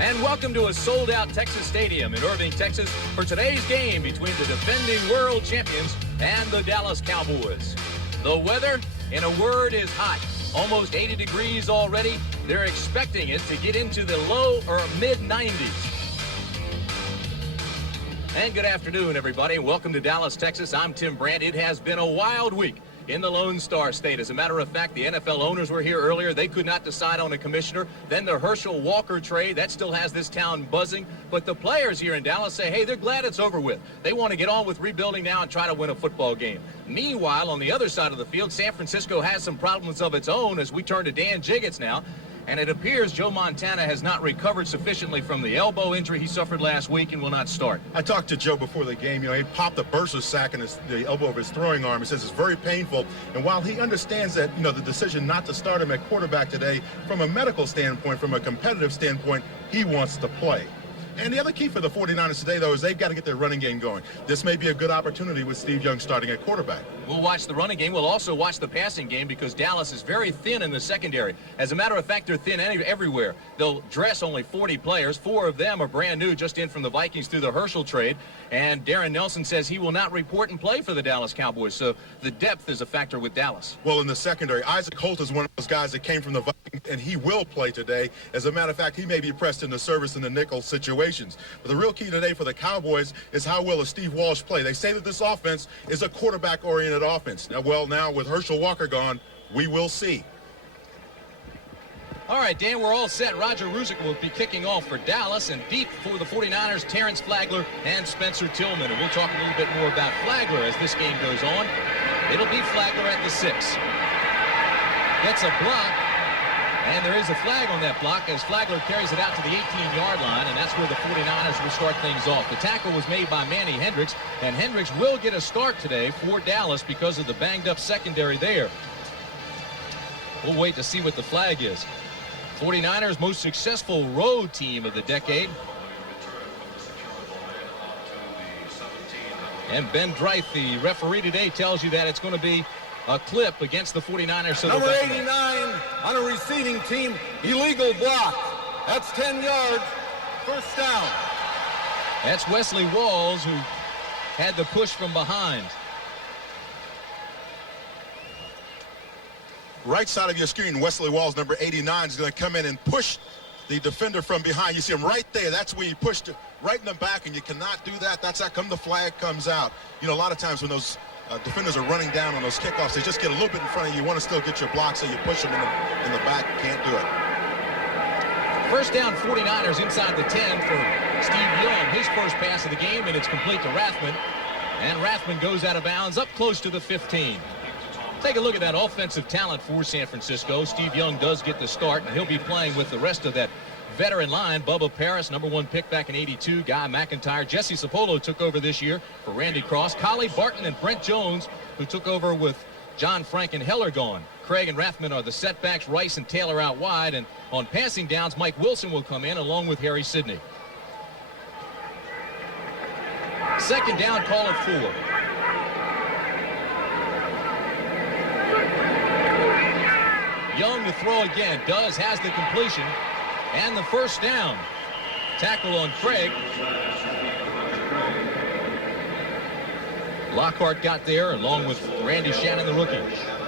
And welcome to a sold-out Texas Stadium in Irving, Texas for today's game between the defending world champions and the Dallas Cowboys. The weather, in a word, is hot. Almost 80 degrees already. They're expecting it to get into the low or mid-90s. And good afternoon, everybody. Welcome to Dallas, Texas. I'm Tim Brandt. It has been a wild week in the Lone Star State. As a matter of fact, the NFL owners were here earlier. They could not decide on a commissioner. Then the Herschel Walker trade, that still has this town buzzing. But the players here in Dallas say, hey, they're glad it's over with. They want to get on with rebuilding now and try to win a football game. Meanwhile, on the other side of the field, San Francisco has some problems of its own as we turn to Dan Jiggets now. And it appears Joe Montana has not recovered sufficiently from the elbow injury he suffered last week and will not start. I talked to Joe before the game. He popped a bursa sac in the elbow of his throwing arm. He says it's very painful. And while he understands that, the decision not to start him at quarterback today, from a medical standpoint, from a competitive standpoint, he wants to play. And the other key for the 49ers today, though, is they've got to get their running game going. This may be a good opportunity with Steve Young starting at quarterback. We'll watch the running game. We'll also watch the passing game because Dallas is very thin in the secondary. As a matter of fact, they're thin everywhere. They'll dress only 40 players. 4 of them are brand new, just in from the Vikings through the Herschel trade. And Darren Nelson says he will not report and play for the Dallas Cowboys. So the depth is a factor with Dallas. Well, in the secondary, Isaac Holt is one of those guys that came from the Vikings, and he will play today. As a matter of fact, he may be pressed into service in the nickel situations. But the real key today for the Cowboys is how well does Steve Walsh play. They say that this offense is a quarterback-oriented offense. Now with Herschel Walker gone, we will see. All right, Dan, we're all set. Roger Ruzick will be kicking off for Dallas, and deep for the 49ers, Terrence Flagler and Spencer Tillman. And we'll talk a little bit more about Flagler as this game goes on. It'll be Flagler at the 6. Gets a block, and there is a flag on that block as Flagler carries it out to the 18-yard line, and that's where the 49ers will start things off. The tackle was made by Manny Hendricks, and Hendricks will get a start today for Dallas because of the banged-up secondary there. We'll wait to see what the flag is. 49ers' most successful road team of the decade. And Ben Dreith, the referee today, tells you that it's going to be a clip against the 49ers. So number 89 on a receiving team, illegal block. That's 10 yards, first down. That's Wesley Walls, who had the push from behind. Right side of your screen, Wesley Walls, number 89, is going to come in and push the defender from behind. You see him right there. That's where he pushed it right in the back, and you cannot do that. That's how come the flag comes out. A lot of times when those defenders are running down on those kickoffs, they just get a little bit in front of you. You want to still get your block, so you push them in the back. Can't do it. First down, 49ers inside the 10 for Steve Young. His first pass of the game, and it's complete to Rathman. And Rathman goes out of bounds up close to the 15. Take a look at that offensive talent for San Francisco. Steve Young does get the start, and he'll be playing with the rest of that veteran line. Bubba Paris, number 1 pick back in '82. Guy McIntyre. Jesse Sapolo took over this year for Randy Cross. Collie Barton and Brent Jones, who took over with John Frank and Heller gone. Craig and Rathman are the setbacks. Rice and Taylor out wide. And on passing downs, Mike Wilson will come in along with Harry Sidney. Second down, call it 4. Young to throw again. Has the completion and the first down. Tackle on Craig. Lockhart got there along with Randy Shannon, the rookie.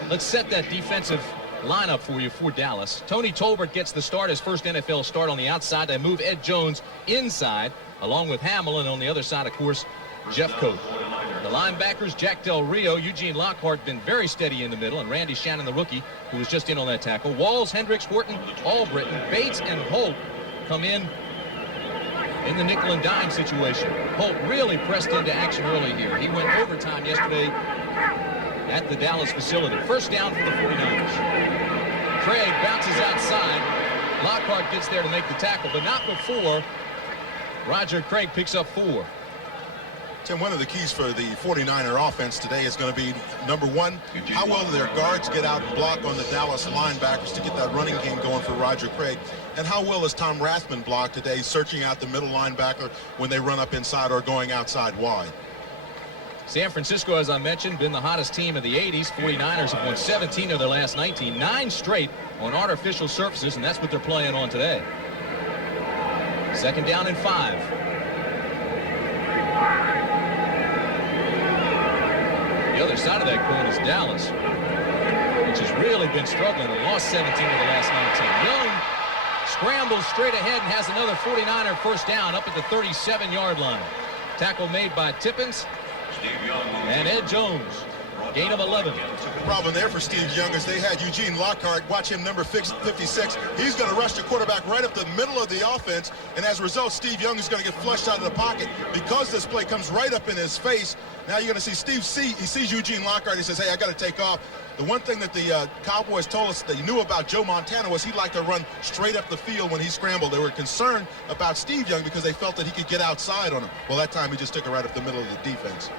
Let's set that defensive lineup for you for Dallas. Tony Tolbert gets the start, his first NFL start on the outside. They move Ed Jones inside along with Hamill, and on the other side, of course, Jeff Coat. The linebackers, Jack Del Rio, Eugene Lockhart, been very steady in the middle, and Randy Shannon, the rookie, who was just in on that tackle. Walls, Hendricks, Horton, Albritton, Bates, and Holt come in the nickel and dime situation. Holt really pressed into action early here. He went overtime yesterday at the Dallas facility. First down for the 49ers. Craig bounces outside. Lockhart gets there to make the tackle, but not before Roger Craig picks up 4. Tim, one of the keys for the 49er offense today is going to be, number 1, how well do their guards get out and block on the Dallas linebackers to get that running game going for Roger Craig, and how well does Tom Rathman block today, searching out the middle linebacker when they run up inside or going outside wide. San Francisco, as I mentioned, been the hottest team of the 80s. 49ers have won 17 of their last 19, 9 straight on artificial surfaces, and that's what they're playing on today. Second down and 5. The other side of that coin is Dallas, which has really been struggling and lost 17 of the last 19. Young scrambles straight ahead and has another 49er first down up at the 37-yard line. Tackle made by Tippins and Ed Jones. Gain of 11. The problem there for Steve Young is they had Eugene Lockhart. Watch him, number 56. He's going to rush the quarterback right up the middle of the offense, and as a result, Steve Young is going to get flushed out of the pocket. Because this play comes right up in his face, now you're going to see Steve he sees Eugene Lockhart. He says, hey, I got to take off. The one thing that the Cowboys told us they knew about Joe Montana was he liked to run straight up the field when he scrambled. They were concerned about Steve Young because they felt that he could get outside on him. Well, that time he just took it right up the middle of the defense.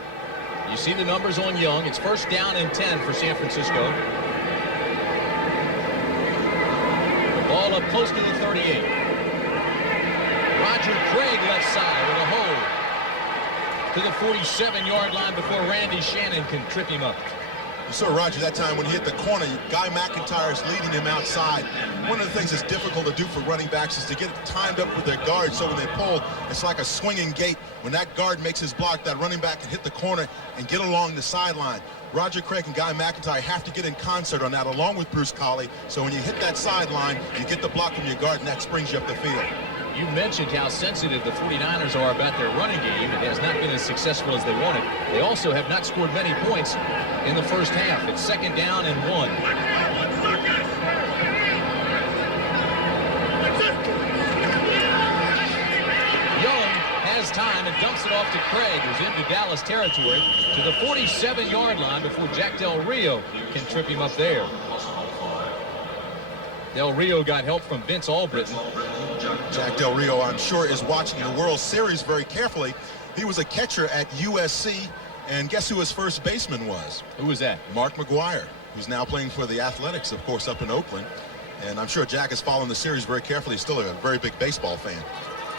You see the numbers on Young. It's first down and 10 for San Francisco. The ball up close to the 38. Roger Craig left side with a hold to the 47-yard line before Randy Shannon can trip him up. You saw Roger that time when he hit the corner. Guy McIntyre is leading him outside. One of the things that's difficult to do for running backs is to get it timed up with their guard, so when they pull, it's like a swinging gate. When that guard makes his block, that running back can hit the corner and get along the sideline. Roger Craig and Guy McIntyre have to get in concert on that, along with Bruce Collie. So when you hit that sideline, you get the block from your guard, and that springs you up the field. You mentioned how sensitive the 49ers are about their running game. It has not been as successful as they wanted. They also have not scored many points in the first half. It's second down and 1. Young has time and dumps it off to Craig, who's into Dallas territory, to the 47-yard line before Jack Del Rio can trip him up there. Del Rio got help from Vince Albritton. Jack Del Rio, I'm sure, is watching the World Series very carefully. He was a catcher at USC, and guess who his first baseman was? Who was that? Mark McGuire, who's now playing for the Athletics, of course, up in Oakland. And I'm sure Jack is following the series very carefully. He's still a very big baseball fan.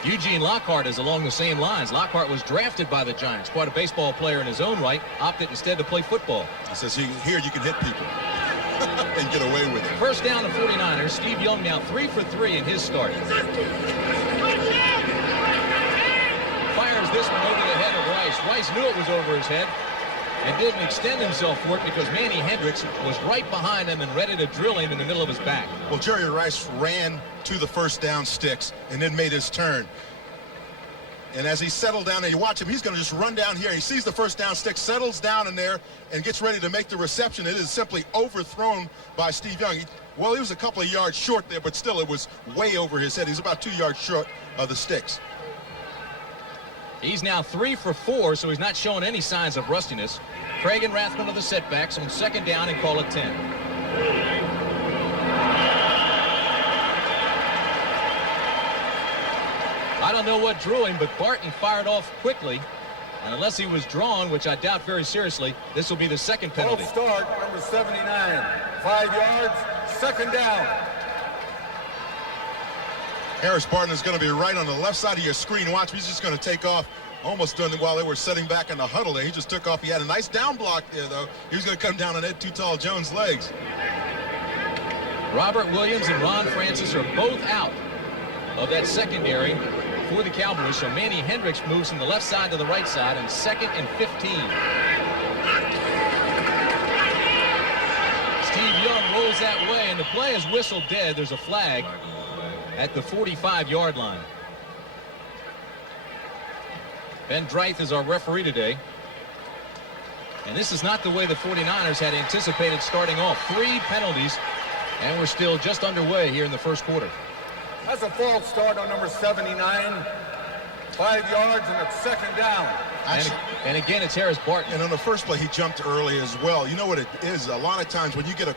Eugene Lockhart is along the same lines. Lockhart was drafted by the Giants, quite a baseball player in his own right, opted instead to play football. He says, here you can hit people and get away with it. First down to 49ers. Steve Young now 3 for 3 in his start. Fires this one over the head of Rice. Rice knew it was over his head and didn't extend himself for it because Manny Hendricks was right behind him and ready to drill him in the middle of his back. Well, Jerry Rice ran to the first down sticks and then made his turn. And as he settled down there, you watch him, he's going to just run down here. He sees the first down stick, settles down in there, and gets ready to make the reception. It is simply overthrown by Steve Young. Well, he was a couple of yards short there, but still it was way over his head. He's about 2 yards short of the sticks. He's now 3 for 4, so he's not showing any signs of rustiness. Craig and Rathman are the setbacks on second down and call it 10. I don't know what drew him, but Barton fired off quickly. And unless he was drawn, which I doubt very seriously, this will be the second penalty. False start, number 79. 5 yards, second down. Harris Barton is going to be right on the left side of your screen. Watch, he's just going to take off. Almost done while they were setting back in the huddle there. He just took off. He had a nice down block there, though. He was going to come down on Ed Too Tall Jones' legs. Robert Williams and Ron Francis are both out of that secondary for the Cowboys, so Manny Hendricks moves from the left side to the right side, and 2nd and 15. Steve Young rolls that way, and the play is whistled dead. There's a flag at the 45-yard line. Ben Dreith is our referee today. And this is not the way the 49ers had anticipated starting off. 3 penalties, and we're still just underway here in the first quarter. That's a false start on number 79. 5 yards, and it's second down. And again, it's Harris Barton. And on the first play, he jumped early as well. You know what it is? A lot of times when you get a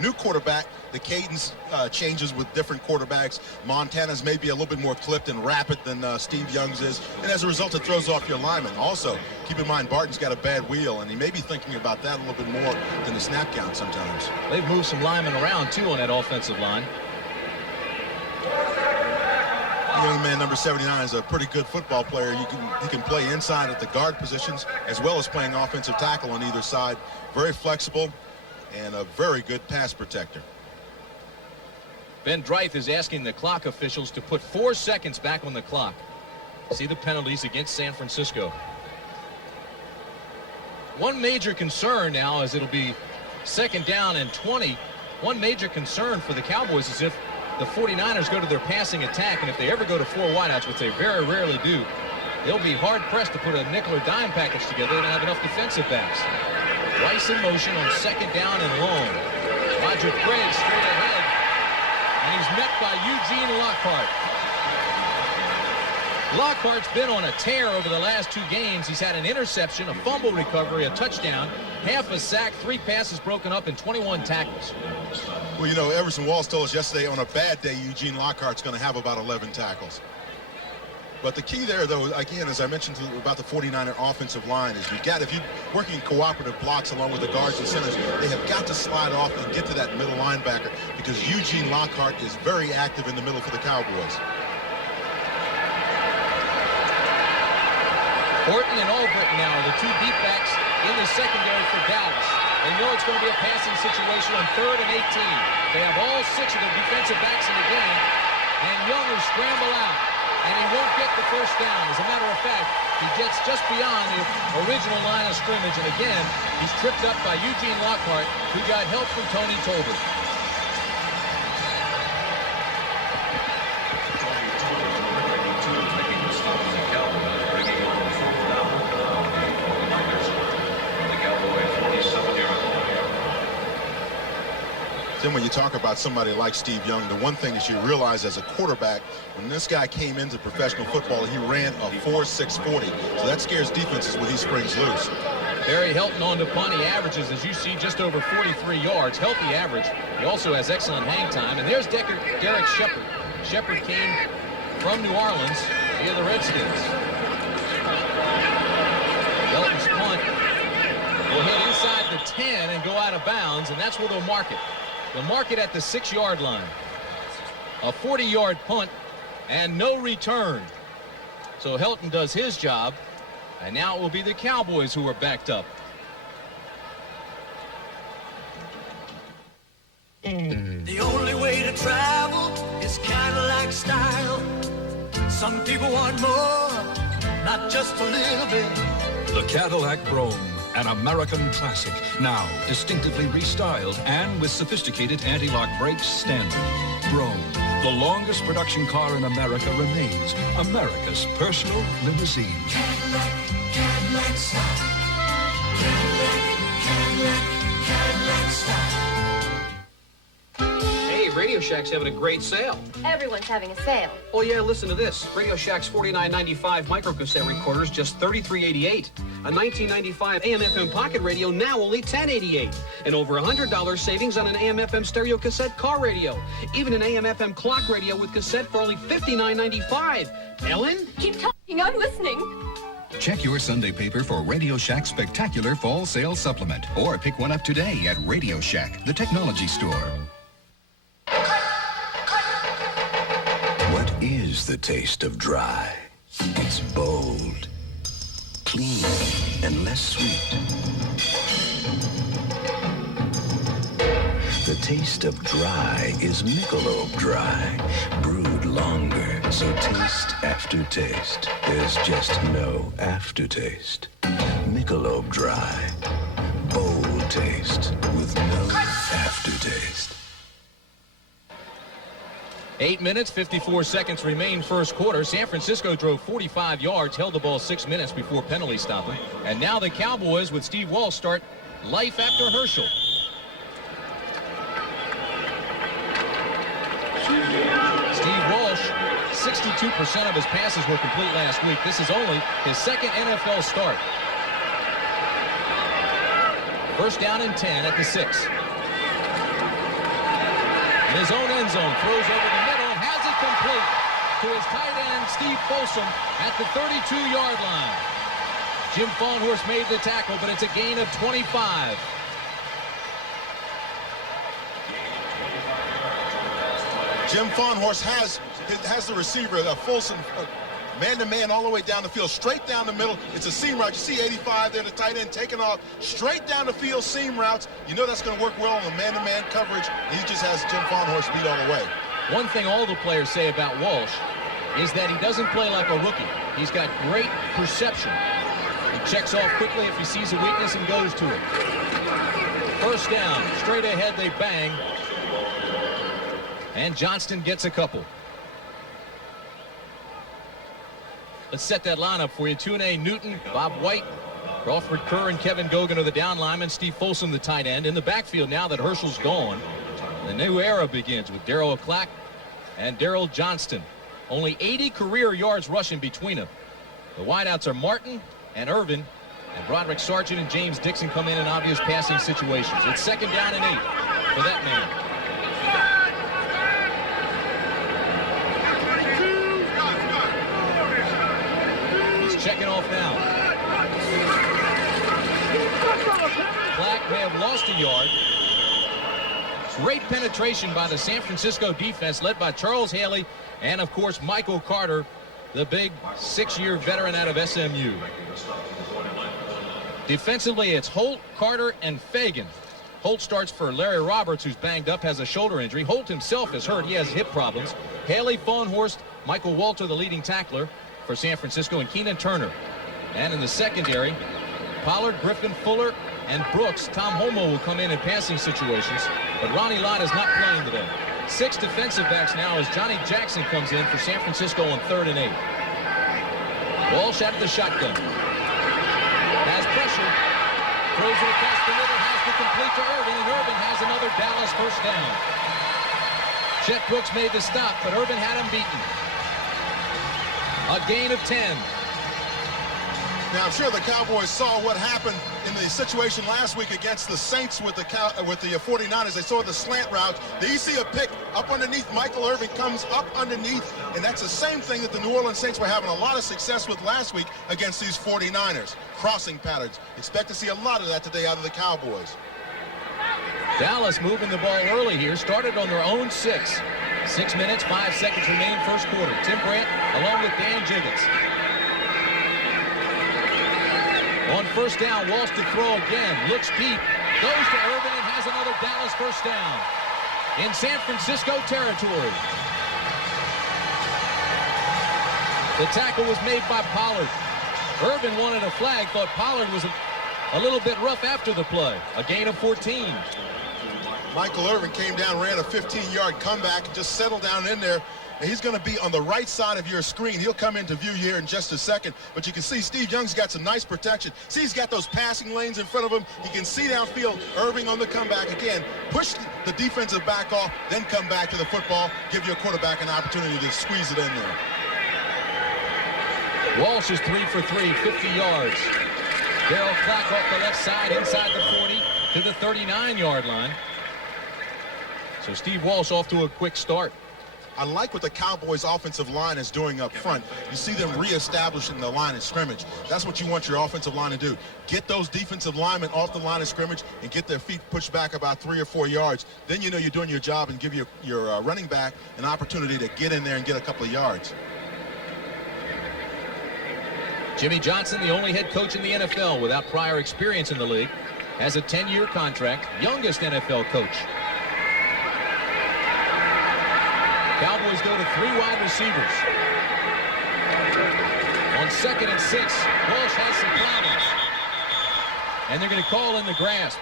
new quarterback, the cadence changes with different quarterbacks. Montana's may be a little bit more clipped and rapid than Steve Young's is. And as a result, it throws off your lineman. Also, keep in mind, Barton's got a bad wheel, and he may be thinking about that a little bit more than the snap count sometimes. They've moved some linemen around, too, on that offensive line. The young man, number 79, is a pretty good football player. He can play inside at the guard positions as well as playing offensive tackle on either side. Very flexible and a very good pass protector. Ben Dreith is asking the clock officials to put 4 seconds back on the clock. See the penalties against San Francisco. One major concern now is it'll be 2nd down and 20. One major concern for the Cowboys is if the 49ers go to their passing attack, and if they ever go to 4 wideouts, which they very rarely do, they'll be hard-pressed to put a nickel or dime package together. They don't have enough defensive backs. Rice in motion on 2nd down and long. Roger Craig straight ahead, and he's met by Eugene Lockhart. Lockhart's been on a tear over the last 2 games. He's had an interception, a fumble recovery, a touchdown, half a sack, 3 passes broken up, and 21 tackles. Well, you know, Everson Walls told us yesterday on a bad day, Eugene Lockhart's going to have about 11 tackles. But the key there, though, again, as I mentioned about the 49er offensive line, is if you're working cooperative blocks along with the guards and centers, they have got to slide off and get to that middle linebacker, because Eugene Lockhart is very active in the middle for the Cowboys. Horton and Albritton now are the 2 deep backs in the secondary for Dallas. They know it's going to be a passing situation on 3rd and 18. They have all 6 of the defensive backs in the game, and Young will scramble out, and he won't get the first down. As a matter of fact, he gets just beyond the original line of scrimmage, and again, he's tripped up by Eugene Lockhart, who got help from Tony Tolbert. Then when you talk about somebody like Steve Young, the one thing is you realize as a quarterback, when this guy came into professional football, he ran a 4.640. So that scares defenses when he springs loose. Barry Helton on to punt. He averages, as you see, just over 43 yards. Healthy average. He also has excellent hang time. And there's Derek Shepard. Shepard came from New Orleans via the Redskins. Helton's punt will hit inside the 10 and go out of bounds, and that's where they'll mark it. They'll mark it at the 6-yard line. A 40-yard punt and no return. So Helton does his job, and now it will be the Cowboys who are backed up. The only way to travel is Cadillac style. Some people want more, not just a little bit. The Cadillac Brougham, an American classic, now distinctively restyled and with sophisticated anti-lock brakes standard. Brougham, the longest production car in America, remains America's personal limousine. Cadillac, Cadillac style. Cadillac, Cadillac style. Hey, Radio Shack's having a great sale. Everyone's having a sale. Oh yeah, listen to this. Radio Shack's $49.95 microcassette recorders, just $33.88. A 1995 AM/FM pocket radio, now only $10.88. And over $100 savings on an AM/FM stereo cassette car radio. Even an AM/FM clock radio with cassette for only $59.95. Ellen? Keep talking, I'm listening. Check your Sunday paper for Radio Shack's spectacular fall sale supplement, or pick one up today at Radio Shack, the technology store. What is the taste of dry? It's bold, clean, and less sweet. The taste of dry is Michelob Dry, brewed longer, so taste after taste. There's just no aftertaste. Michelob Dry, bold taste with no aftertaste. 8 minutes, 54 seconds remain first quarter. San Francisco drove 45 yards, held the ball 6 minutes before penalty stopping. And now the Cowboys with Steve Walsh start life after Herschel. Steve Walsh, 62% of his passes were complete last week. This is only his 2nd NFL start. First down and 10 at the 6. In his own end zone, throws over the middle and has it complete to his tight end, Steve Folsom, at the 32-yard line. Jim Faunhorst made the tackle, but it's a gain of 25. Jim Faunhorst has the receiver, Folsom, man-to-man all the way down the field, straight down the middle. It's a seam route. You see 85 there, the tight end taking off straight down the field, seam routes. You know that's going to work well on the man-to-man coverage. He just has Jim Faunhorst beat all the way. One thing all the players say about Walsh is that he doesn't play like a rookie. He's got great perception. He checks off quickly if he sees a weakness and goes to it. First down, straight ahead they bang. And Johnston gets a couple. Let's set that lineup for you. 2A Newton, Bob White, Crawford Kerr, and Kevin Gogan are the down linemen. Steve Folsom, the tight end. In the backfield now that Herschel's gone, the new era begins with Darryl O'Clack and Daryl Johnston. Only 80 career yards rushing between them. The wideouts are Martin and Irvin, and Broderick Sargent and James Dixon come in obvious passing situations. It's 2nd down and 8 for that man. He's checking off now. Black may have lost a yard. Great penetration by the San Francisco defense led by Charles Haley and, of course, Michael Carter, the big 6-year veteran out of SMU. Defensively, it's Holt, Carter, and Fagan. Holt starts for Larry Roberts, who's banged up, has a shoulder injury. Holt himself is hurt. He has hip problems. Haley, Fawnhorst, Michael Walter, the leading tackler for San Francisco, and Keenan Turner. And in the secondary, Pollard, Griffin, Fuller, and Brooks. Tom Homo will come in passing situations, but Ronnie Lott is not playing today. 6 defensive backs now as Johnny Jackson comes in for San Francisco on 3rd and 8. Walsh out of the shotgun. Has pressure. Throws it across the middle, has to complete to Irvin, and Irvin has another Dallas first down. Chet Brooks made the stop, but Irvin had him beaten. A gain of 10. Now, I'm sure the Cowboys saw what happened in the situation last week against the Saints with the 49ers. They saw the slant routes. They see a pick up underneath. Michael Irvin comes up underneath, and that's the same thing that the New Orleans Saints were having a lot of success with last week against these 49ers. Crossing patterns. Expect to see a lot of that today out of the Cowboys. Dallas moving the ball early here. Started on their own 6. 6 minutes, 5 seconds remain first quarter. Tim Brandt along with Dan Jiggins. On first down, Walsh to throw again. Looks deep. Goes to Irvin and has another Dallas first down. In San Francisco territory. The tackle was made by Pollard. Irvin wanted a flag. Thought Pollard was a little bit rough after the play. A gain of 14. Michael Irvin came down, ran a 15-yard comeback, and just settled down in there. And he's going to be on the right side of your screen. He'll come into view here in just a second. But you can see Steve Young's got some nice protection. See, he's got those passing lanes in front of him. You can see downfield Irving on the comeback again. Push the defensive back off, then come back to the football. Give your quarterback an opportunity to squeeze it in there. Walsh is 3 for 3, 50 yards. Darryl Clack off the left side, inside the 40 to the 39-yard line. So Steve Walsh off to a quick start. I like what the Cowboys offensive line is doing up front. You see them reestablishing the line of scrimmage. That's what you want your offensive line to do. Get those defensive linemen off the line of scrimmage and get their feet pushed back about 3 or 4 yards. Then you know you're doing your job and give your running back an opportunity to get in there and get a couple of yards. Jimmy Johnson, the only head coach in the NFL without prior experience in the league, has a 10-year contract, youngest NFL coach. Cowboys go to 3 wide receivers. On 2nd and 6, Walsh has some problems. And they're going to call in the grasp.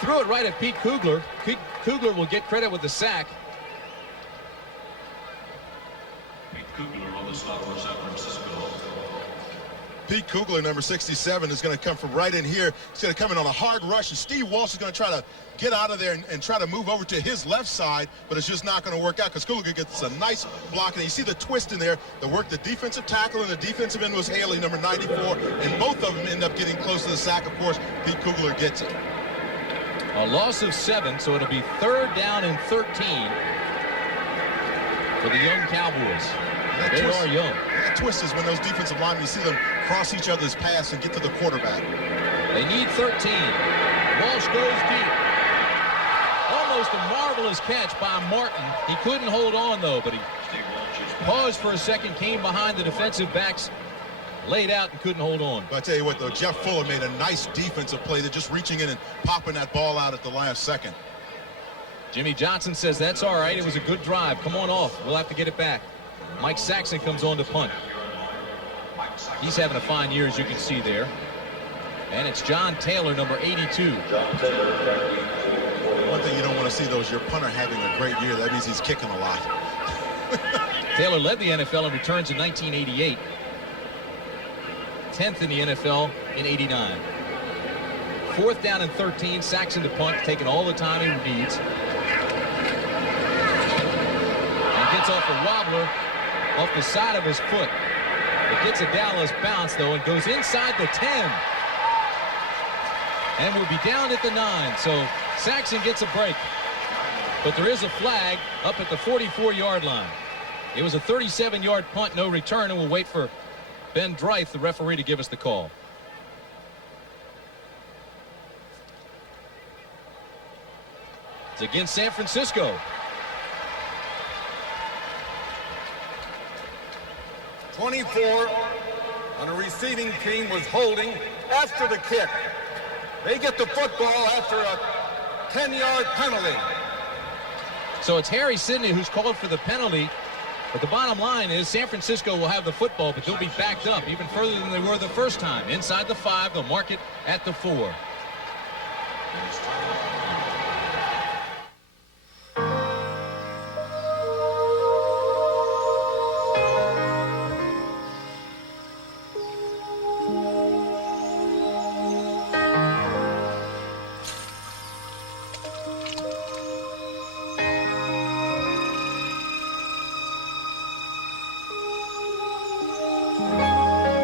Threw it right at Pete Kugler. Pete Kugler will get credit with the sack. Pete Kugler on the stop for San Francisco. Pete Kugler, number 67, is going to come from right in here. He's going to come in on a hard rush, and Steve Walsh is going to try to get out of there and try to move over to his left side, but it's just not going to work out because Kugler gets a nice block, and you see the twist in there. The work, the defensive tackle and the defensive end was Haley, number 94, and both of them end up getting close to the sack. Of course, Pete Kugler gets it. A loss of 7, so it'll be 3rd down and 13 for the young Cowboys. They are young. That twist is when those defensive linemen, you see them cross each other's paths and get to the quarterback. They need 13. Walsh goes deep. Almost a marvelous catch by Martin. He couldn't hold on, though, but he paused for a second, came behind the defensive backs, laid out, and couldn't hold on. But I tell you what, though, Jeff Fuller made a nice defensive play. They're just reaching in and popping that ball out at the last second. Jimmy Johnson says that's all right. It was a good drive. Come on off. We'll have to get it back. Mike Saxon comes on to punt. He's having a fine year, as you can see there. And it's John Taylor, number 82. One thing you don't want to see, though, is your punter having a great year. That means he's kicking a lot. Taylor led the NFL in returns in 1988. 10th in the NFL in 89. 4th down and 13. Saxon to punt, taking all the time he needs. And gets off a wobbler off the side of his foot. It gets a Dallas bounce, though, and goes inside the 10. And we'll be down at the 9. So Saxon gets a break. But there is a flag up at the 44-yard line. It was a 37-yard punt, no return, and we'll wait for Ben Dreith, the referee, to give us the call. It's against San Francisco. 24 on a receiving team was holding after the kick. They get the football after a 10-yard penalty. So it's Harry Sidney who's called for the penalty. But the bottom line is San Francisco will have the football, but they'll be backed up even further than they were the first time. Inside the 5, they'll mark it at the 4.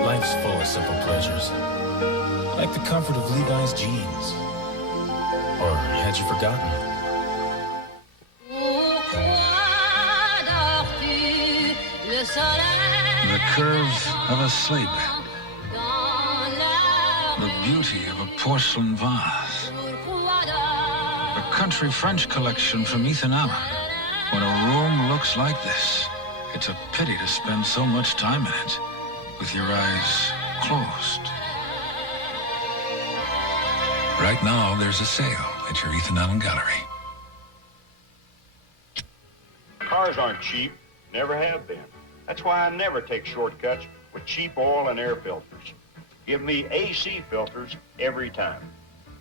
Life's full of simple pleasures, like the comfort of Levi's jeans. Or had you forgotten? The curve of a sleigh bed. The beauty of a porcelain vase. A country French collection from Ethan Allen. When a room looks like this, it's a pity to spend so much time in it with your eyes closed. Right now, there's a sale at your Ethan Allen Gallery. Cars aren't cheap, never have been. That's why I never take shortcuts with cheap oil and air filters. Give me AC filters every time.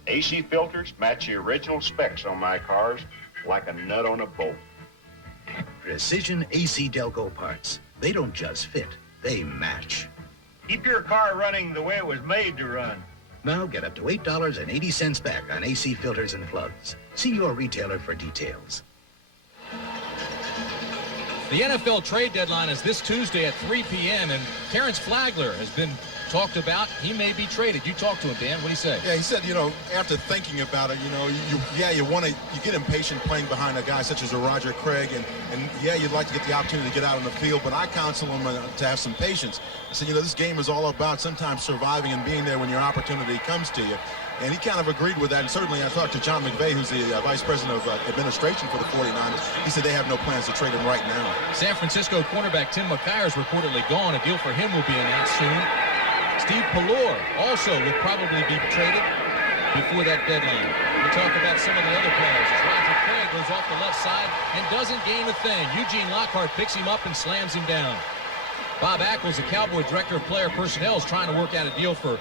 AC filters match the original specs on my cars like a nut on a bolt. Precision AC Delco parts. They don't just fit, they match. Keep your car running the way it was made to run. Now get up to $8.80 back on AC filters and plugs. See your retailer for details. The NFL trade deadline is this Tuesday at 3 p.m. and Terrence Flagler has been talked about. He may be traded. You talked to him, Dan. What did he say? Yeah, he said, after thinking about it, you get impatient playing behind a guy such as a Roger Craig, and you'd like to get the opportunity to get out on the field, but I counsel him to have some patience. I said, this game is all about sometimes surviving and being there when your opportunity comes to you. And he kind of agreed with that, and certainly I talked to John McVay, who's the Vice President of Administration for the 49ers. He said they have no plans to trade him right now. San Francisco cornerback Tim McKyer is reportedly gone. A deal for him will be announced soon. Steve Pallor also will probably be traded before that deadline. We'll talk about some of the other players. As Roger Craig goes off the left side and doesn't gain a thing. Eugene Lockhart picks him up and slams him down. Bob Ackles, the Cowboy Director of Player Personnel, is trying to work out a deal for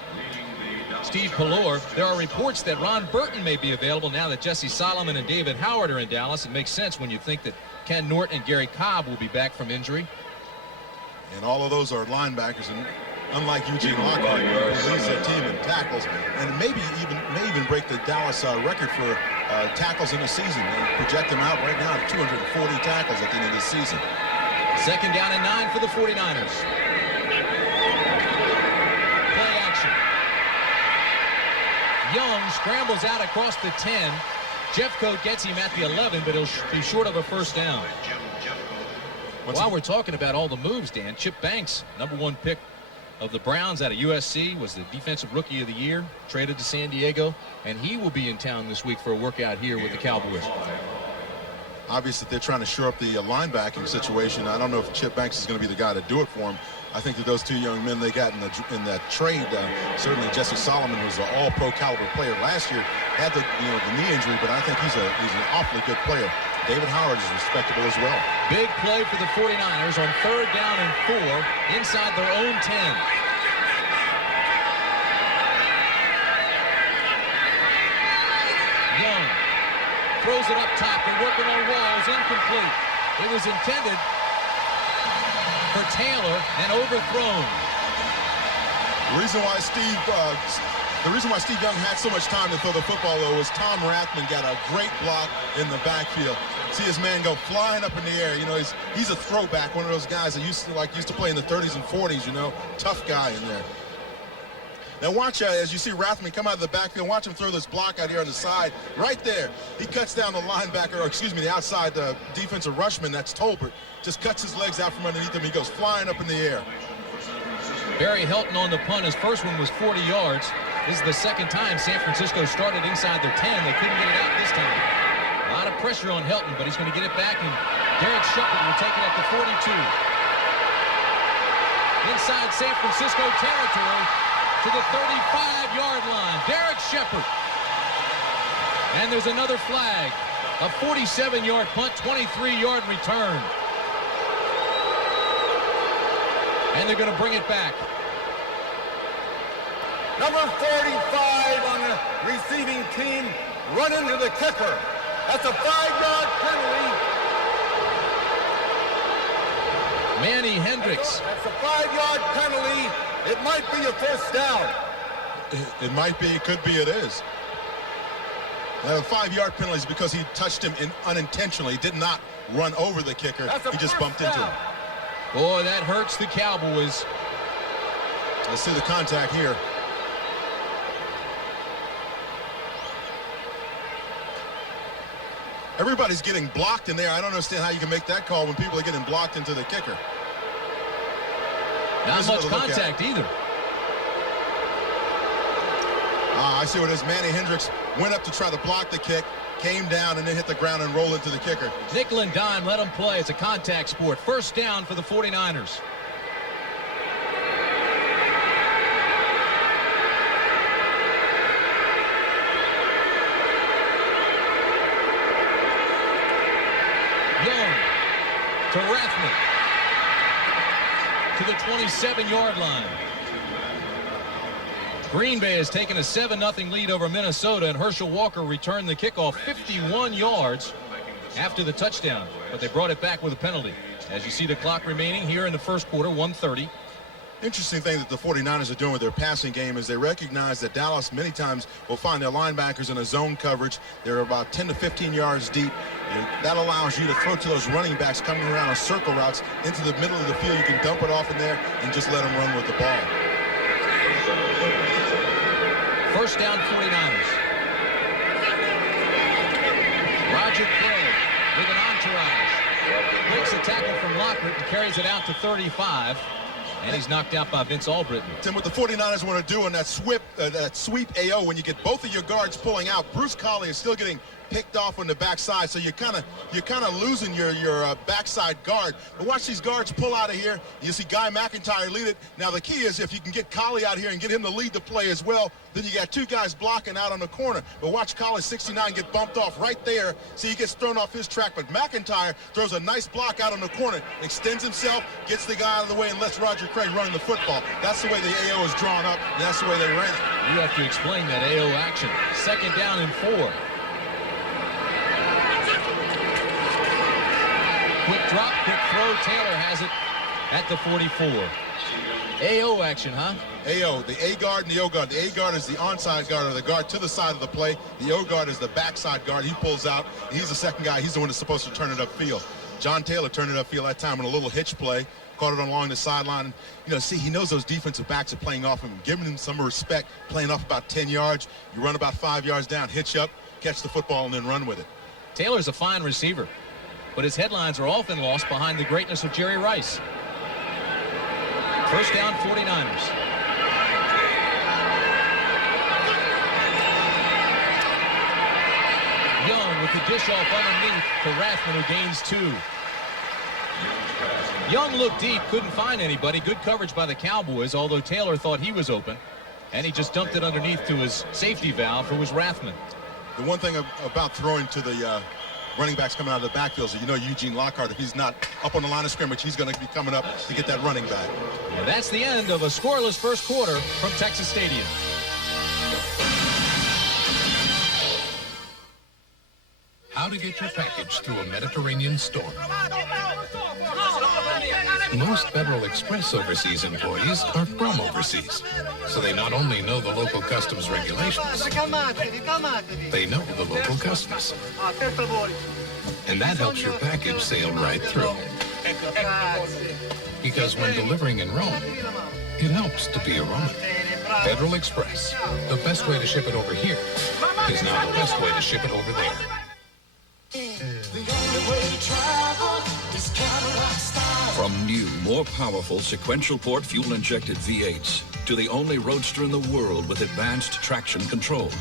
Steve Pallor. There are reports that Ron Burton may be available now that Jesse Solomon and David Howard are in Dallas. It makes sense when you think that Ken Norton and Gary Cobb will be back from injury. And all of those are linebackers, and unlike Eugene Lockhart, who leads their team in tackles, and may even break the Dallas record for tackles in the season. They project them out right now at 240 tackles at the end of this season. 2nd down and 9 for the 49ers. Play action. Young scrambles out across the 10. Jeffcoat gets him at the 11, but he'll be short of a first down. While we're talking about all the moves, Dan, Chip Banks, #1 pick of the Browns out of USC, was the Defensive Rookie of the Year, traded to San Diego, and he will be in town this week for a workout here with the Cowboys. obvious that they're trying to shore up the linebacking situation. I don't know if Chip Banks is going to be the guy to do it for him. I think that those two young men they got in that trade, certainly Jesse Solomon, who's an all-pro caliber player last year, had the knee injury, but I think he's an awfully good player. David Howard is respectable as well. Big play for the 49ers on 3rd down and 4 inside their own 10. Young throws it up top. They're working on Walls. Incomplete. It was intended for Taylor and overthrown. The reason why Steve Young had so much time to throw the football, though, was Tom Rathman got a great block in the backfield. See his man go flying up in the air. You know, he's a throwback, one of those guys that used to play in the 30s and 40s. You know, tough guy in there. Now watch as you see Rathman come out of the backfield. Watch him throw this block out here on the side. Right there, he cuts down the linebacker, or excuse me, the outside defensive rushman. That's Tolbert. Just cuts his legs out from underneath him. He goes flying up in the air. Barry Helton on the punt. His first one was 40 yards. This is the second time San Francisco started inside their 10. They couldn't get it out this time. A lot of pressure on Helton, but he's going to get it back, and Derek Shepard will take it at the 42. Inside San Francisco territory to the 35-yard line. Derek Shepard. And there's another flag. A 47-yard punt, 23-yard return. And they're going to bring it back. Number 45 on the receiving team run into the kicker. That's a 5-yard penalty. Manny Hendricks. That's a 5-yard penalty. It might be a first down. It might be. It could be. It is. The 5-yard penalty is because he touched him unintentionally. He did not run over the kicker. He just bumped into him. Boy, that hurts the Cowboys. Let's see the contact here. Everybody's getting blocked in there. I don't understand how you can make that call when people are getting blocked into the kicker. Not much contact either. I see what it is. Manny Hendricks went up to try to block the kick, came down, and then hit the ground and rolled into the kicker. Nickel and dime, let them play. It's a contact sport. First down for the 49ers. Young to Rathman to the 27-yard line. Green Bay has taken a 7-0 lead over Minnesota, and Herschel Walker returned the kickoff 51 yards after the touchdown, but they brought it back with a penalty. As you see the clock remaining here in the first quarter, 1:30. Interesting thing that the 49ers are doing with their passing game is they recognize that Dallas many times will find their linebackers in a zone coverage. They're about 10 to 15 yards deep. And that allows you to throw to those running backs coming around on circle routes into the middle of the field. You can dump it off in there and just let them run with the ball. First down, 49ers. Roger Craig with an entourage. Breaks a tackle from Lockett and carries it out to 35. And he's knocked out by Vince Albritton. Tim, what the 49ers want to do on that sweep AO, when you get both of your guards pulling out, Bruce Collie is still getting picked off on the backside, so you're kind of losing your backside guard. But watch these guards pull out of here. You see Guy McIntyre lead it. Now the key is if you can get Collie out here and get him to lead the play as well, then you got two guys blocking out on the corner. But watch Collie 69 get bumped off right there. See, he gets thrown off his track, but McIntyre throws a nice block out on the corner, extends himself, gets the guy out of the way, and lets Roger Craig run the football. That's the way the AO is drawn up, and that's the way they ran it. You have to explain that AO action. Second down and 4. Quick drop, quick throw. Taylor has it at the 44. AO action, huh? AO, the A guard and the O guard. The A guard is the onside guard, or the guard to the side of the play. The O guard is the backside guard. He pulls out. He's the second guy. He's the one that's supposed to turn it upfield. John Taylor turned it upfield that time in a little hitch play. Caught it along the sideline. You know, see, he knows those defensive backs are playing off him, giving him some respect, playing off about 10 yards. You run about 5 yards down, hitch up, catch the football, and then run with it. Taylor's a fine receiver, but his headlines are often lost behind the greatness of Jerry Rice. First down, 49ers. Young with the dish off underneath to Rathman, who gains 2. Young looked deep, couldn't find anybody. Good coverage by the Cowboys, although Taylor thought he was open. And he just dumped it underneath to his safety valve, who was Rathman. The one thing about throwing to the running backs coming out of the backfield is, Eugene Lockhart, if he's not up on the line of scrimmage, he's going to be coming up to get that running back. And that's the end of a scoreless first quarter from Texas Stadium. How to get your package through a Mediterranean storm. Most Federal Express overseas employees are from overseas, so they not only know the local customs regulations, they know the local customs. And that helps your package sail right through. Because when delivering in Rome, it helps to be a Roman. Federal Express, the best way to ship it over here is now the best way to ship it over there. From new, more powerful sequential port fuel-injected V8s to the only roadster in the world with advanced traction control.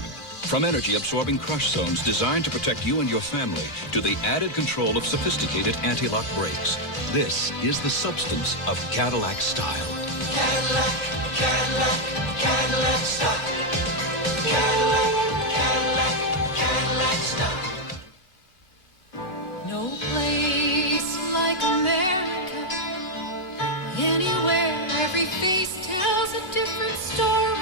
From energy-absorbing crush zones designed to protect you and your family to the added control of sophisticated anti-lock brakes. This is the substance of Cadillac style. Cadillac, Cadillac, Cadillac style. Cadillac, Cadillac, Cadillac style. No place like America. Anywhere, every face tells a different story.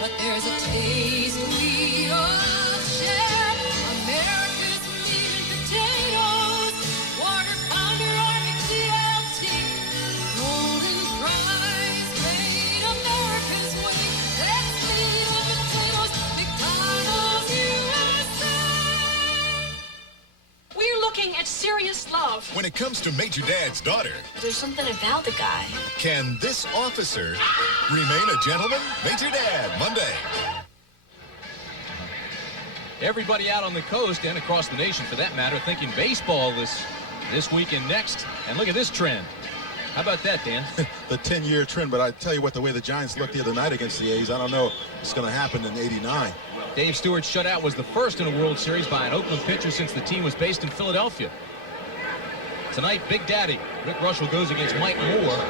But there's a taste we all share. America's meat and potatoes. Quarter pounder, Arctic CLT. Golden fries, made America's way. That's meat and potatoes. McDonald's USA. We're looking at serious love. When it comes to Major Dad's daughter, There's something about the guy. can this officer remain a gentleman? Major Dad, Monday. Everybody out on the coast and across the nation, for that matter, thinking baseball this week and next. And look at this trend. How about that, Dan? The 10-year trend, but I tell you what, the way the Giants looked the other night against the A's, I don't know if it's going to happen in '89. Dave Stewart's shutout was the first in a World Series by an Oakland pitcher since the team was based in Philadelphia. Tonight, Big Daddy Rick Russell goes against Mike Moore.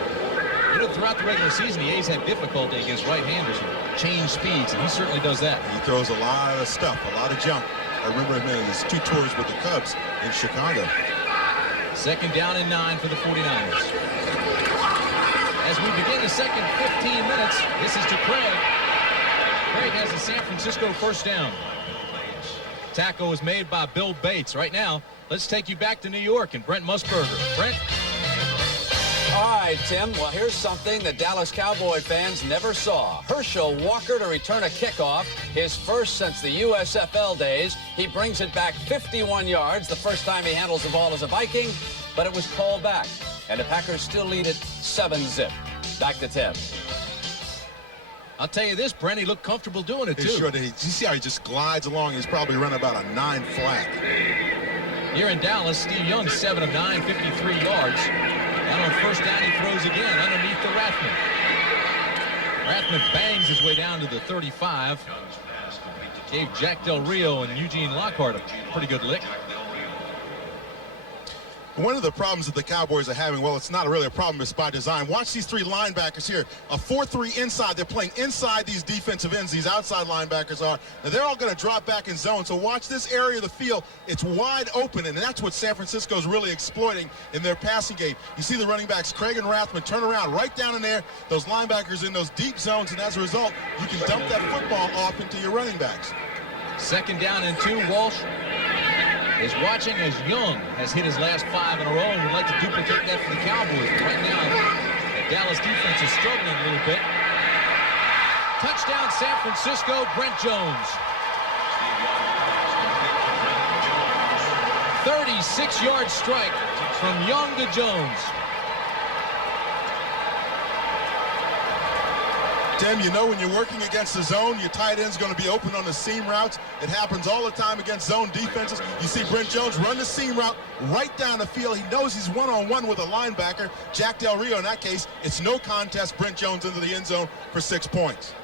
Throughout the regular season, the A's had difficulty against right-handers who change speeds, and he certainly does that. He throws a lot of stuff, a lot of jump. I remember him in his 2 tours with the Cubs in Chicago. 2nd down and 9 for the 49ers. As we begin the second 15 minutes, this is to Craig. Craig has a San Francisco first down. Tackle was made by Bill Bates. Right now, let's take you back to New York and Brent Musburger. Brent? All right, Tim. Well, here's something the Dallas Cowboy fans never saw. Herschel Walker to return a kickoff, his first since the USFL days. He brings it back 51 yards, the first time he handles the ball as a Viking, but it was called back. And the Packers still lead it 7-zip. Back to Tim. I'll tell you this, Brent, he looked comfortable doing it, too. Sure did. You see how he just glides along? He's probably run about a 9 flat. Here in Dallas, Steve Young, 7 of 9, 53 yards. And on first down, he throws again underneath the Rathman. Rathman bangs his way down to the 35. Gave Jack Del Rio and Eugene Lockhart a pretty good lick. One of the problems that the Cowboys are having, well, it's not really a problem, it's by design. Watch these 3 linebackers here. A 4-3 inside. They're playing inside these defensive ends. These outside linebackers are. Now, they're all going to drop back in zone. So watch this area of the field. It's wide open, and that's what San Francisco is really exploiting in their passing game. You see the running backs, Craig and Rathman, turn around right down in there. Those linebackers in those deep zones, and as a result, you can dump that football off into your running backs. 2nd down and 2. Walsh is watching as Young has hit his last 5 in a row and would like to duplicate that for the Cowboys. But right now, the Dallas defense is struggling a little bit. Touchdown, San Francisco, Brent Jones. 36-yard strike from Young to Jones. Tim, you know when you're working against the zone, your tight end's going to be open on the seam routes. It happens all the time against zone defenses. You see Brent Jones run the seam route right down the field. He knows he's one-on-one with a linebacker. Jack Del Rio, in that case, it's no contest. Brent Jones into the end zone for 6 points.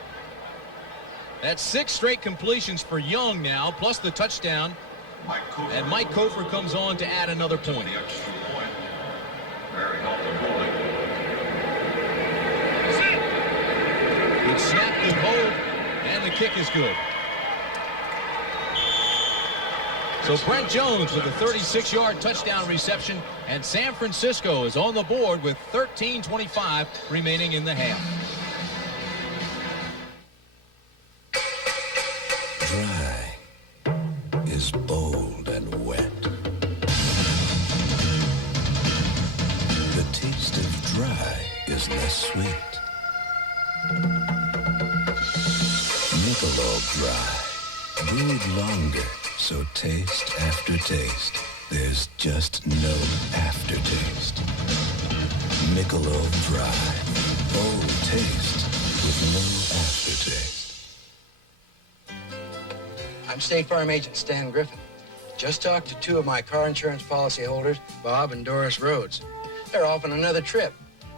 That's 6 straight completions for Young now, plus the touchdown And Mike Kofor comes on to add another point. Good snap, good hold, and the kick is good. So Brent Jones with a 36-yard touchdown reception, and San Francisco is on the board with 13:25 remaining in the half. Dry is bold and wet. The taste of dry is less sweet. Michelob Dry, brewed longer, so taste after taste, there's just no aftertaste. Michelob Dry, bold taste with no aftertaste. I'm State Farm Agent Stan Griffin. Just talked to two of my car insurance policy holders, Bob and Doris Rhodes. They're off on another trip.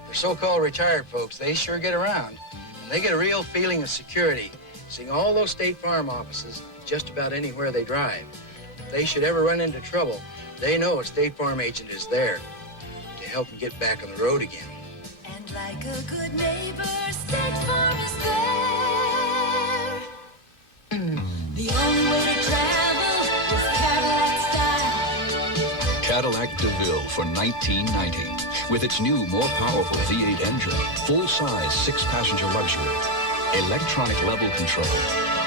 They're so-called retired folks. They sure get around. And they get a real feeling of security, seeing all those State Farm offices just about anywhere they drive. If they should ever run into trouble, they know a State Farm agent is there to help them get back on the road again. And like a good neighbor, State Farm is there. The only way to travel is Cadillac style. Cadillac DeVille for $19.90. With its new, more powerful V8 engine, full-size 6-passenger luxury, electronic level control,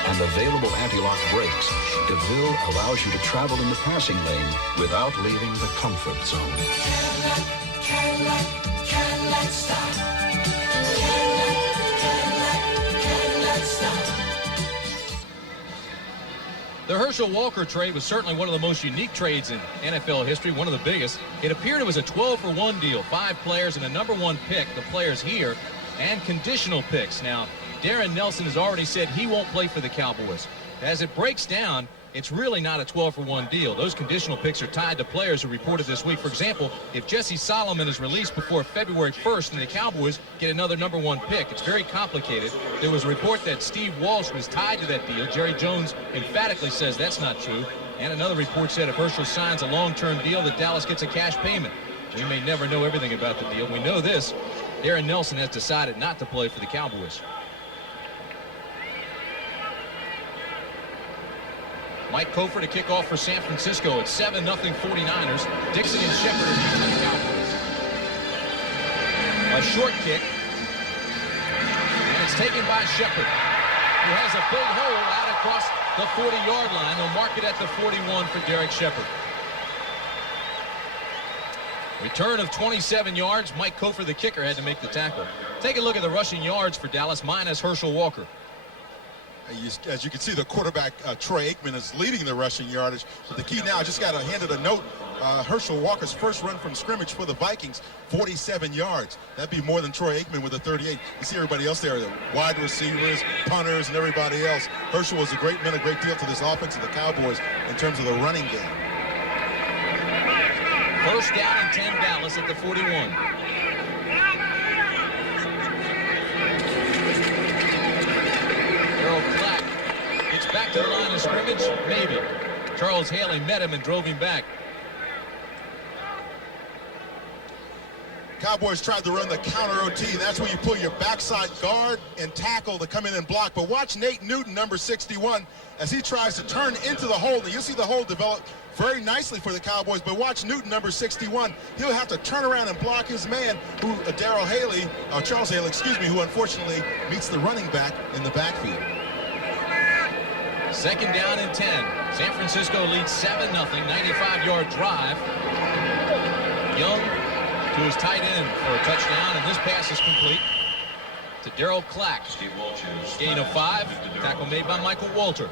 and available anti-lock brakes, DeVille allows you to travel in the passing lane without leaving the comfort zone. Cadillac style. Cadillac style. The Herschel Walker trade was certainly one of the most unique trades in NFL history, one of the biggest. It appeared it was a 12-for-1 deal, 5 players and a number 1 pick, the players here, and conditional picks. Now, Darren Nelson has already said he won't play for the Cowboys. As it breaks down, it's really not a 12-for-1 deal. Those conditional picks are tied to players who reported this week. For example, if Jesse Solomon is released before February 1st and the Cowboys get another number 1 pick, it's very complicated. There was a report that Steve Walsh was tied to that deal. Jerry Jones emphatically says that's not true. And another report said if Herschel signs a long-term deal, that Dallas gets a cash payment. We may never know everything about the deal. We know this. Darren Nelson has decided not to play for the Cowboys. Mike Kofor to kick off for San Francisco at 7-0 49ers. Dixon and Shepard are the Cowboys. A short kick. And it's taken by Shepard, who has a big hole out across the 40-yard line. They'll mark it at the 41 for Derek Shepard. Return of 27 yards. Mike Kofor, the kicker, had to make the tackle. Take a look at the rushing yards for Dallas, minus Herschel Walker. As you can see, the quarterback, Troy Aikman, is leading the rushing yardage. But the key now, I just got handed a note. Herschel Walker's first run from scrimmage for the Vikings, 47 yards. That'd be more than Troy Aikman with a 38. You see everybody else there, the wide receivers, punters, and everybody else. Herschel was meant a great deal to this offense of the Cowboys in terms of the running game. First down and 10, Dallas at the 41. Gets back to the line of scrimmage, maybe. Charles Haley met him and drove him back. Cowboys tried to run the counter OT. That's where you pull your backside guard and tackle to come in and block. But watch Nate Newton, number 61, as he tries to turn into the hole. And you'll see the hole develop very nicely for the Cowboys. But watch Newton, number 61. He'll have to turn around and block his man, Charles Haley, who unfortunately meets the running back in the backfield. Second down and 10. San Francisco leads 7-0, 95-yard drive. Young to his tight end for a touchdown, and this pass is complete to Darryl Clack. Gain of 5. Tackle made by Michael Walter.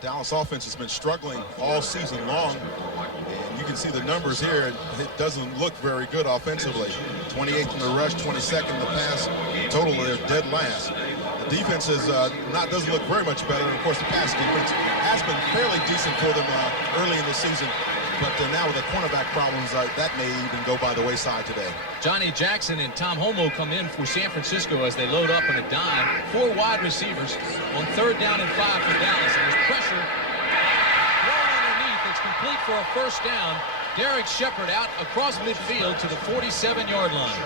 Dallas offense has been struggling all season long, and you can see the numbers here. It doesn't look very good offensively. 28th in the rush, 22nd in the pass. Total, they're dead last. The defense doesn't look very much better. And of course, the pass defense has been fairly decent for them early in the season. But now with the cornerback problems, that may even go by the wayside today. Johnny Jackson and Tom Homo come in for San Francisco as they load up on a dime. 4 wide receivers on 3rd down and 5 for Dallas. And there's pressure thrown underneath. It's complete for a first down. Derek Shepard out across midfield to the 47-yard line.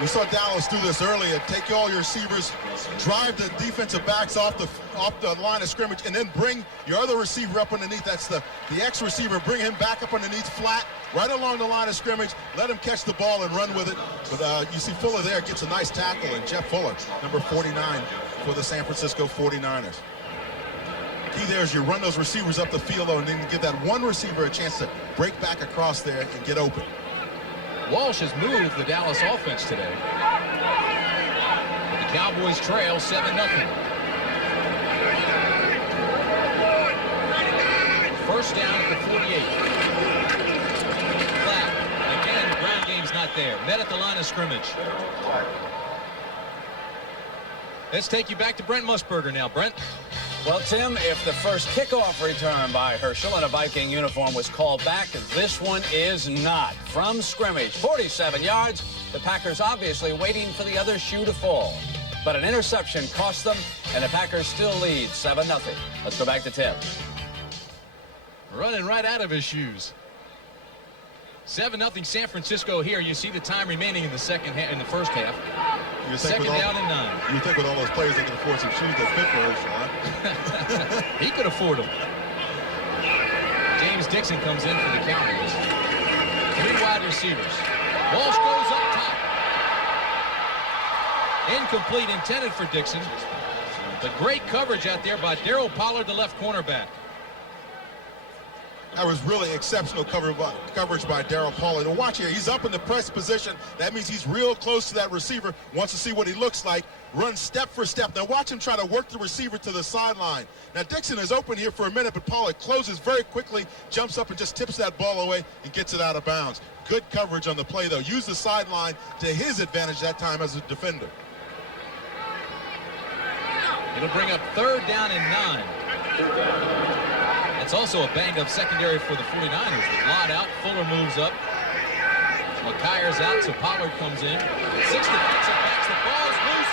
We saw Dallas do this earlier. Take all your receivers, drive the defensive backs off the line of scrimmage, and then bring your other receiver up underneath. That's the X-receiver. Bring him back up underneath flat, right along the line of scrimmage. Let him catch the ball and run with it. But you see Fuller there gets a nice tackle, and Jeff Fuller, number 49 for the San Francisco 49ers. Key there is you run those receivers up the field, though, and then give that one receiver a chance to break back across there and get open. Walsh has moved the Dallas offense today. But the Cowboys trail 7-0. First down at the 48. Flat. Again, the ground game's not there. Met at the line of scrimmage. Let's take you back to Brent Musburger now. Brent? Well, Tim, if the first kickoff return by Herschel in a Viking uniform was called back, this one is not. From scrimmage, 47 yards, the Packers obviously waiting for the other shoe to fall. But an interception cost them, and the Packers still lead 7-0. Let's go back to Tim. Running right out of his shoes. 7-0 San Francisco here. You see the time remaining in the first half. Second down and 9. You think with all those players they can afford some shoes that fit for Herschel, huh? He could afford them. James Dixon comes in for the Cowboys. 3 wide receivers. Walsh goes up top. Incomplete, intended for Dixon. But great coverage out there by Darryl Pollard, the left cornerback. That was really exceptional coverage by Darryl Pollard. And watch here, he's up in the press position. That means he's real close to that receiver, wants to see what he looks like, runs step for step. Now watch him try to work the receiver to the sideline. Now Dixon is open here for a minute, but Pollard closes very quickly, jumps up and just tips that ball away and gets it out of bounds. Good coverage on the play, though. Use the sideline to his advantage that time as a defender. It'll bring up 3rd down and 9. It's also a banged-up secondary for the 49ers. With Lott out, Fuller moves up. McKyer's out, so Pollard comes in. 6 defensive backs, the ball's loose.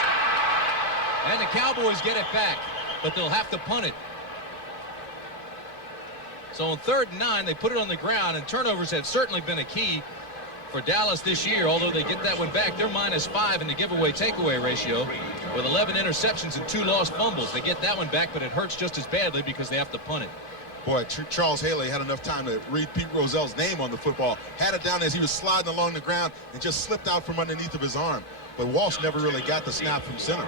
And the Cowboys get it back, but they'll have to punt it. So on 3rd and 9, they put it on the ground, and turnovers have certainly been a key for Dallas this year. Although they get that one back, they're -5 in the giveaway-takeaway ratio with 11 interceptions and 2 lost fumbles. They get that one back, but it hurts just as badly because they have to punt it. Boy, Charles Haley had enough time to read Pete Rozell's name on the football. Had it down as he was sliding along the ground and just slipped out from underneath of his arm. But Walsh never really got the snap from center.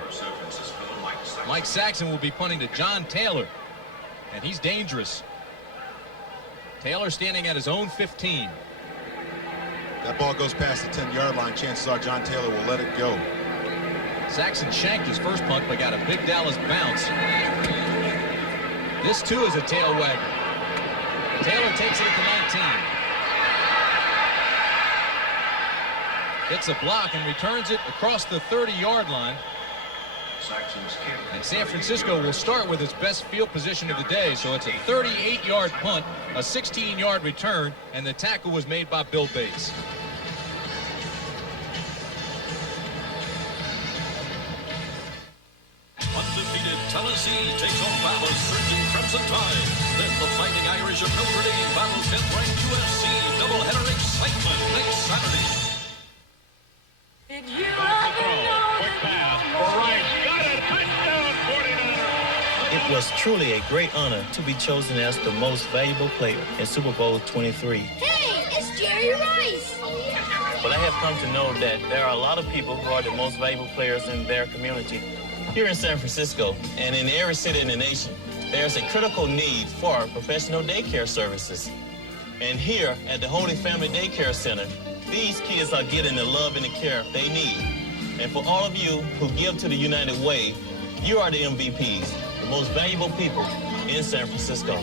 Mike Saxon will be punting to John Taylor, and he's dangerous. Taylor standing at his own 15. That ball goes past the 10-yard line. Chances are John Taylor will let it go. Saxon shanked his first punt, but got a big Dallas bounce. This, too, is a tail wagger. Taylor takes it at the 19. Gets a block and returns it across the 30-yard line. And San Francisco will start with its best field position of the day. So it's a 38-yard punt, a 16-yard return, and the tackle was made by Bill Bates. Undefeated Tennessee takes on Bama's surging Crimson Tide. Then the Fighting Irish of Notre Dame battles 10th-ranked USC. Doubleheader excitement next Saturday. Did you quick pass for Rice. Got it. Touchdown 49ers. It was truly a great honor to be chosen as the most valuable player in Super Bowl 23. Hey, it's Jerry Rice. But I have come to know that there are a lot of people who are the most valuable players in their community. Here in San Francisco and in every city in the nation, there's a critical need for professional daycare services. And here at the Holy Family Daycare Center, these kids are getting the love and the care they need. And for all of you who give to the United Way, you are the MVPs, the most valuable people in San Francisco.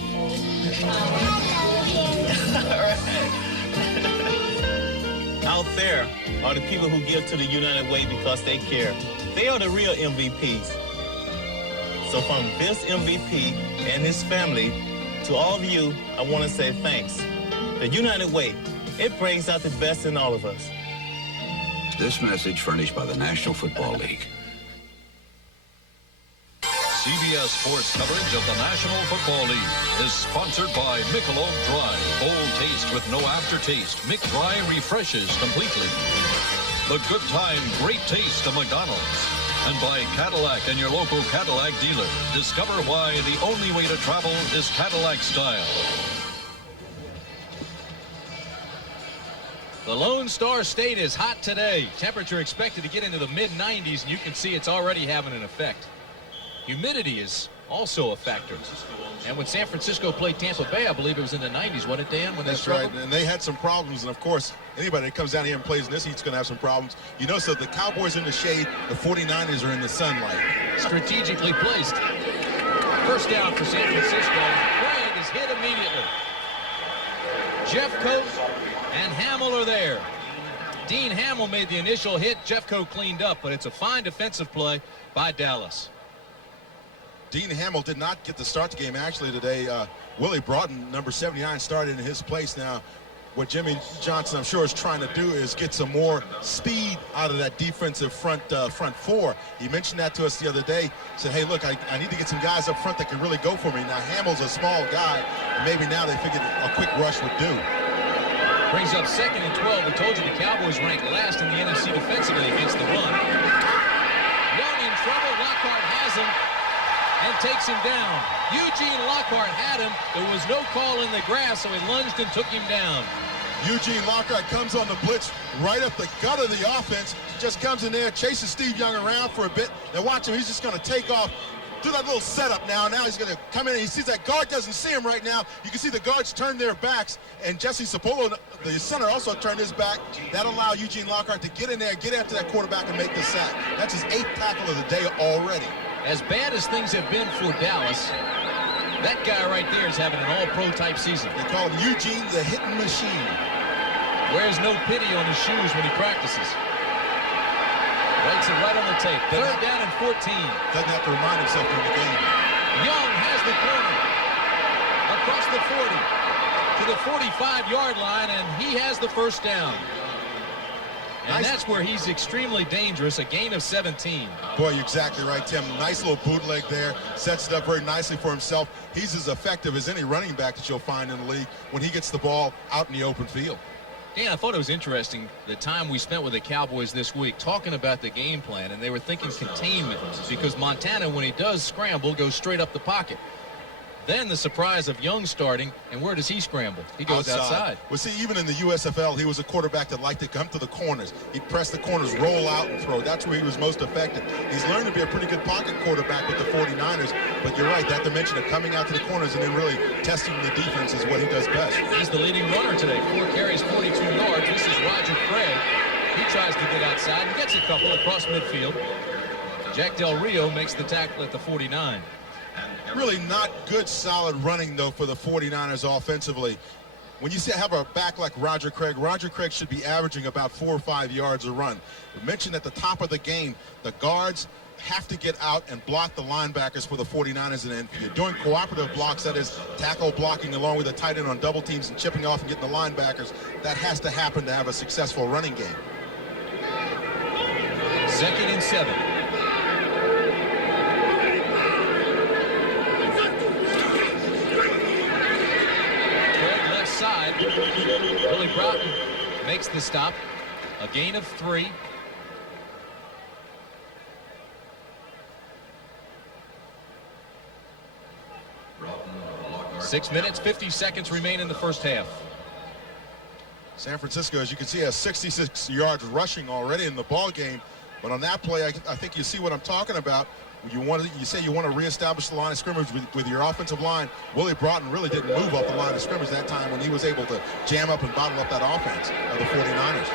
Out there are the people who give to the United Way because they care. They are the real MVPs. So from this MVP and his family To all of you, I want to say thanks. The United Way, it brings out the best in all of us. This message furnished by the National Football League. CBS Sports coverage of the National Football League is sponsored by Michelob Dry. Bold taste with no aftertaste. Mick Dry refreshes completely. The good time, great taste of McDonald's. And by Cadillac and your local Cadillac dealer. Discover why the only way to travel is Cadillac style. The Lone Star State is hot today. Temperature expected to get into the mid-90s, and you can see it's already having an effect. Humidity is also a factor. And when San Francisco played Tampa Bay, I believe it was in the 90s, wasn't it, Dan? When That's right, and they had some problems. And, of course, anybody that comes down here and plays in this heat's going to have some problems. You know, so the Cowboys are in the shade, the 49ers are in the sunlight. Strategically placed. First down for San Francisco. Craig is hit immediately. Jeffcoat and Hamill are there. Dean Hamill made the initial hit. Jeffcoat cleaned up, but it's a fine defensive play by Dallas. Dean Hamill did not get to start the game actually today. Willie Broughton, number 79, started in his place. Now, what Jimmy Johnson, I'm sure, is trying to do is get some more speed out of that defensive front four. He mentioned that to us the other day. Said, hey, look, I need to get some guys up front that can really go for me. Now, Hamill's a small guy, and maybe now they figured a quick rush would do. Brings up 2nd and 12. We told you the Cowboys ranked last in the NFC defensively against the run. Young in trouble. Lockhart has him and takes him down. Eugene Lockhart had him. There was no call in the grass, so he lunged and took him down. Eugene Lockhart comes on the blitz right up the gut of the offense. Just comes in there, chases Steve Young around for a bit, and watch him. He's just going to take off. Do that little setup now. Now he's going to come in, and he sees that guard doesn't see him right now. You can see the guards turn their backs, and Jesse Sapolo, the center, also turned his back. That'll allow Eugene Lockhart to get in there, get after that quarterback, and make the sack. That's his 8th tackle of the day already. As bad as things have been for Dallas, that guy right there is having an all-pro type season. They call him Eugene the hitting machine. Wears no pity on his shoes when he practices. Writes it right on the tape. Third down and 14. Doesn't have to remind himself during the game. Young has the corner across the 40 to the 45-yard line, and he has the first down. And that's where he's extremely dangerous, a gain of 17. Boy, you're exactly right, Tim. Nice little bootleg there. Sets it up very nicely for himself. He's as effective as any running back that you'll find in the league when he gets the ball out in the open field. Dan, I thought it was interesting the time we spent with the Cowboys this week talking about the game plan, and they were thinking containment because Montana, when he does scramble, goes straight up the pocket. Then the surprise of Young starting, and where does he scramble? He goes outside. Well, see, even in the USFL, he was a quarterback that liked to come to the corners. He'd press the corners, roll out, and throw. That's where he was most effective. He's learned to be a pretty good pocket quarterback with the 49ers, but you're right, that dimension of coming out to the corners and then really testing the defense is what he does best. He's the leading runner today. 4 carries, 42 yards. This is Roger Craig. He tries to get outside and gets a couple across midfield. Jack Del Rio makes the tackle at the 49. Really not good, solid running, though, for the 49ers offensively. When you have a back like Roger Craig should be averaging about 4 or 5 yards a run. We mentioned at the top of the game, the guards have to get out and block the linebackers for the 49ers. And then you're doing cooperative blocks, that is tackle blocking along with the tight end on double teams and chipping off and getting the linebackers. That has to happen to have a successful running game. 2nd and 7. Side. Willie Broughton makes the stop. A gain of 3. Six minutes, 50 seconds remain in the first half. San Francisco, as you can see, has 66 yards rushing already in the ball game. But on that play, I think you see what I'm talking about. You say you want to reestablish the line of scrimmage with your offensive line. Willie Broughton really didn't move off the line of scrimmage that time when he was able to jam up and bottle up that offense of the 49ers.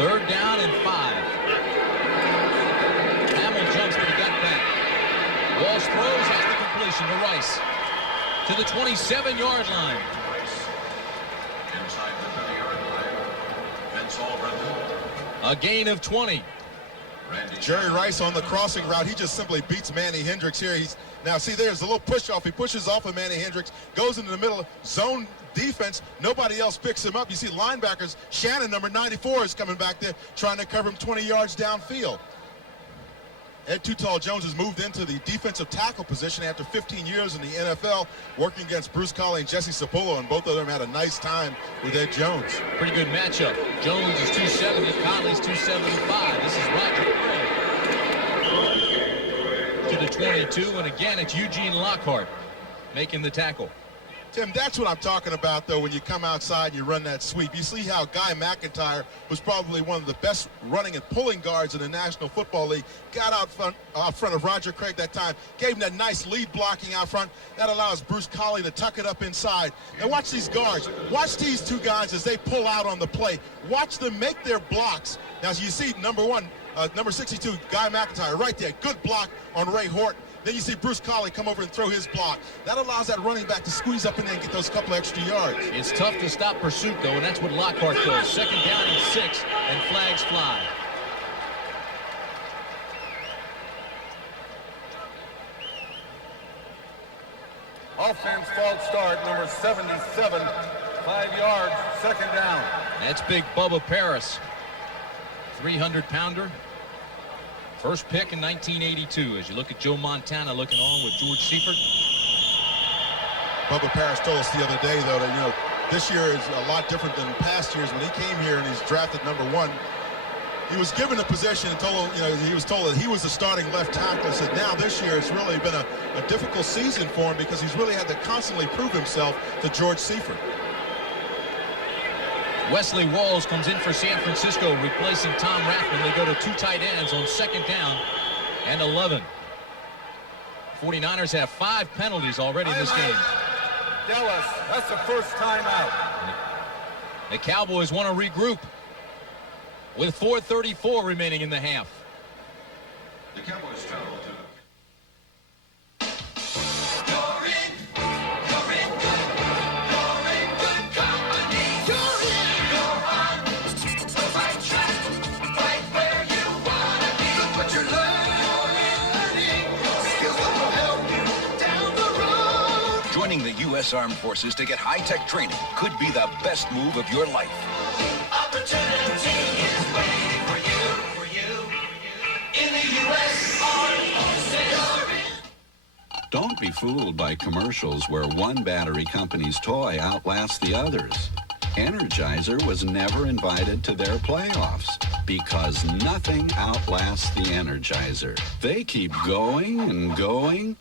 3rd down and 5. Hamill jumps, but he got back. Walsh throws, has the completion to Rice to the 27-yard line. A gain of 20. Jerry Rice on the crossing route. He just simply beats Manny Hendricks here. Now see, there's a little push off. He pushes off of Manny Hendricks, goes into the middle zone defense. Nobody else picks him up. You see linebackers. Shannon, number 94, is coming back there trying to cover him 20 yards downfield. Ed Too Tall Jones has moved into the defensive tackle position after 15 years in the NFL, working against Bruce Colley and Jesse Sapullo, and both of them had a nice time with Ed Jones. Pretty good matchup. Jones is 270, Colley's 275. This is Roger Craig to the 22, and again it's Eugene Lockhart making the tackle. Tim, that's what I'm talking about, though, when you come outside and you run that sweep. You see how Guy McIntyre was probably one of the best running and pulling guards in the National Football League, got out front of Roger Craig that time, gave him that nice lead blocking out front. That allows Bruce Colley to tuck it up inside. And watch these guards. Watch these two guys as they pull out on the play. Watch them make their blocks. Now, as you see, number 62, Guy McIntyre, right there. Good block on Ray Horton. Then you see Bruce Colley come over and throw his block. That allows that running back to squeeze up in there and get those couple extra yards. It's tough to stop pursuit, though, and that's what Lockhart does. Second down and 6, and flags fly. Offense false start, number 77, 5 yards, second down. That's big Bubba Paris, 300-pounder. First pick in 1982. As you look at Joe Montana looking on with George Seifert. Bubba Paris told us the other day, though, that this year is a lot different than past years. When he came here and he's drafted number 1, he was given a position and told, he was told that he was the starting left tackle. Said now this year it's really been a difficult season for him because he's really had to constantly prove himself to George Seifert. Wesley Walls comes in for San Francisco, replacing Tom Rathman. They go to 2 tight ends on second down and 11. 49ers have 5 penalties already in this game. Dallas, that's the first time out. The Cowboys want to regroup with 4:34 remaining in the half. The Cowboys travel to Joining the U.S. Armed Forces to get high-tech training could be the best move of your life. Opportunity is waiting for you in the U.S. Armed Forces. Don't be fooled by commercials where one battery company's toy outlasts the others. Energizer was never invited to their playoffs because nothing outlasts the Energizer. They keep going and going.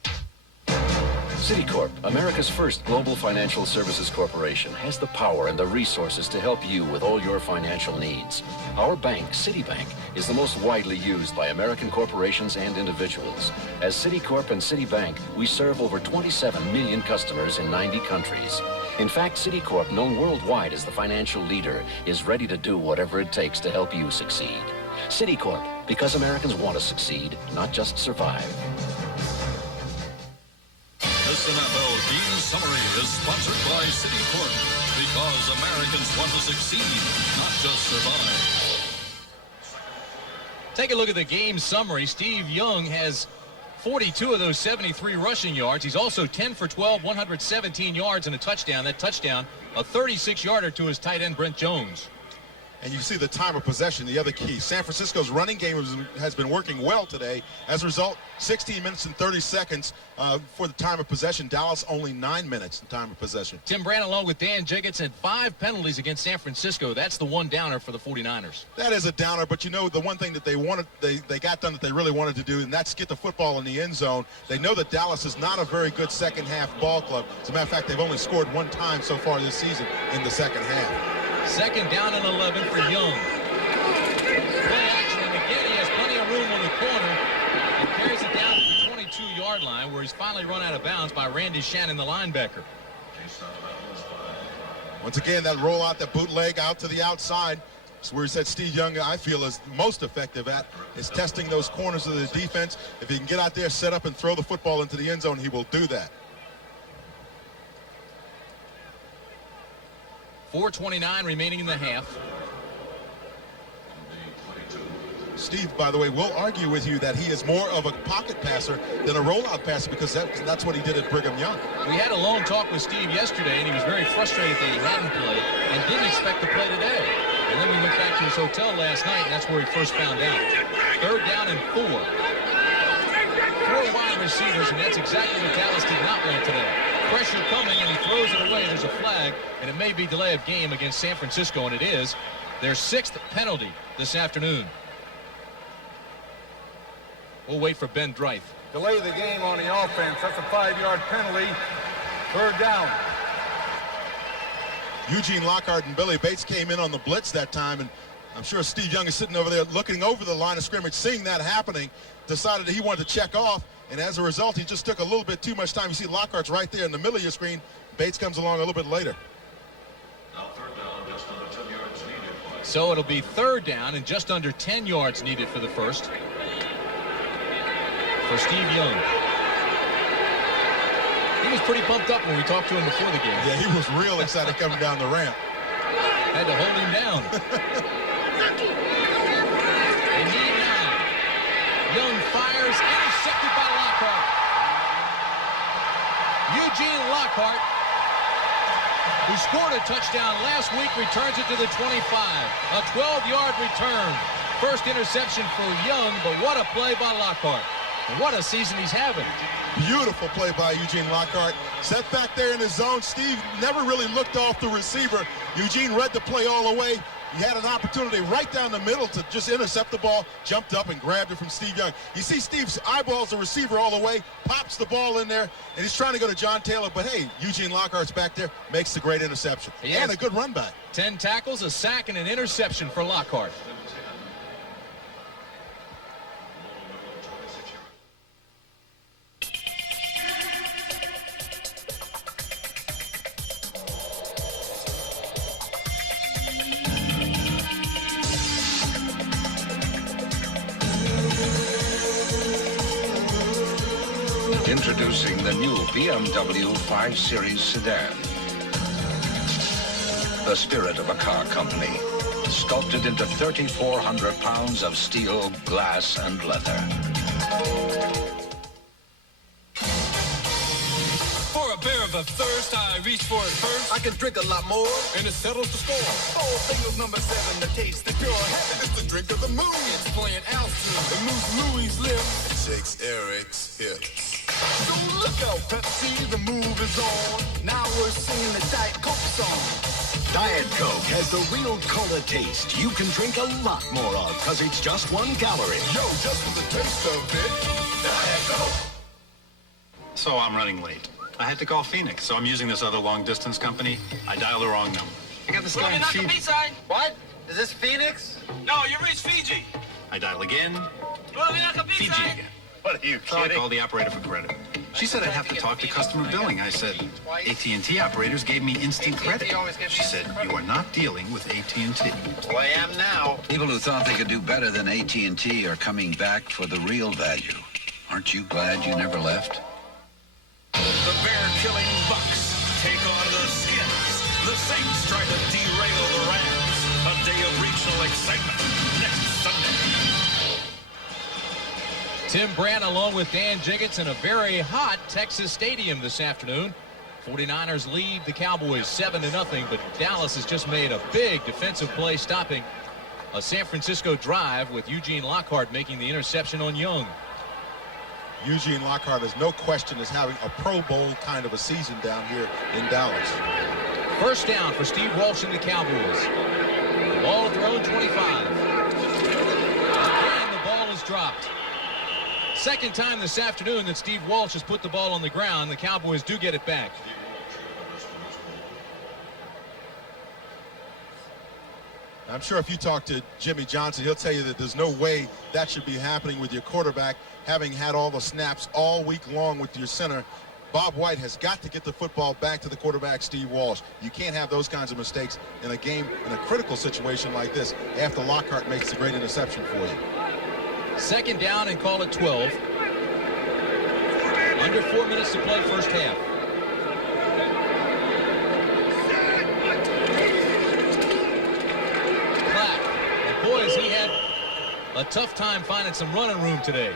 Citicorp, America's first global financial services corporation, has the power and the resources to help you with all your financial needs. Our bank, Citibank, is the most widely used by American corporations and individuals. As Citicorp and Citibank, we serve over 27 million customers in 90 countries. In fact, Citicorp, known worldwide as the financial leader, is ready to do whatever it takes to help you succeed. Citicorp, because Americans want to succeed, not just survive. This NFL Game Summary is sponsored by Citicorp, because Americans want to succeed, not just survive. Take a look at the game summary. Steve Young has 42 of those 73 rushing yards. He's also 10 for 12, 117 yards and a touchdown. That touchdown, a 36-yarder to his tight end, Brent Jones. And you see the time of possession, the other key. San Francisco's running game has been working well today. As a result, 16 minutes and 30 seconds for the time of possession. Dallas only 9 minutes in time of possession. Tim Brand along with Dan Jiggets and 5 penalties against San Francisco. That's the one downer for the 49ers. That is a downer, but you know the one thing that they wanted, they got done that they really wanted to do, and that's get the football in the end zone. They know that Dallas is not a very good second half ball club. As a matter of fact, they've only scored 1 time so far this season in the second half. Second down and 11 for Young. Play action, and again he has plenty of room on the corner and carries it down to the 22-yard line where he's finally run out of bounds by Randy Shannon, the linebacker. Once again, that rollout, that bootleg out to the outside. That's where he said Steve Young, I feel, is most effective at, is testing those corners of the defense. If he can get out there, set up, and throw the football into the end zone, he will do that. 4:29 remaining in the half. Steve, by the way, will argue with you that he is more of a pocket passer than a rollout passer because that's what he did at Brigham Young. We had a long talk with Steve yesterday, and he was very frustrated that he hadn't played and didn't expect to play today. And then we went back to his hotel last night, and that's where he first found out. 3rd down and 4. 4 wide receivers, and that's exactly what Dallas did not want today. Pressure coming, and he throws it away. There's a flag, and it may be delay of game against San Francisco, and it is their 6th penalty this afternoon. We'll wait for Ben Dreith. Delay the game on the offense. That's a 5-yard penalty. 3rd down. Eugene Lockhart and Billy Bates came in on the blitz that time, and I'm sure Steve Young is sitting over there looking over the line of scrimmage, seeing that happening, decided that he wanted to check off, and as a result, he just took a little bit too much time. You see Lockhart's right there in the middle of your screen. Bates comes along a little bit later. So it'll be 3rd down and just under 10 yards needed for the first. For Steve Young. He was pretty pumped up when we talked to him before the game. Yeah, he was real excited coming down the ramp. Had to hold him down. They need 9. Young fires, intercepted by Lockhart. Eugene Lockhart, who scored a touchdown last week, returns it to the 25. A 12-yard return. First interception for Young, but what a play by Lockhart. And what a season he's having. Beautiful play by Eugene Lockhart. Set back there in his zone. Steve never really looked off the receiver. Eugene read the play all the way. He had an opportunity right down the middle to just intercept the ball, jumped up and grabbed it from Steve Young. You see Steve's eyeballs the receiver all the way, pops the ball in there, and he's trying to go to John Taylor, but hey, Eugene Lockhart's back there, makes the great interception. And a good run back. 10 tackles, a sack, and an interception for Lockhart. Introducing the new BMW 5 Series sedan. The spirit of a car company, sculpted into 3,400 pounds of steel, glass, and leather. For a bear of a thirst, I reach for it first. I can drink a lot more, and it settles the score. Four singles, number 7, the taste of pure heaven. It's the drink of the moon. It's playing altitude. It moves Louis' lips. It shakes Eric's hips. So look out, Pepsi, the move is on. Now we're singing the Diet Coke song. Diet Coke has the real cola taste you can drink a lot more of because it's just 1 calorie. Yo, just for the taste of it, Diet Coke. So I'm running late. I had to call Phoenix, so I'm using this other long-distance company. I dialed the wrong number. I got this guy in Fiji. What? Is this Phoenix? No, you reached Fiji. I dial again. Fiji again. What are you So I kidding? called the operator for credit. She said I'd have to talk to customer billing. I said, AT&T operators gave me instant credit. She said, you are not dealing with AT&T. Well, I am now. People who thought they could do better than AT&T are coming back for the real value. Aren't you glad you never left? The bear-killing Bucks take on the Skins. The Saints try to derail the Rams. A day of regional excitement next Sunday. Tim Brandt along with Dan Jiggets in a very hot Texas Stadium this afternoon. 49ers lead the Cowboys 7-0, but Dallas has just made a big defensive play stopping a San Francisco drive with Eugene Lockhart making the interception on Young. Eugene Lockhart, is no question, is having a Pro Bowl kind of a season down here in Dallas. First down for Steve Walsh and the Cowboys. Ball at their own 25. Again, the ball is dropped. Second time this afternoon that Steve Walsh has put the ball on the ground. The Cowboys do get it back. I'm sure if you talk to Jimmy Johnson, he'll tell you that there's no way that should be happening with your quarterback having had all the snaps all week long with your center. Bob White has got to get the football back to the quarterback, Steve Walsh. You can't have those kinds of mistakes in a game, in a critical situation like this, after Lockhart makes a great interception for you. Second down and call it 12. Under 4 minutes to play first half. Clapp. And boys, he had a tough time finding some running room today.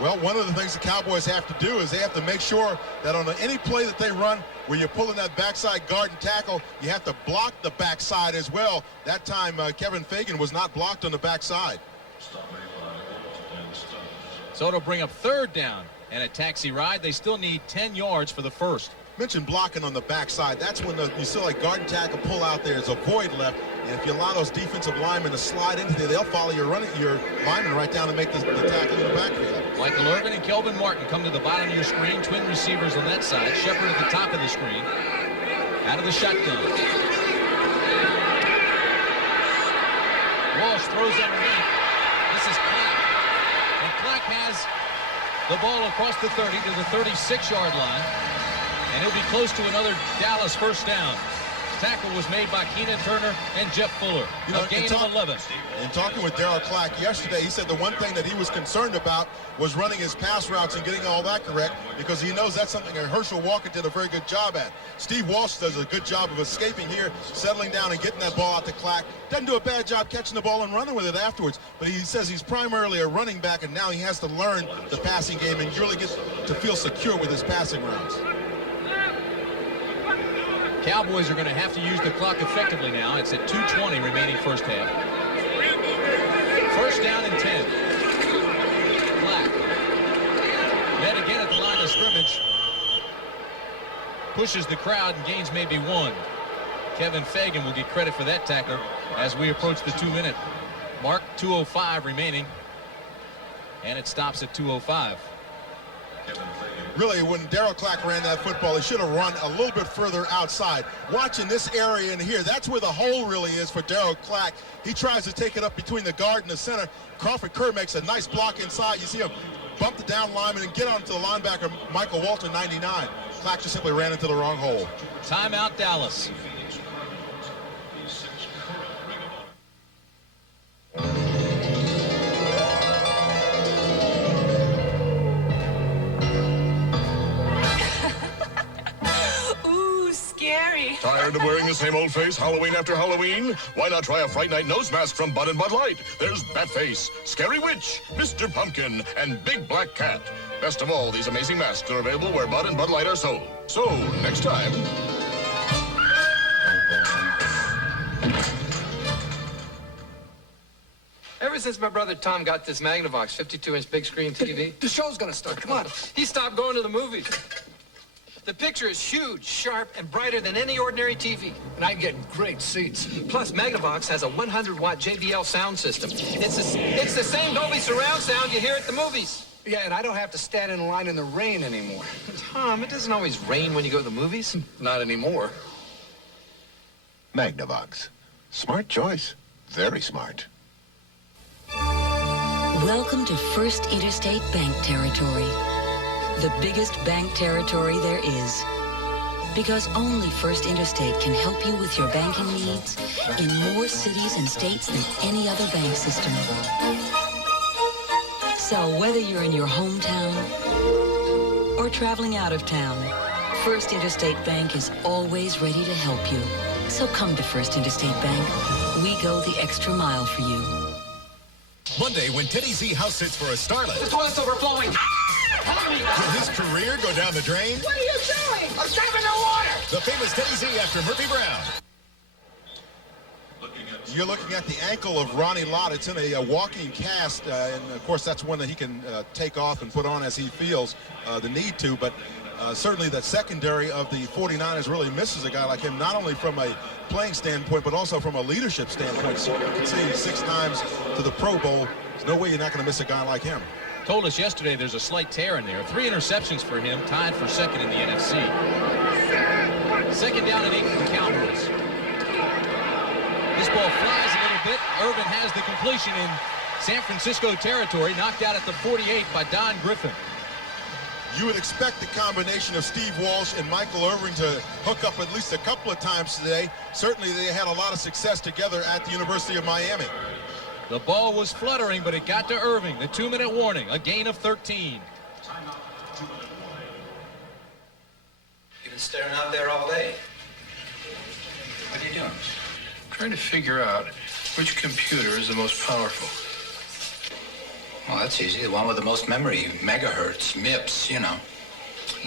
Well, one of the things the Cowboys have to do is they have to make sure that on any play that they run where you're pulling that backside guard and tackle, you have to block the backside as well. That time, Kevin Fagan was not blocked on the backside. So it'll bring up 3rd down and a taxi ride. They still need 10 yards for the first. Mentioned blocking on the backside. That's when you see like guard and tackle pull out there. There's a void left. And if you allow those defensive linemen to slide into there, they'll follow your lineman right down and make the tackle in the backfield. Michael Irvin and Kelvin Martin come to the bottom of your screen. Twin receivers on that side. Shepard at the top of the screen. Out of the shotgun. Walsh throws underneath. This is Clack. And Clack has the ball across the 30 to the 36-yard line. And he'll be close to another Dallas first down. Tackle was made by Keenan Turner and Jeff Fuller. A gain of 11. In talking with Darryl Clack yesterday, he said the one thing that he was concerned about was running his pass routes and getting all that correct, because he knows that's something that Herschel Walker did a very good job at. Steve Walsh does a good job of escaping here, settling down and getting that ball out to Clack. Doesn't do a bad job catching the ball and running with it afterwards, but he says he's primarily a running back, and now he has to learn the passing game and really get to feel secure with his passing routes. Cowboys are going to have to use the clock effectively now. It's at 2:20 remaining first half. First down and 10. Black. Then again at the line of scrimmage. Pushes the crowd and gains maybe 1. Kevin Fagan will get credit for that tackle as we approach the 2-minute mark. 2:05 remaining. And it stops at 2:05. Really, when Darryl Clack ran that football, he should have run a little bit further outside. Watching this area in here, that's where the hole really is for Darryl Clack. He tries to take it up between the guard and the center. Crawford Kerr makes a nice block inside. You see him bump the down lineman and get onto the linebacker, Michael Walter, 99. Clack just simply ran into the wrong hole. Timeout, Dallas. Tired of wearing the same old face Halloween after Halloween? Why not try a Fright Night nose mask from Bud and Bud Light? There's Batface, Scary Witch, Mr. Pumpkin, and Big Black Cat. Best of all, these amazing masks are available where Bud and Bud Light are sold. So, next time... Ever since my brother Tom got this Magnavox 52-inch big screen TV, the show's gonna start. Come on. He stopped going to the movies. The picture is huge, sharp, and brighter than any ordinary TV. And I get great seats. Plus, Magnavox has a 100-watt JBL sound system. It's the same Dolby surround sound you hear at the movies. Yeah, and I don't have to stand in line in the rain anymore. Tom, it doesn't always rain when you go to the movies. Not anymore. Magnavox. Smart choice. Very smart. Welcome to First Interstate Bank territory. The biggest bank territory there is. Because only First Interstate can help you with your banking needs in more cities and states than any other bank system. So whether you're in your hometown or traveling out of town, First Interstate Bank is always ready to help you. So come to First Interstate Bank. We go the extra mile for you. Monday, when Teddy Z house sits for a starlet. The toilet's overflowing. Will his career go down the drain? What are you doing? I'm saving the water. The famous Teddy Z after Murphy Brown. You're looking at the ankle of Ronnie Lott. It's in a walking cast, and of course that's one that he can take off and put on as he feels the need to, but certainly the secondary of the 49ers really misses a guy like him, not only from a playing standpoint, but also from a leadership standpoint. So you can see 6 times to the Pro Bowl. There's no way you're not going to miss a guy like him. Told us yesterday there's a slight tear in there. 3 interceptions for him, tied for second in the NFC. Second down and 8 for the Cowboys. This ball flies a little bit. Irvin has the completion in San Francisco territory, knocked out at the 48 by Don Griffin. You would expect the combination of Steve Walsh and Michael Irvin to hook up at least a couple of times today. Certainly they had a lot of success together at the University of Miami. The ball was fluttering, but it got to Irving. The 2-minute warning, a gain of 13. You've been staring out there all day. What are you doing? Trying to figure out which computer is the most powerful. Well, that's easy. The one with the most memory, megahertz, MIPS, you know.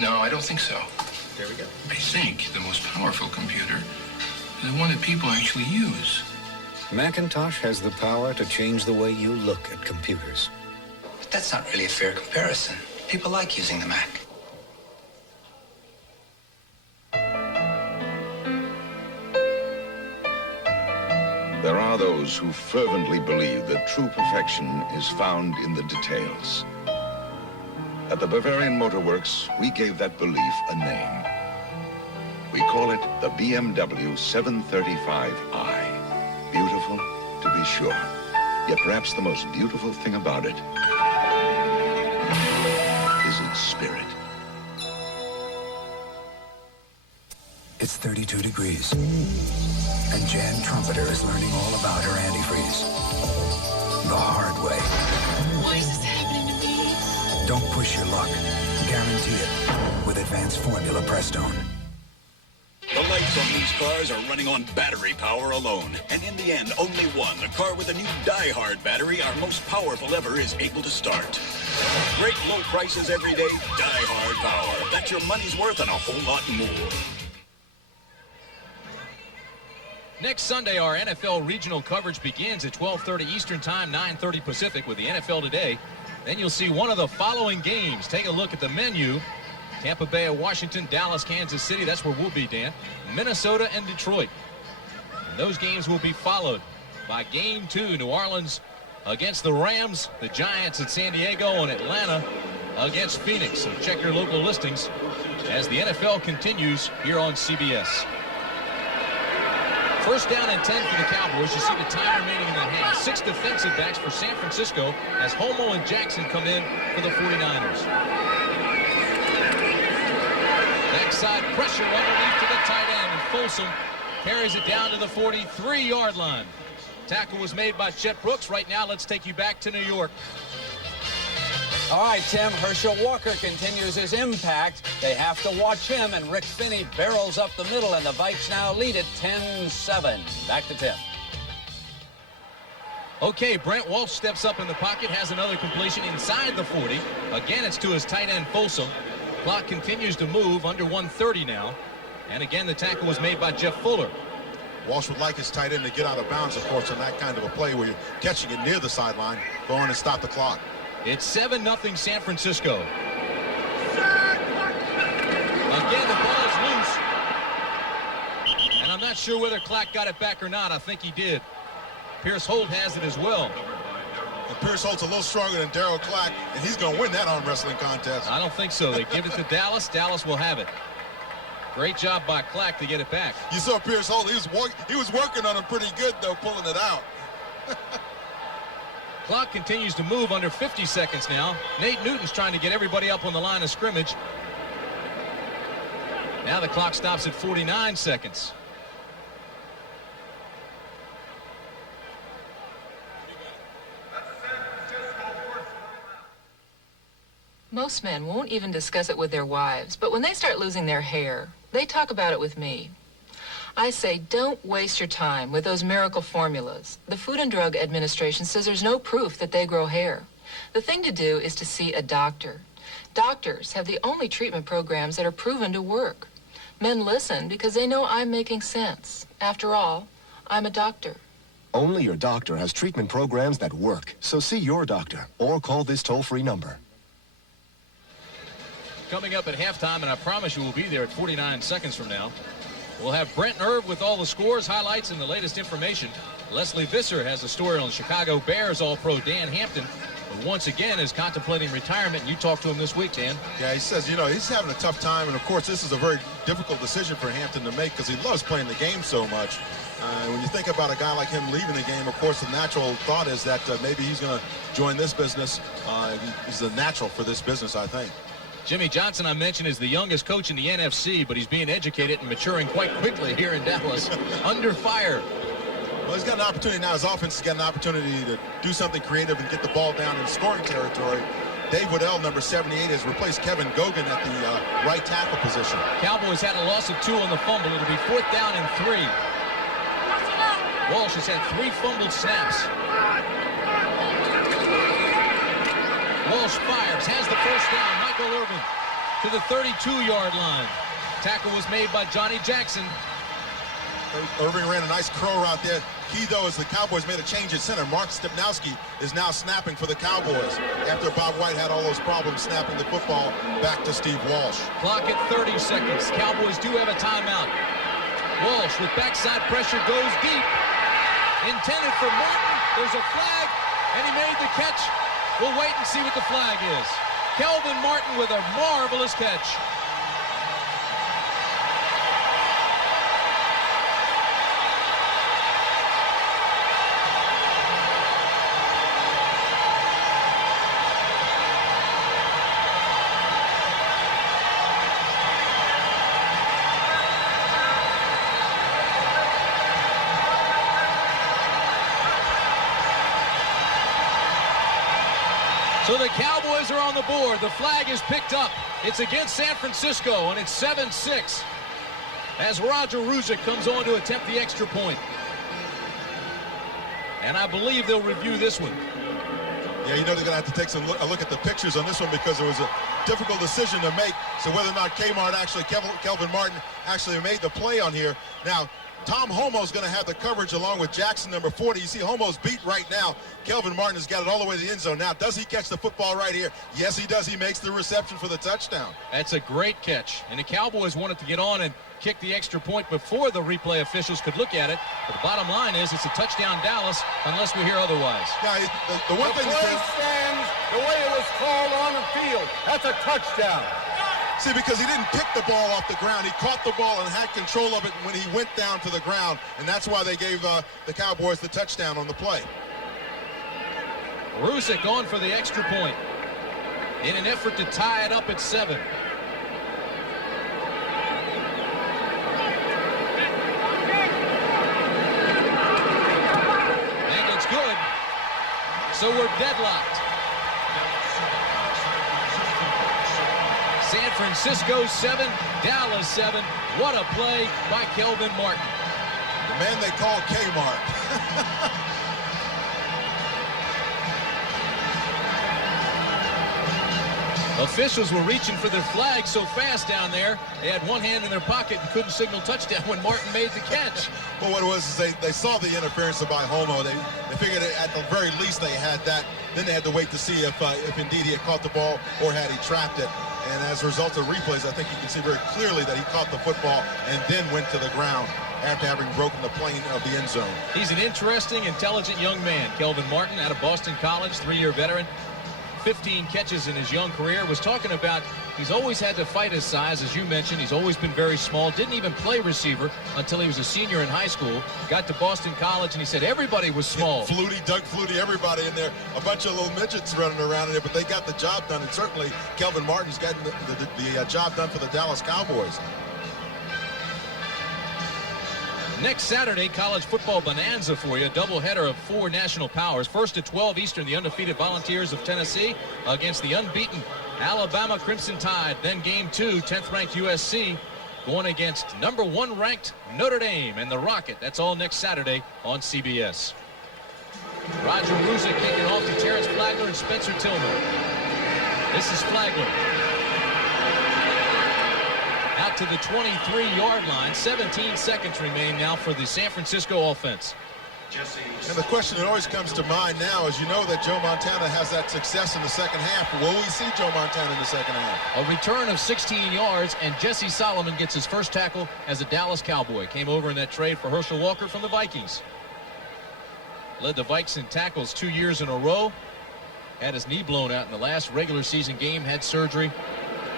No, I don't think so. There we go. I think the most powerful computer is the one that people actually use. Macintosh has the power to change the way you look at computers. But that's not really a fair comparison. People like using the Mac. There are those who fervently believe that true perfection is found in the details. At the Bavarian Motor Works, we gave that belief a name. We call it the BMW 735i. Beautiful, to be sure. Yet perhaps the most beautiful thing about it is its spirit. It's 32 degrees. And Jan Trumpeter is learning all about her antifreeze. The hard way. Why is this happening to me? Don't push your luck. Guarantee it with Advanced Formula Prestone. The lights on these cars are running on battery power alone. And in the end, only one, a car with a new Die-Hard battery, our most powerful ever, is able to start. Great low prices every day, Die-Hard power. That's your money's worth and a whole lot more. Next Sunday, our NFL regional coverage begins at 12:30 Eastern Time, 9:30 Pacific with the NFL Today. Then you'll see one of the following games. Take a look at the menu. Tampa Bay at Washington, Dallas, Kansas City. That's where we'll be, Dan. Minnesota and Detroit. And those games will be followed by Game 2, New Orleans against the Rams, the Giants at San Diego, and Atlanta against Phoenix. So check your local listings as the NFL continues here on CBS. First down and 10 for the Cowboys. You see the time remaining in the half. 6 defensive backs for San Francisco as Homo and Jackson come in for the 49ers. Backside pressure underneath to the tight end, and Folsom carries it down to the 43-yard line. Tackle was made by Chet Brooks. Right now, let's take you back to New York. All right, Tim, Herschel Walker continues his impact. They have to watch him, and Rick Finney barrels up the middle, and the Vikes now lead it 10-7. Back to Tim. Okay, Brent Walsh steps up in the pocket, has another completion inside the 40. Again, it's to his tight end, Folsom. Clock continues to move, under 1:30 now. And again, the tackle was made by Jeff Fuller. Walsh would like his tight end to get out of bounds, of course, on that kind of a play where you're catching it near the sideline. Go on and stop the clock. It's 7-0 San Francisco. Again, the ball is loose. And I'm not sure whether Clack got it back or not. I think he did. Pierce Holt has it as well. And Pierce Holt's a little stronger than Darryl Clack, and he's going to win that arm wrestling contest. I don't think so. They give it to Dallas. Dallas will have it. Great job by Clack to get it back. You saw Pierce Holt. He was working on him pretty good, though, pulling it out. Clock continues to move, under 50 seconds now. Nate Newton's trying to get everybody up on the line of scrimmage. Now the clock stops at 49 seconds. Most men won't even discuss it with their wives, but when they start losing their hair, they talk about it with me. I say, don't waste your time with those miracle formulas. The Food and Drug Administration says there's no proof that they grow hair. The thing to do is to see a doctor. Doctors have the only treatment programs that are proven to work. Men listen because they know I'm making sense. After all, I'm a doctor. Only your doctor has treatment programs that work. So see your doctor or call this toll-free number. Coming up at halftime, and I promise you we'll be there at 49 seconds from now. We'll have Brent Irv with all the scores, highlights, and the latest information. Leslie Visser has a story on Chicago Bears All-Pro Dan Hampton, who once again is contemplating retirement, and you talked to him this week, Dan. Yeah, he says, you know, he's having a tough time, and of course this is a very difficult decision for Hampton to make because he loves playing the game so much. When you think about a guy like him leaving the game, of course the natural thought is that maybe he's going to join this business. He's a natural for this business, I think. Jimmy Johnson, I mentioned, is the youngest coach in the NFC, but he's being educated and maturing quite quickly here in Dallas. Under fire. Well, he's got an opportunity now. His offense has got an opportunity to do something creative and get the ball down in scoring territory. Dave Waddell, number 78, has replaced Kevin Gogan at the right tackle position. Cowboys had a loss of 2 on the fumble. It'll be 4th down and 3. Walsh has had 3 fumbled snaps. Walsh fires, has the first down. Michael Irvin to the 32-yard line. Tackle was made by Johnny Jackson. Irving ran a nice crow route there. Key, though, is the Cowboys made a change at center. Mark Stepnowski is now snapping for the Cowboys after Bob White had all those problems snapping the football back to Steve Walsh. Clock at 30 seconds. Cowboys do have a timeout. Walsh with backside pressure goes deep. Intended for Martin. There's a flag, and he made the catch. We'll wait and see what the flag is. Kelvin Martin with a marvelous catch. So the Cowboys are on the board. The flag is picked up. It's against San Francisco, and it's 7-6 as Roger Ruzick comes on to attempt the extra point. And I believe they'll review this one. Yeah, you know they're going to have to take a look at the pictures on this one because it was a difficult decision to make. So whether or not Kelvin Martin actually made the play on here. Now, Tom Homo's going to have the coverage along with Jackson, number 40. You see Homo's beat right now. Kelvin Martin has got it all the way to the end zone. Now, does he catch the football right here? Yes, he does. He makes the reception for the touchdown. That's a great catch. And the Cowboys wanted to get on and kick the extra point before the replay officials could look at it. But the bottom line is it's a touchdown Dallas unless we hear otherwise. Now, the one thing play stands the way it was called on the field. That's a touchdown. See, because he didn't pick the ball off the ground. He caught the ball and had control of it when he went down to the ground. And that's why they gave the Cowboys the touchdown on the play. Ruzick on for the extra point in an effort to tie it up at 7. And it's good. So we're deadlocked. San Francisco 7, Dallas 7. What a play by Kelvin Martin. The man they call Kmart. Officials were reaching for their flag so fast down there. They had one hand in their pocket and couldn't signal touchdown when Martin made the catch. Well, what it was is they saw the interference by Homo. They figured at the very least they had that. Then they had to wait to see if indeed he had caught the ball or had he trapped it. And as a result of replays, I think you can see very clearly that he caught the football and then went to the ground after having broken the plane of the end zone. He's an interesting, intelligent young man. Kelvin Martin, out of Boston College, 3-year veteran. 15 catches in his young career. Was talking about he's always had to fight his size, as you mentioned. He's always been very small. Didn't even play receiver until he was a senior in high school. Got to Boston College, and he said everybody was small. Yeah, Flutie, Doug Flutie, everybody in there. A bunch of little midgets running around in there, but they got the job done. And certainly Kelvin Martin's gotten the job done for the Dallas Cowboys. Next Saturday, college football bonanza for you. A doubleheader of 4 national powers. First at 12 Eastern, the undefeated Volunteers of Tennessee against the unbeaten Alabama Crimson Tide. Then game 2, 10th-ranked USC going against number 1 ranked Notre Dame and the Rocket. That's all next Saturday on CBS. Roger Ruzick kicking off to Terrence Flagler and Spencer Tillman. This is Flagler. Out to the 23-yard line. 17 seconds remain now for the San Francisco offense. And the question that always comes to mind now is, you know that Joe Montana has that success in the second half. Will we see Joe Montana in the second half? A return of 16 yards, and Jesse Solomon gets his first tackle as a Dallas Cowboy. Came over in that trade for Herschel Walker from the Vikings. Led the Vikes in tackles 2 years in a row. Had his knee blown out in the last regular season game. Had surgery.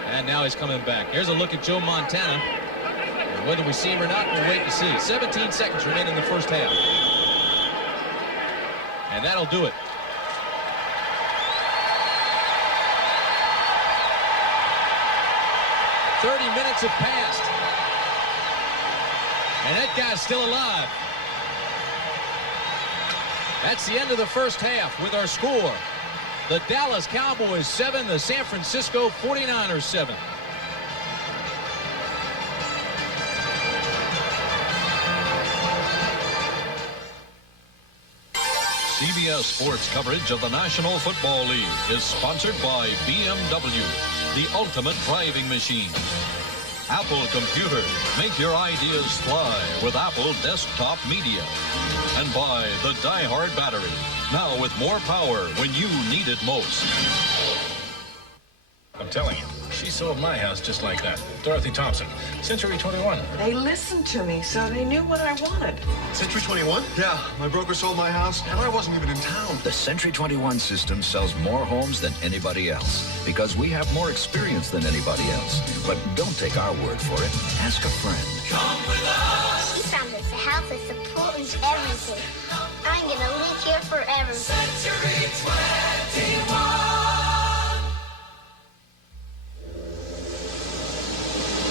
And now he's coming back. Here's a look at Joe Montana. And whether we see him or not, we'll wait to see. 17 seconds remain in the first half. And that'll do it. "30 minutes have passed. And that guy's still alive. That's the end of the first half with our score. The Dallas Cowboys 7, the San Francisco 49ers 7. CBS Sports coverage of the National Football League is sponsored by BMW, the ultimate driving machine. Apple Computer, make your ideas fly with Apple Desktop Media. And by the Die-Hard battery, now with more power when you need it most. I'm telling you, she sold my house just like that. Dorothy Thompson, Century 21. They listened to me, so they knew what I wanted. Century 21? Yeah, my broker sold my house, and I wasn't even in town. The Century 21 system sells more homes than anybody else because we have more experience than anybody else. But don't take our word for it. Ask a friend. Come with us. She found us a house with a pool and everything. I'm going to live here forever. Century 21.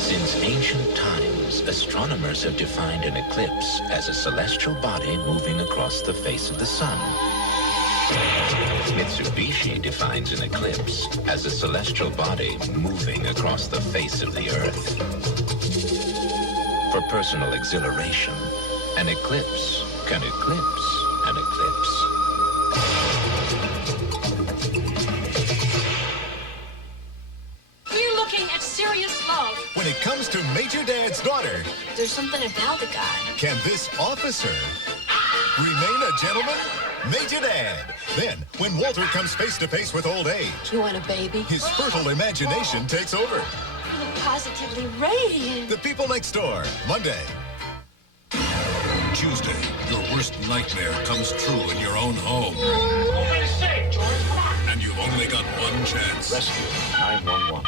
Since ancient times, astronomers have defined an eclipse as a celestial body moving across the face of the sun. Mitsubishi defines an eclipse as a celestial body moving across the face of the earth. For personal exhilaration, an eclipse can eclipse an eclipse. We're looking at serious love. When it comes to Major Dad's daughter, There's something about the guy. can this officer remain a gentleman? Major Dad. Then, when Walter comes face to face with old age, You want a baby? his fertile imagination takes over. You look positively radiant. The People Next Door, Monday. Tuesday, your worst nightmare comes true in your own home. Open safe, George. Come on. And you've only got one chance. Rescue 911.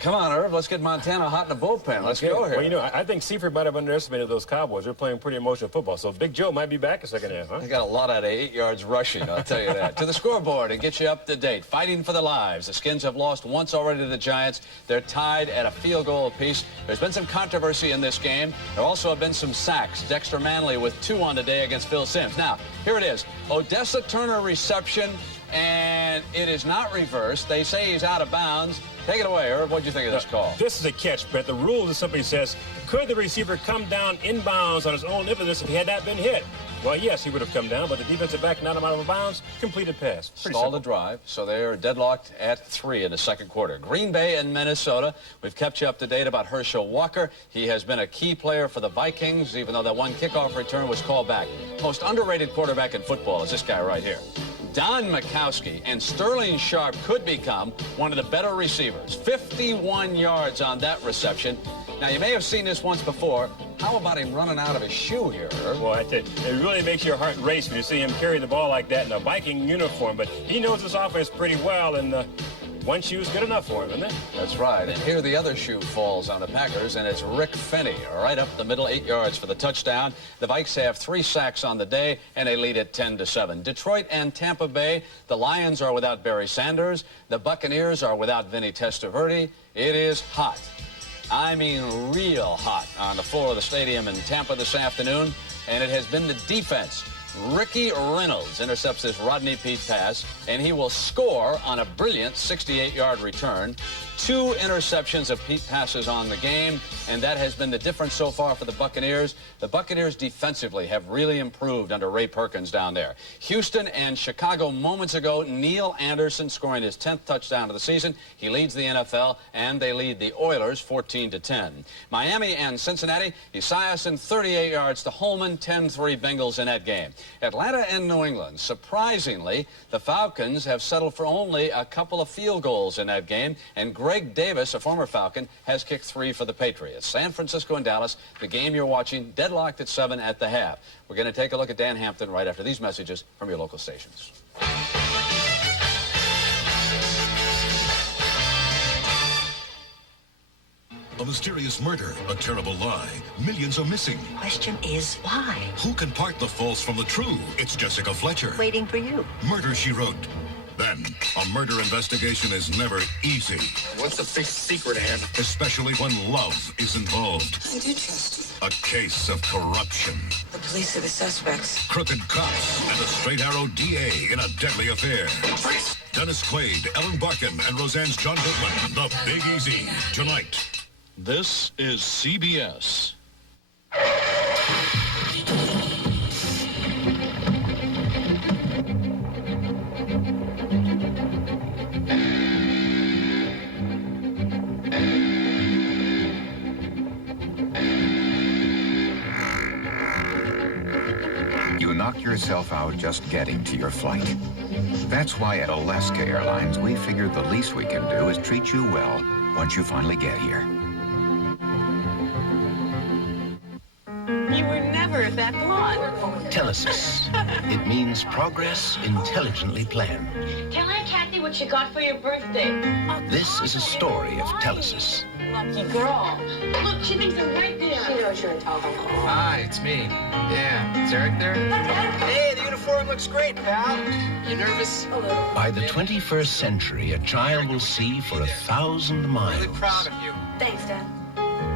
Come on, Irv. Let's get Montana hot in the bullpen. Let's go here. Well, you know, I think Seifert might have underestimated those Cowboys. They're playing pretty emotional football. So Big Joe might be back in second half, huh? They got a lot out of 8 yards rushing, I'll tell you that. To the scoreboard and get you up to date. Fighting for their lives. The Skins have lost once already to the Giants. They're tied at a field goal apiece. There's been some controversy in this game. There also have been some sacks. Dexter Manley with 2 on today against Phil Simms. Now, here it is. Odessa Turner reception, and it is not reversed. They say he's out of bounds. Take it away, Irv. What do you think of this call? This is a catch, Brett. The rule just simply says, could the receiver come down inbounds on his own impetus if he had not been hit? Well, yes, he would have come down, but the defensive back knocked him out of bounds. Completed pass. Stalled the drive, so they're deadlocked at 3 in the second quarter. Green Bay and Minnesota. We've kept you up to date about Herschel Walker. He has been a key player for the Vikings, even though that one kickoff return was called back. Most underrated quarterback in football is this guy right here. Don Majkowski and Sterling Sharp could become one of the better receivers. 51 yards on that reception. Now, you may have seen this once before. How about him running out of his shoe here, Irv? Well, it really makes your heart race when you see him carry the ball like that in a Viking uniform. But he knows this offense pretty well, and one shoe's good enough for him, isn't it? That's right. And here the other shoe falls on the Packers, and it's Rick Finney right up the middle, 8 yards for the touchdown. The Vikes have 3 sacks on the day, and they lead it 10-7. Detroit and Tampa Bay, the Lions are without Barry Sanders. The Buccaneers are without Vinny Testaverde. It is hot. I mean real hot on the floor of the stadium in Tampa this afternoon, and it has been the defense. Ricky Reynolds intercepts this Rodney Peete pass, and he will score on a brilliant 68-yard return. 2 interceptions of Peete passes on the game, and that has been the difference so far for the Buccaneers. The Buccaneers defensively have really improved under Ray Perkins down there. Houston and Chicago moments ago, Neil Anderson scoring his 10th touchdown of the season. He leads the NFL, and they lead the Oilers 14-10. Miami and Cincinnati, Esiason 38 yards to Holman, 10-3 Bengals in that game. Atlanta and New England, surprisingly, the Falcons have settled for only a couple of field goals in that game, and Greg Davis, a former Falcon, has kicked 3 for the Patriots. San Francisco and Dallas, the game you're watching, deadlocked at 7 at the half. We're going to take a look at Dan Hampton right after these messages from your local stations. A mysterious murder, a terrible lie. Millions are missing. Question is, why? Who can part the false from the true? It's Jessica Fletcher. Waiting for you. Murder, She Wrote. Then, a murder investigation is never easy. What's the big secret, Anne? Especially when love is involved. I do trust you. A case of corruption. The police are the suspects. Crooked cops and a straight arrow DA in a deadly affair. Dennis Quaid, Ellen Barkin, and Roseanne's John Goodman. The Big Easy. Tonight. This is CBS. You knock yourself out just getting to your flight. That's why at Alaska Airlines, we figured the least we can do is treat you well once you finally get here. You were never that blonde. Telesis. It means progress intelligently planned. Tell Aunt Kathy what you got for your birthday. This is a story of Telesis. Lucky girl. Look, she thinks I'm right there. She knows you're in telephone. Hi, it's me. Yeah, is Eric there? Hey, the uniform looks great, pal. You nervous? A little. By the 21st century, a child will see for 1,000 miles. Really proud of you. Thanks, Dad.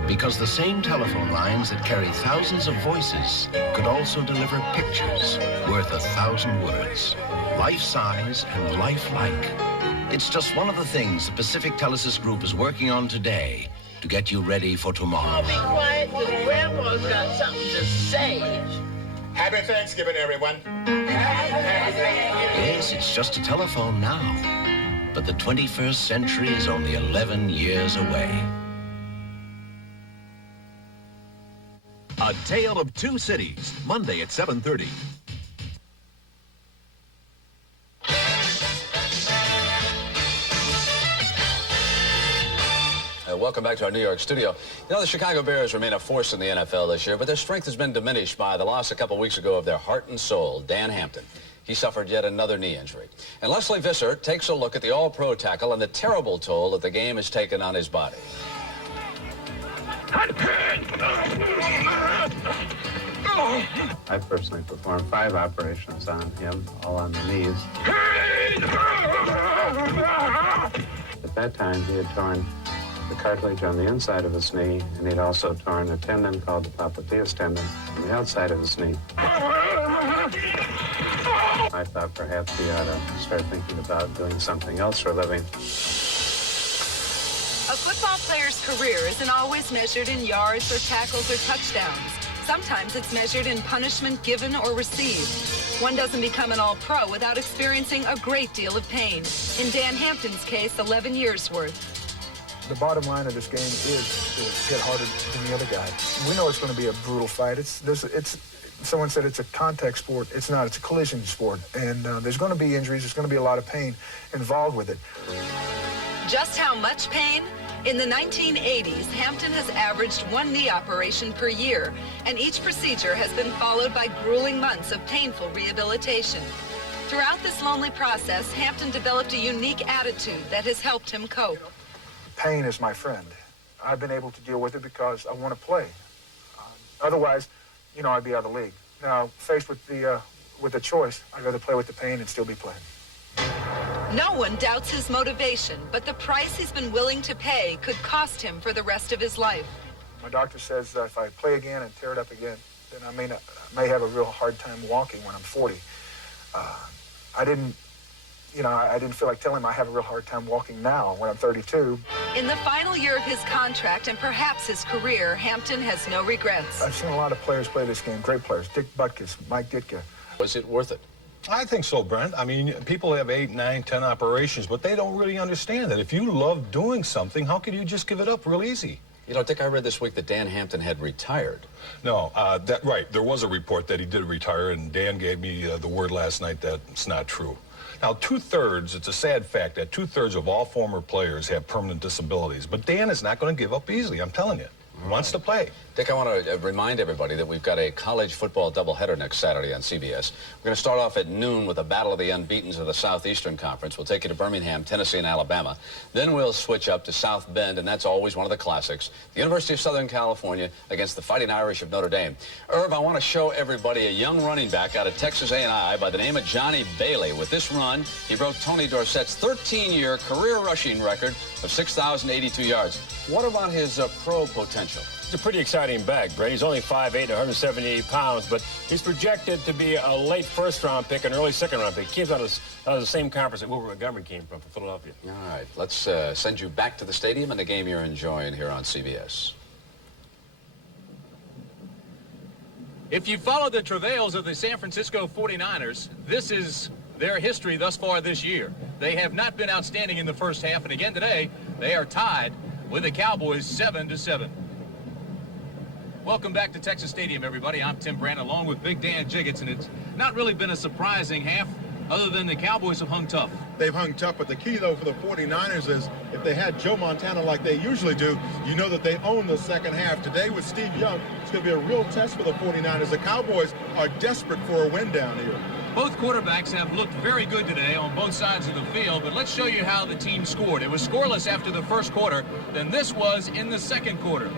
Because the same telephone lines that carry thousands of voices could also deliver pictures worth 1,000 words. Life-size and lifelike. It's just one of the things the Pacific Telesis Group is working on today to get you ready for tomorrow. Oh, be quiet, because Grandma's got something to say. Happy Thanksgiving, everyone. Yes, it's just a telephone now. But the 21st century is only 11 years away. A Tale of Two Cities, Monday at 7:30. Welcome back to our New York studio. You know, the Chicago Bears remain a force in the NFL this year, but their strength has been diminished by the loss a couple weeks ago of their heart and soul, Dan Hampton. He suffered yet another knee injury. And Leslie Visser takes a look at the all-pro tackle and the terrible toll that the game has taken on his body. I personally performed 5 operations on him, all on the knees. At that time, he had torn the cartilage on the inside of his knee, and he'd also torn a tendon called the popliteus tendon on the outside of his knee. I thought perhaps he ought to start thinking about doing something else for a living. A football player's career isn't always measured in yards or tackles or touchdowns. Sometimes it's measured in punishment given or received. One doesn't become an all-pro without experiencing a great deal of pain. In Dan Hampton's case, 11 years worth. The bottom line of this game is to hit harder than the other guy. We know it's going to be a brutal fight. Someone said it's a contact sport. It's not. It's a collision sport. And there's going to be injuries. There's going to be a lot of pain involved with it. Just how much pain? In the 1980s, Hampton has averaged 1 knee operation per year, and each procedure has been followed by grueling months of painful rehabilitation. Throughout this lonely process, Hampton developed a unique attitude that has helped him cope. Pain is my friend. I've been able to deal with it because I want to play. Otherwise, you know, I'd be out of the league. Now, faced with the choice, I'd rather play with the pain and still be playing. No one doubts his motivation, but the price he's been willing to pay could cost him for the rest of his life. My doctor says that if I play again and tear it up again, then I may have a real hard time walking when I'm 40. I didn't feel like telling him I have a real hard time walking now when I'm 32. In the final year of his contract and perhaps his career, Hampton has no regrets. I've seen a lot of players play this game, great players. Dick Butkus, Mike Ditka. Was it worth it? I think so, Brent. I mean, people have 8, 9, 10 operations, but they don't really understand that if you love doing something, how could you just give it up real easy? You know, Dick, I read this week that Dan Hampton had retired. No, right. There was a report that he did retire, and Dan gave me the word last night that it's not true. Now, 2/3, it's a sad fact that 2/3 of all former players have permanent disabilities, but Dan is not going to give up easily, I'm telling you. He wants to play. Dick, I want to remind everybody that we've got a college football doubleheader next Saturday on CBS. We're going to start off at noon with a battle of the unbeatens of the Southeastern Conference. We'll take you to Birmingham, Tennessee, and Alabama. Then we'll switch up to South Bend, and that's always one of the classics. The University of Southern California against the Fighting Irish of Notre Dame. Irv, I want to show everybody a young running back out of Texas A&I by the name of Johnny Bailey. With this run, he broke Tony Dorsett's 13-year career rushing record of 6,082 yards. What about his pro potential? potential. He's a pretty exciting back, Brady. He's only 5'8", 178 pounds, but he's projected to be a late first-round pick, an early second-round pick. He came out of the same conference that Wilbur Montgomery came from Philadelphia. All right, let's send you back to the stadium and the game you're enjoying here on CBS. If you follow the travails of the San Francisco 49ers, this is their history thus far this year. They have not been outstanding in the first half, and again today, they are tied with the Cowboys 7-7. Welcome back to Texas Stadium, everybody. I'm Tim Brand, along with Big Dan Jiggets, and it's not really been a surprising half, other than the Cowboys have hung tough. They've hung tough, but the key, though, for the 49ers is if they had Joe Montana like they usually do, you know that they own the second half. Today with Steve Young, it's going to be a real test for the 49ers. The Cowboys are desperate for a win down here. Both quarterbacks have looked very good today on both sides of the field, but let's show you how the team scored. It was scoreless after the first quarter, then this was in the second quarter.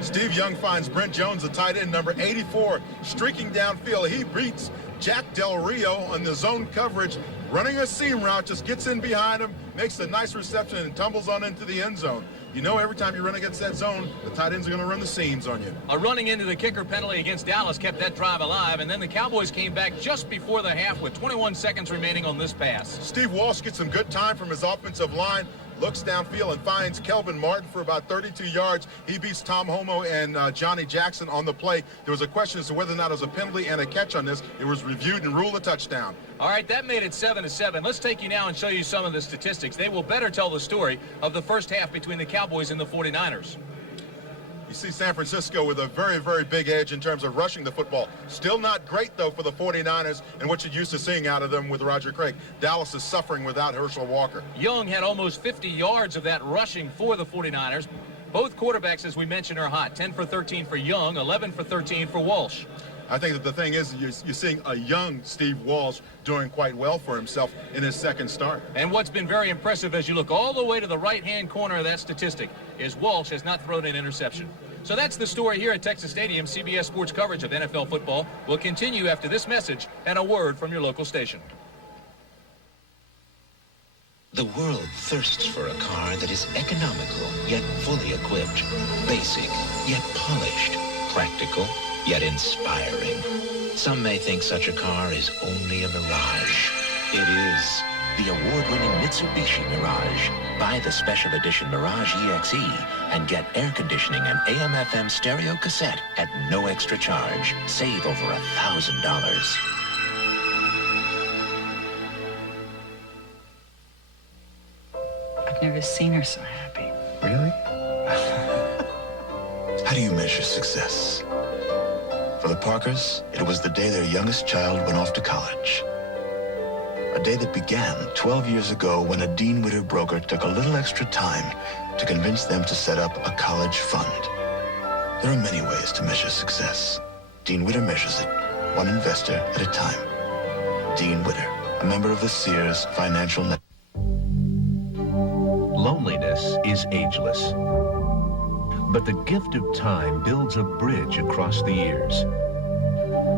Steve Young finds Brent Jones, the tight end, number 84, streaking downfield. He beats Jack Del Rio on the zone coverage, running a seam route, just gets in behind him, makes a nice reception, and tumbles on into the end zone. You know, every time you run against that zone, the tight ends are going to run the seams on you. A running into the kicker penalty against Dallas kept that drive alive, and then the Cowboys came back just before the half with 21 seconds remaining on this pass. Steve Walsh gets some good time from his offensive line, looks downfield and finds Kelvin Martin for about 32 yards. He beats Tom Homo and Johnny Jackson on the play. There was a question as to whether or not it was a penalty and a catch on this. It was reviewed and ruled a touchdown. All right, that made it 7-7. Let's take you now and show you some of the statistics. They will better tell the story of the first half between the Cowboys and the 49ers. You see San Francisco with a very, very big edge in terms of rushing the football. Still not great, though, for the 49ers and what you're used to seeing out of them with Roger Craig. Dallas is suffering without Herschel Walker. Young had almost 50 yards of that rushing for the 49ers. Both quarterbacks, as we mentioned, are hot. 10 for 13 for Young, 11 for 13 for Walsh. I think that the thing is you're seeing a young Steve Walsh doing quite well for himself in his second start. And what's been very impressive as you look all the way to the right-hand corner of that statistic is Walsh has not thrown an interception. So that's the story here at Texas Stadium. CBS Sports coverage of NFL football will continue after this message and a word from your local station. The world thirsts for a car that is economical, yet fully equipped, basic, yet polished, practical, yet inspiring. Some may think such a car is only a mirage. It is the award-winning Mitsubishi Mirage. Buy the special edition Mirage EXE and get air conditioning and AM/FM stereo cassette at no extra charge. Save over $1,000. I've never seen her so happy. Really? How do you measure success? For the Parkers, it was the day their youngest child went off to college. A day that began 12 years ago when a Dean Witter broker took a little extra time to convince them to set up a college fund. There are many ways to measure success. Dean Witter measures it, one investor at a time. Dean Witter, a member of the Sears Financial Network. Loneliness is ageless. But the gift of time builds a bridge across the years.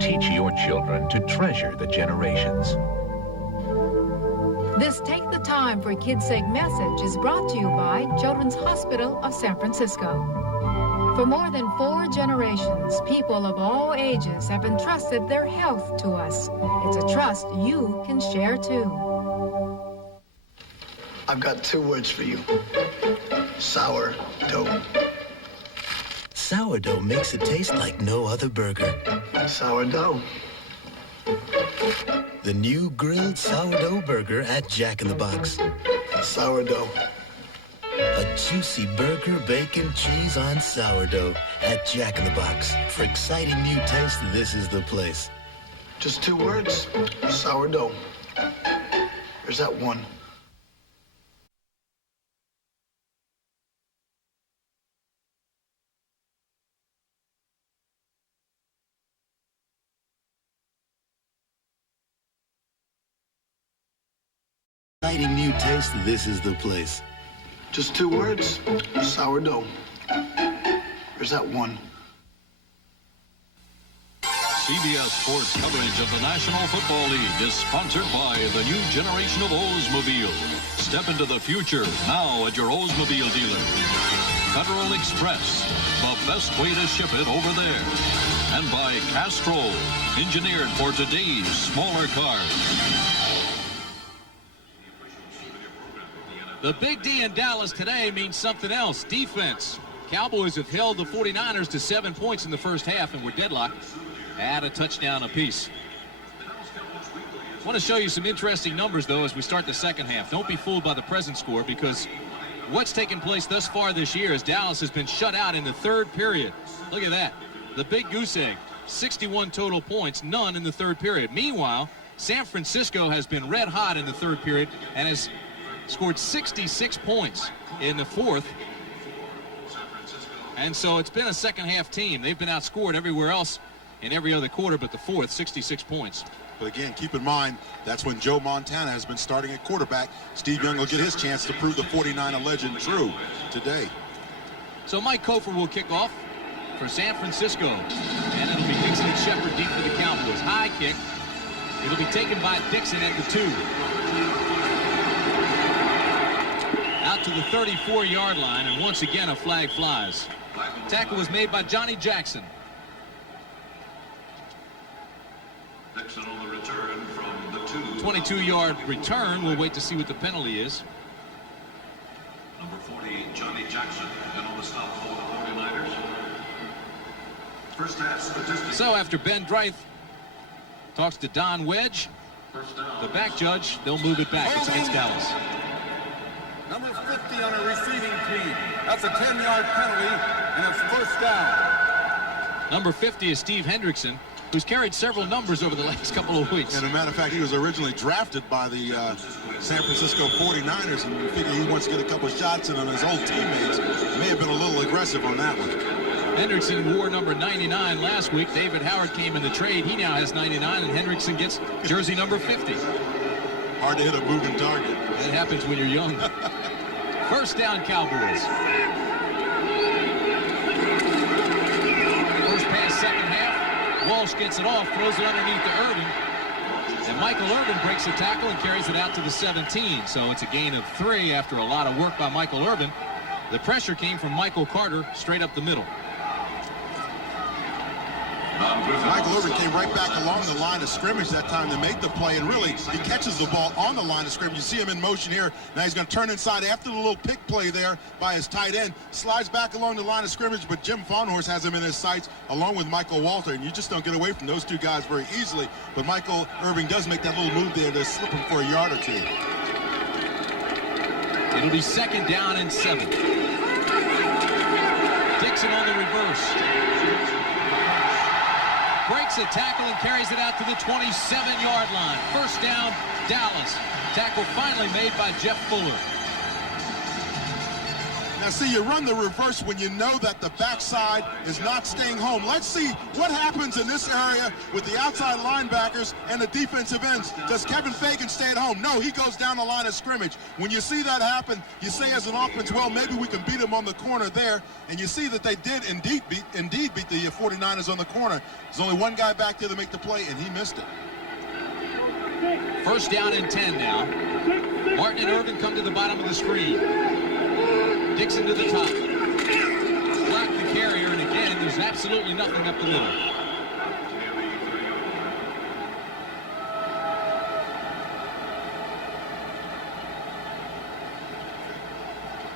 Teach your children to treasure the generations. This Take the Time for Kids' Sake message is brought to you by Children's Hospital of San Francisco. For more than 4 generations, people of all ages have entrusted their health to us. It's a trust you can share too. I've got 2 words for you. Sourdough. Sourdough makes it taste like no other burger. Sourdough. The new grilled sourdough burger at Jack in the Box. Sourdough. A juicy burger, bacon, cheese on sourdough at Jack in the Box. For exciting new taste, this is the place. Just 2 words. Sourdough. There's that one. Exciting new taste, this is the place. Just 2 words. Sourdough. There's that one. CBS Sports coverage of the National Football League is sponsored by the new generation of Oldsmobile. Step into the future now at your Oldsmobile dealer. Federal Express, the best way to ship it over there. And by Castrol, engineered for today's smaller cars. The big D in Dallas today means something else. Defense. Cowboys have held the 49ers to 7 points in the first half and were deadlocked at a touchdown apiece. I want to show you some interesting numbers, though, as we start the second half. Don't be fooled by the present score, because what's taken place thus far this year is Dallas has been shut out in the third period. Look at that. The big goose egg. 61 total points, none in the third period. Meanwhile, San Francisco has been red hot in the third period and has scored 66 points in the fourth. And so it's been a second half team. They've been outscored everywhere else in every other quarter but the fourth, 66 points. But again, keep in mind, that's when Joe Montana has been starting at quarterback. Steve Young will get his chance to prove the 49er legend true today. So Mike Kofer will kick off for San Francisco. And it'll be Dixon and Shepard deep for the Cowboys. High kick. It'll be taken by Dixon at the 2. Out to the 34-yard line, and once again a flag flies. Tackle was made by Johnny Jackson. Dixon on the return from the 2. 22-yard return. We'll wait to see what the penalty is. Number 40, Johnny Jackson, and on the stop for the 49ers. First half statistics. So after Ben Dreith talks to Don Wedge, the back judge, they'll move it back. It's against Dallas. Number 50 on a receiving team. That's a 10-yard penalty, and it's first down. Number 50 is Steve Hendrickson, who's carried several numbers over the last couple of weeks. And as a matter of fact, he was originally drafted by the San Francisco 49ers, and you figure he wants to get a couple of shots in on his old teammates. May have been a little aggressive on that one. Hendrickson wore number 99 last week. David Howard came in the trade. He now has 99, and Hendrickson gets jersey number 50. Hard to hit a moving target. That happens when you're young. First down, Cowboys. First pass, second half. Walsh gets it off, throws it underneath to Irvin. And Michael Irvin breaks the tackle and carries it out to the 17. So it's a gain of 3 after a lot of work by Michael Irvin. The pressure came from Michael Carter straight up the middle. Michael Irvin came right back along the line of scrimmage that time to make the play, and really, he catches the ball on the line of scrimmage. You see him in motion here. Now he's going to turn inside after the little pick play there by his tight end. Slides back along the line of scrimmage, but Jim Faunhorse has him in his sights along with Michael Walter, and you just don't get away from those two guys very easily. But Michael Irvin does make that little move there to slip him for a yard or 2. It'll be second down and 7. Dixon on the reverse. Breaks a tackle and carries it out to the 27-yard line. First down, Dallas. Tackle finally made by Jeff Fuller. Now, see, you run the reverse when you know that the backside is not staying home. Let's see what happens in this area with the outside linebackers and the defensive ends. Does Kevin Fagan stay at home? No, he goes down the line of scrimmage. When you see that happen, you say as an offense, well, maybe we can beat them on the corner there. And you see that they did indeed beat the 49ers on the corner. There's only one guy back there to make the play, and he missed it. First down and 10 now. Martin and Irvin come to the bottom of the screen. Dixon to the top. Block the carrier, and again, there's absolutely nothing up the middle.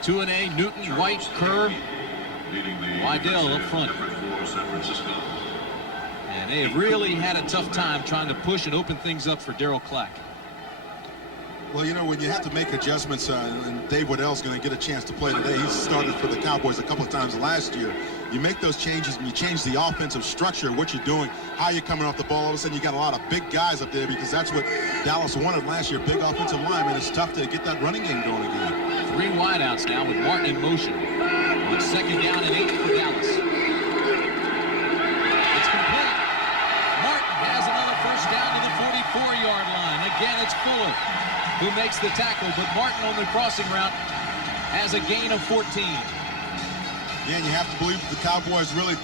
Two and A, Newton, White, Kerr, Wydell up front. And they really had a tough time trying to push and open things up for Darryl Clack. Well, you know, when you have to make adjustments, and Dave Waddell's going to get a chance to play today. He started for the Cowboys a couple of times last year. You make those changes and you change the offensive structure, what you're doing, how you're coming off the ball. All of a sudden, you got a lot of big guys up there because that's what Dallas wanted last year, big offensive linemen. It's tough to get that running game going again. 3 wideouts now with Martin in motion. On second down and 8 for Dallas. It's complete. Martin has another first down to the 44-yard line. Again, it's Fuller who makes the tackle, but Martin on the crossing route has a gain of 14. Yeah, and you have to believe that the Cowboys really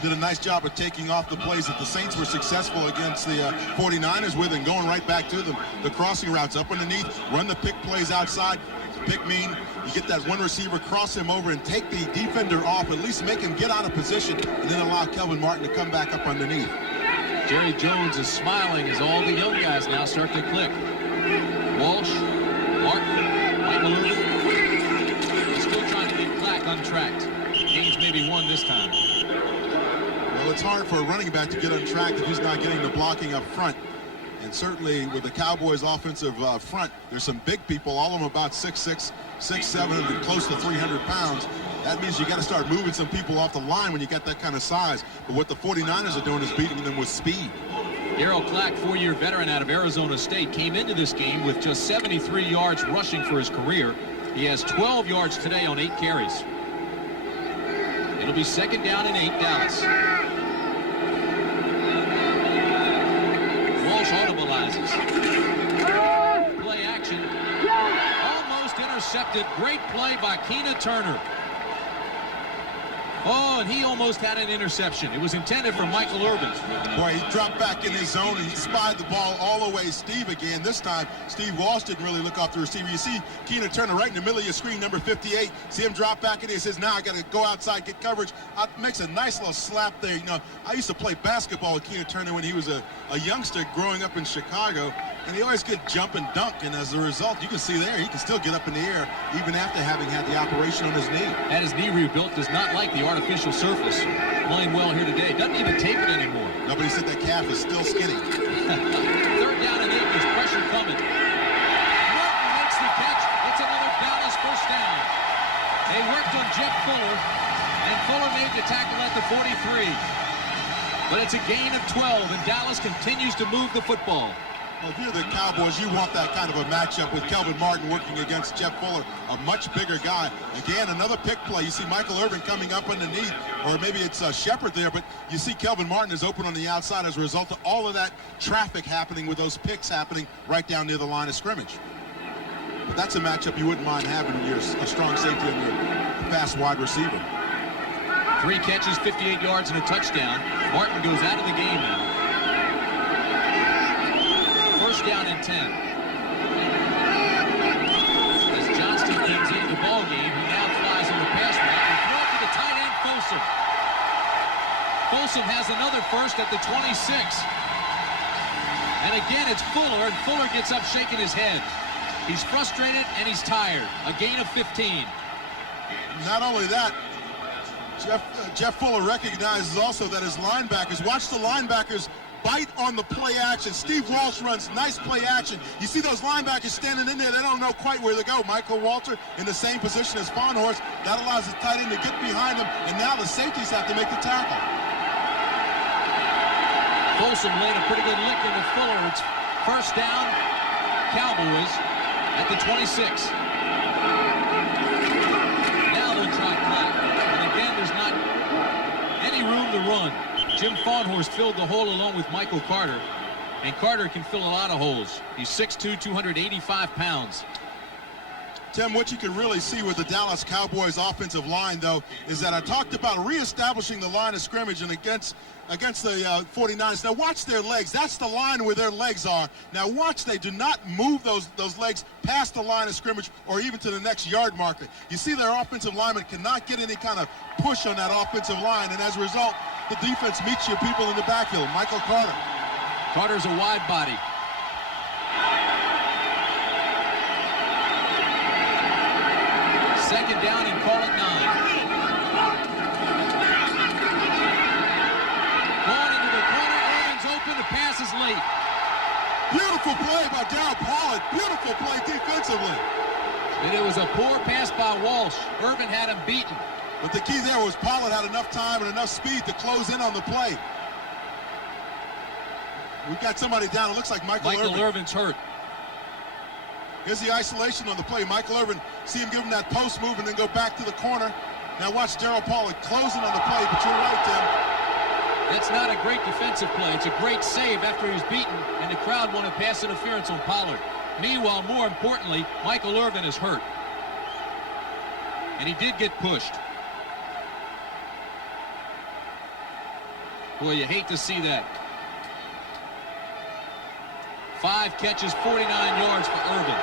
did a nice job of taking off the plays that the Saints were successful against the 49ers with and going right back to them. The crossing routes up underneath, run the pick plays outside. Pick mean you get that one receiver, cross him over and take the defender off, at least make him get out of position, and then allow Kelvin Martin to come back up underneath. Jerry Jones is smiling as all the young guys now start to click. Walsh, Martin, Michael Irvin. Still trying to get Clack untracked. Game's maybe won this time. Well, it's hard for a running back to get untracked if he's not getting the blocking up front. And certainly with the Cowboys offensive front, there's some big people, all of them about 6'6", 6'7", and close to 300 pounds. That means you got to start moving some people off the line when you got that kind of size. But what the 49ers are doing is beating them with speed. Darryl Clack, 4-year veteran out of Arizona State, came into this game with just 73 yards rushing for his career. He has 12 yards today on 8 carries. It'll be 2nd down and 8, Dallas. Walsh audibilizes. Play action. Almost intercepted. Great play by Keena Turner. Oh, and he almost had an interception. It was intended for Michael Irvin. Boy, he dropped back in his zone and he spied the ball all the way Steve again. This time, Steve Walsh didn't really look off the receiver. You see Keena Turner right in the middle of your screen, number 58. See him drop back in. He says, now I got to go outside, get coverage. Makes a nice little slap there. You know, I used to play basketball with Keena Turner when he was a youngster growing up in Chicago. And he always could jump and dunk, and as a result, you can see there, he can still get up in the air even after having had the operation on his knee. Had his knee rebuilt, does not like the artificial surface. Playing well here today. Doesn't even tape it anymore. Nobody said that calf is still skinny. 3rd down and 8, there's pressure coming. Martin makes the catch. It's another Dallas 1st down. They worked on Jeff Fuller, and Fuller made the tackle at the 43. But it's a gain of 12, and Dallas continues to move the football. Well, if you're the Cowboys, you want that kind of a matchup with Kelvin Martin working against Jeff Fuller, a much bigger guy. Again, another pick play. You see Michael Irvin coming up underneath, or maybe it's Shepard there, but you see Kelvin Martin is open on the outside as a result of all of that traffic happening with those picks happening right down near the line of scrimmage. But that's a matchup you wouldn't mind having when you're a strong safety and you're a fast wide receiver. 3 catches, 58 yards, and a touchdown. Martin goes out of the game now. 1st down and 10. As Johnston comes into the ball game, he now flies in the pass route and throw it to the tight end, Folsom. Folsom has another first at the 26. And again, it's Fuller, and Fuller gets up shaking his head. He's frustrated and he's tired. A gain of 15. Not only that, Jeff Fuller recognizes also that his linebackers, watch the linebackers bite on the play action. Steve Walsh runs nice play action. You see those linebackers standing in there, they don't know quite where to go. Michael Walter in the same position as Farnhorst. That allows the tight end to get behind him, and now the safeties have to make the tackle. Folsom laid a pretty good lick into Fuller. It's 1st down, Cowboys at the 26. Now they'll try Clack. And again, there's not any room to run. Jim Farnhorst filled the hole along with Michael Carter. And Carter can fill a lot of holes. He's 6'2", 285 pounds. Tim, what you can really see with the Dallas Cowboys offensive line, though, is that I talked about reestablishing the line of scrimmage and against the 49ers. Now watch their legs. That's the line where their legs are. Now watch, they do not move those legs past the line of scrimmage or even to the next yard marker. You see their offensive linemen cannot get any kind of push on that offensive line, and as a result, the defense meets your people in the backfield. Michael Carter. Carter's a wide body. Second down and call it 9. Going into the corner, Irvin's open, the pass is late. Beautiful play by Darryl Pollard. Beautiful play defensively. And it was a poor pass by Walsh. Irvin had him beaten. But the key there was Pollard had enough time and enough speed to close in on the play. We've got somebody down. It looks like Michael Irvin. Irvin's hurt. Here's the isolation on the play. Michael Irvin, see him give him that post move and then go back to the corner. Now watch Darryl Pollard closing on the play, but you're right, Tim. That's not a great defensive play. It's a great save after he was beaten, and the crowd wanted pass interference on Pollard. Meanwhile, more importantly, Michael Irvin is hurt. And he did get pushed. Boy, you hate to see that. 5 catches, 49 yards for Irvin.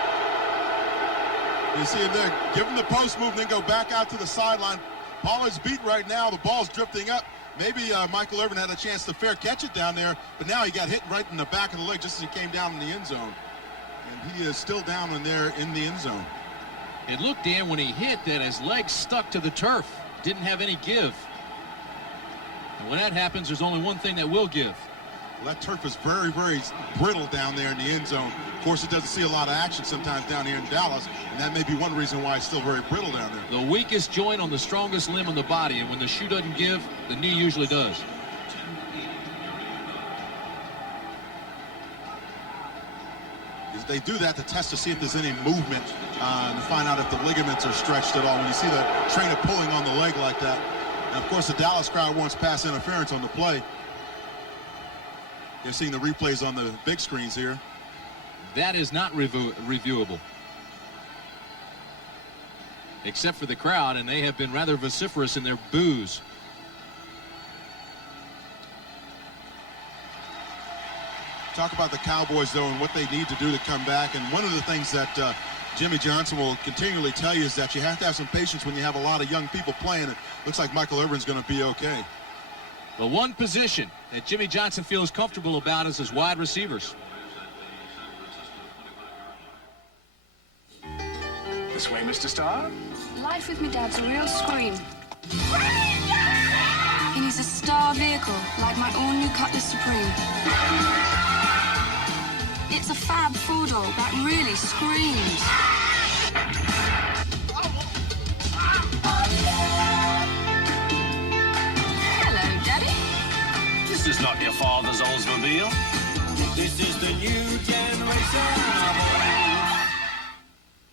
You see him there, give him the post move, and then go back out to the sideline. Pollard's beat right now. The ball's drifting up. Maybe Michael Irvin had a chance to fair catch it down there, but now he got hit right in the back of the leg just as he came down in the end zone. And he is still down in there in the end zone. It looked, Dan, when he hit, that his leg stuck to the turf. Didn't have any give. And when that happens, there's only one thing that will give. Well, that turf is very, very brittle down there in the end zone. Of course, it doesn't see a lot of action sometimes down here in Dallas, and that may be one reason why it's still very brittle down there. The weakest joint on the strongest limb on the body, and when the shoe doesn't give, the knee usually does. They do that to test to see if there's any movement and to find out if the ligaments are stretched at all. When you see the trainer pulling on the leg like that, and of course the Dallas crowd wants pass interference on the play. They're seeing the replays on the big screens here. That is not reviewable. Except for the crowd, and they have been rather vociferous in their boos. Talk about the Cowboys, though, and what they need to do to come back. And one of the things that Jimmy Johnson will continually tell you is that you have to have some patience when you have a lot of young people playing. It looks like Michael Irvin's going to be okay. The one position that Jimmy Johnson feels comfortable about is his wide receivers. This way, Mr. Starr. Life with me dad's a real scream. He needs a star vehicle, like my all-new Cutlass Supreme. It's a fab four-door that really screams. Hello, Daddy. This is not your father's Oldsmobile. This is the new generation of...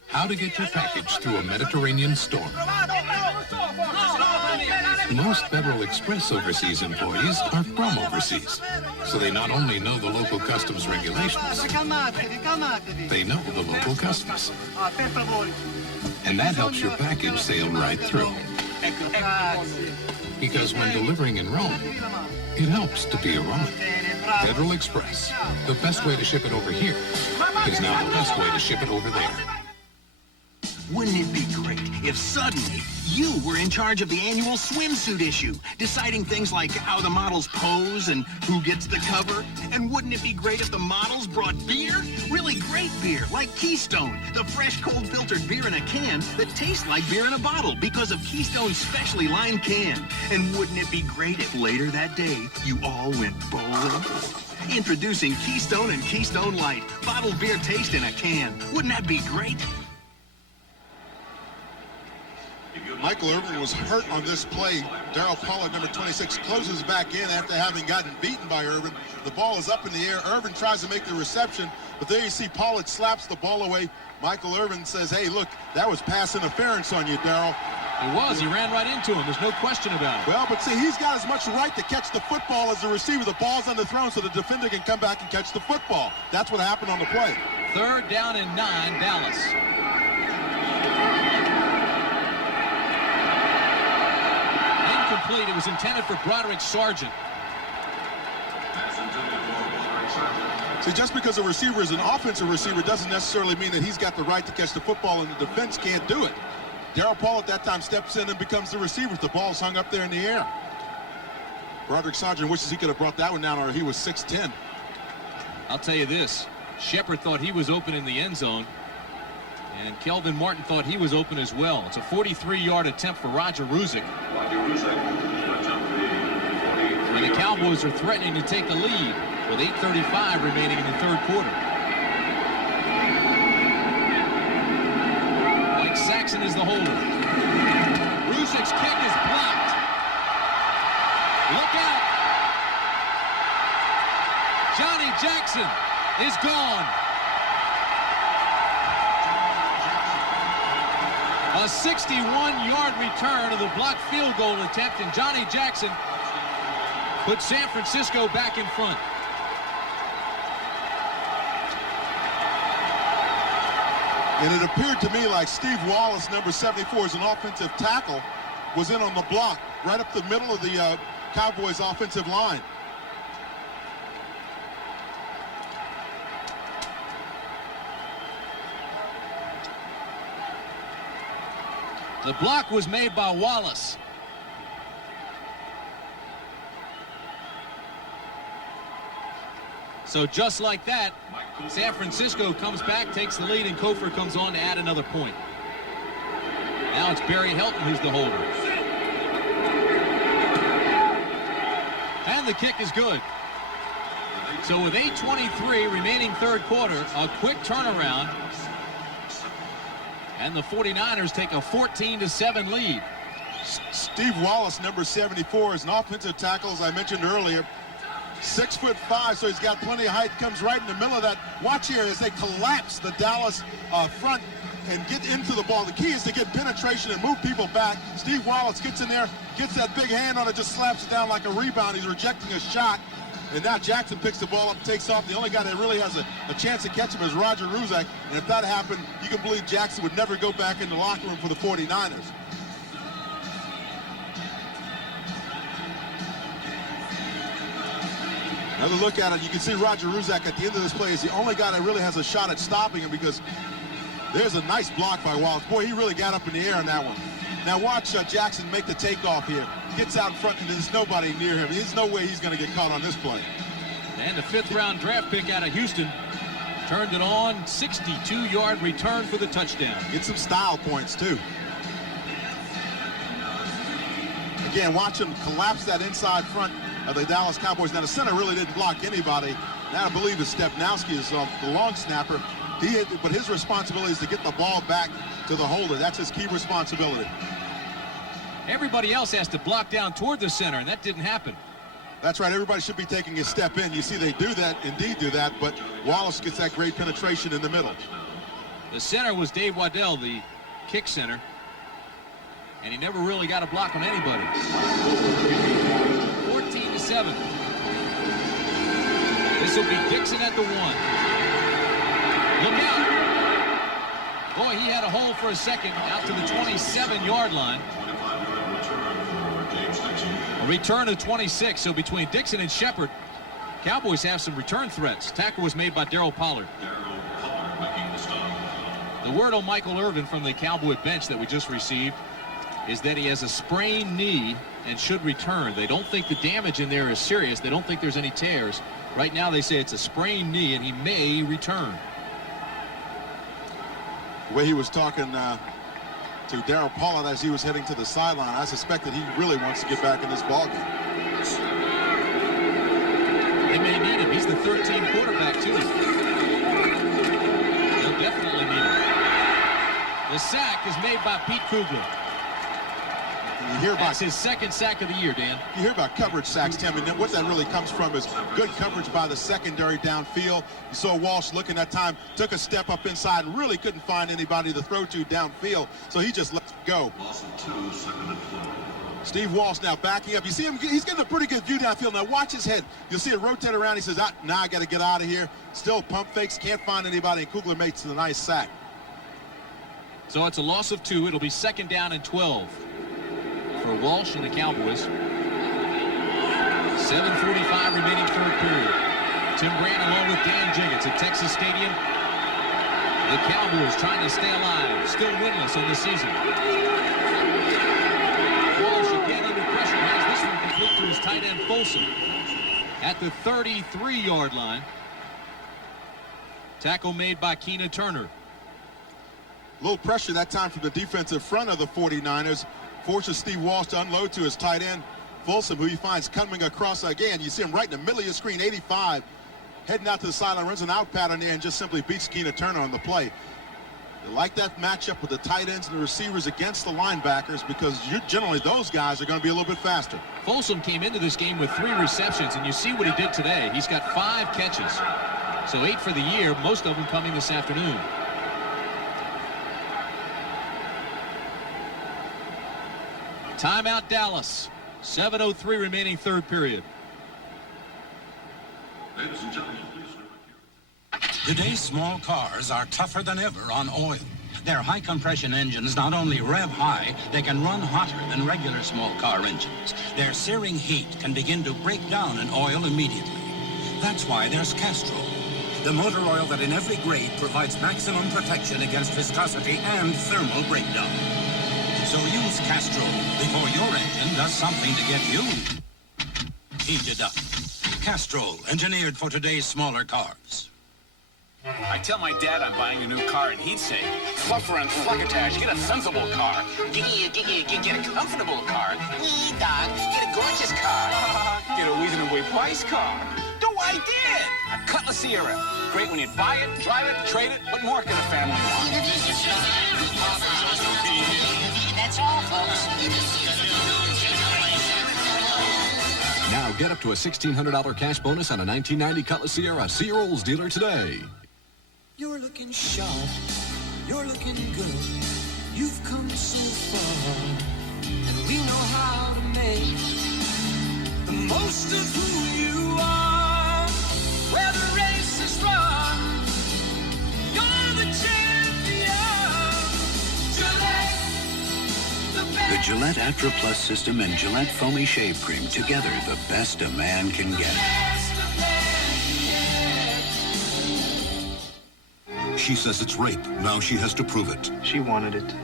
How to get your package through a Mediterranean storm. Most Federal Express overseas employees are from overseas, so they not only know the local customs regulations, they know the local customs. And that helps your package sail right through. Because when delivering in Rome, it helps to be a Roman. Federal Express, the best way to ship it over here is now the best way to ship it over there. Wouldn't it be great if suddenly you were in charge of the annual swimsuit issue, deciding things like how the models pose and who gets the cover? And wouldn't it be great if the models brought beer? Really great beer, like Keystone, the fresh, cold filtered beer in a can that tastes like beer in a bottle because of Keystone's specially lined can. And wouldn't it be great if later that day you all went bowling? Introducing Keystone and Keystone Light, bottled beer taste in a can. Wouldn't that be great? Michael Irvin was hurt on this play. Darryl Pollard, number 26, closes back in after having gotten beaten by Irvin. The ball is up in the air. Irvin tries to make the reception, but there you see Pollard slaps the ball away. Michael Irvin says, hey, look, that was pass interference on you, Darryl. It was. He ran right into him. There's no question about it. Well, but see, he's got as much right to catch the football as the receiver. The ball's underthrown so the defender can come back and catch the football. That's what happened on the play. 3rd down and 9, Dallas. Incomplete. It was intended for Broderick Sargent. See, just because a receiver is an offensive receiver doesn't necessarily mean that he's got the right to catch the football and the defense can't do it. Darryl Paul at that time steps in and becomes the receiver. The ball's hung up there in the air. Broderick Sargent wishes he could have brought that one down, or he was 6'10". I'll tell you this. Shepard thought he was open in the end zone, and Kelvin Martin thought he was open as well. It's a 43-yard attempt for Roger Ruzick. And the Cowboys are threatening to take the lead with 8:35 remaining in the 3rd quarter. Mike Saxon is the holder. Ruzick's kick is blocked. Look out. Johnny Jackson is gone. A 61-yard return of the blocked field goal attempt, and Johnny Jackson put San Francisco back in front. And it appeared to me like Steve Wallace, number 74, as an offensive tackle, was in on the block right up the middle of the Cowboys offensive line. The block was made by Wallace. So just like that, San Francisco comes back, takes the lead, and Kofor comes on to add another point. Now it's Barry Helton who's the holder. And the kick is good. So with 8:23 remaining third quarter, a quick turnaround. And the 49ers take a 14-7 lead. Steve Wallace, number 74, is an offensive tackle, as I mentioned earlier. 6'5", so he's got plenty of height. Comes right in the middle of that. Watch here as they collapse the Dallas front and get into the ball. The key is to get penetration and move people back. Steve Wallace gets in there, gets that big hand on it, just slaps it down like a rebound. He's rejecting a shot. And now Jackson picks the ball up and takes off. The only guy that really has a chance to catch him is Roger Ruzak. And if that happened, you can believe Jackson would never go back in the locker room for the 49ers. Another look at it, you can see Roger Ruzak at the end of this play is the only guy that really has a shot at stopping him, because there's a nice block by Wallace. Boy, he really got up in the air on that one. Now watch Jackson make the takeoff here. Gets out in front and there's nobody near him. There's no way he's going to get caught on this play. And the 5th round draft pick out of Houston turned it on. 62-yard return for the touchdown. Get some style points too. Again, watch him collapse that inside front of the Dallas Cowboys. Now the center really didn't block anybody. Now I believe it's Stepnowski is the long snapper. But his responsibility is to get the ball back to the holder. That's his key responsibility. Everybody else has to block down toward the center, and that didn't happen. That's right. Everybody should be taking a step in. You see they do that, indeed do that, but Wallace gets that great penetration in the middle. The center was Dave Waddell, the kick center, and he never really got a block on anybody. 14-7. This will be Dixon at the 1. Look out. Boy, he had a hole for a second out to the 27-yard line. A return of 26. So between Dixon and Shepard, Cowboys have some return threats. Tackle was made by Darryl Pollard. The word on Michael Irvin from the Cowboy bench that we just received is that he has a sprained knee and should return. They don't think the damage in there is serious. They don't think there's any tears. Right now they say it's a sprained knee and he may return. The way he was talking to Darryl Pollard as he was heading to the sideline, I suspect that he really wants to get back in this ballgame. They may need him. He's the 13 quarterback, too. They'll definitely need him. The sack is made by Pete Kugler. You hear about, that's his 2nd sack of the year, Dan. You hear about coverage sacks, Tim, and what that really comes from is good coverage by the secondary downfield. You saw Walsh looking that time, took a step up inside and really couldn't find anybody to throw to downfield, so he just let it go. Steve Walsh now backing up. You see him, he's getting a pretty good view downfield. Now watch his head. You'll see it rotate around. He says, now I got to get out of here. Still pump fakes, can't find anybody, and Kugler makes the nice sack. So it's a loss of 2. It'll be 2nd down and 12. For Walsh and the Cowboys. 7:45 remaining third period. Tim Brand along with Dan Jiggets at Texas Stadium. The Cowboys trying to stay alive, still winless in the season. Walsh again under pressure, has this one complete to his tight end Folsom at the 33-yard line. Tackle made by Keena Turner. A little pressure that time from the defensive front of the 49ers. Forces Steve Walsh to unload to his tight end, Folsom, who he finds coming across again. You see him right in the middle of your screen, 85, heading out to the sideline, runs an out pattern there and just simply beats Keena Turner on the play. You like that matchup with the tight ends and the receivers against the linebackers because generally those guys are going to be a little bit faster. Folsom came into this game with 3 receptions, and you see what he did today. He's got 5 catches. So 8 for the year, most of them coming this afternoon. Timeout Dallas. 7:03 remaining third period. Ladies and gentlemen, please. Today's small cars are tougher than ever on oil. Their high-compression engines not only rev high, they can run hotter than regular small car engines. Their searing heat can begin to break down an oil immediately. That's why there's Castrol, the motor oil that in every grade provides maximum protection against viscosity and thermal breakdown. So use Castrol before your engine does something to get you heated up. Castrol, engineered for today's smaller cars. I tell my dad I'm buying a new car, and he'd say, "Fluffer and Fluckatage, get a sensible car. Get a comfortable car. Dog, get a gorgeous car. Get a reasonably priced car." Do I did! A Cutlass Sierra. Great when you buy it, drive it, trade it. What more can a family want? That's all, folks. Now get up to a $1,600 cash bonus on a 1990 Cutlass Sierra. See your Olds dealer today. You're looking sharp, you're looking good, you've come so far, and we know how to make the most of who you are. Where the race is run, you're the champion. Gillette, The Gillette Atra Plus system and Gillette Foamy Shave Cream, together the best a man can get. She says it's rape. Now she has to prove it. She wanted it.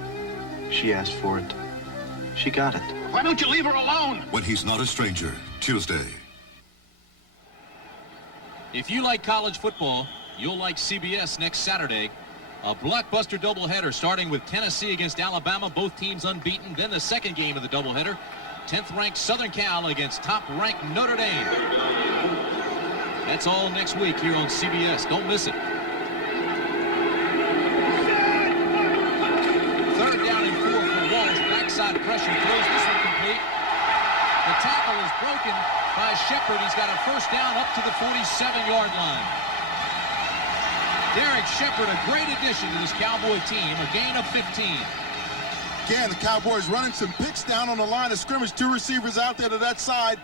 She asked for it. She got it. Why don't you leave her alone? When He's Not a Stranger, Tuesday. If you like college football, you'll like CBS next Saturday. A blockbuster doubleheader starting with Tennessee against Alabama, both teams unbeaten. Then the second game of the doubleheader, 10th-ranked Southern Cal against top-ranked Notre Dame. That's all next week here on CBS. Don't miss it. Third down and 4 for Walsh. Backside pressure, throws this one complete. The tackle is broken by Shepard. He's got a first down up to the 47-yard line. Derek Shepard, a great addition to this Cowboy team, a gain of 15. Again, the Cowboys running some picks down on the line of scrimmage. Two receivers out there to that side.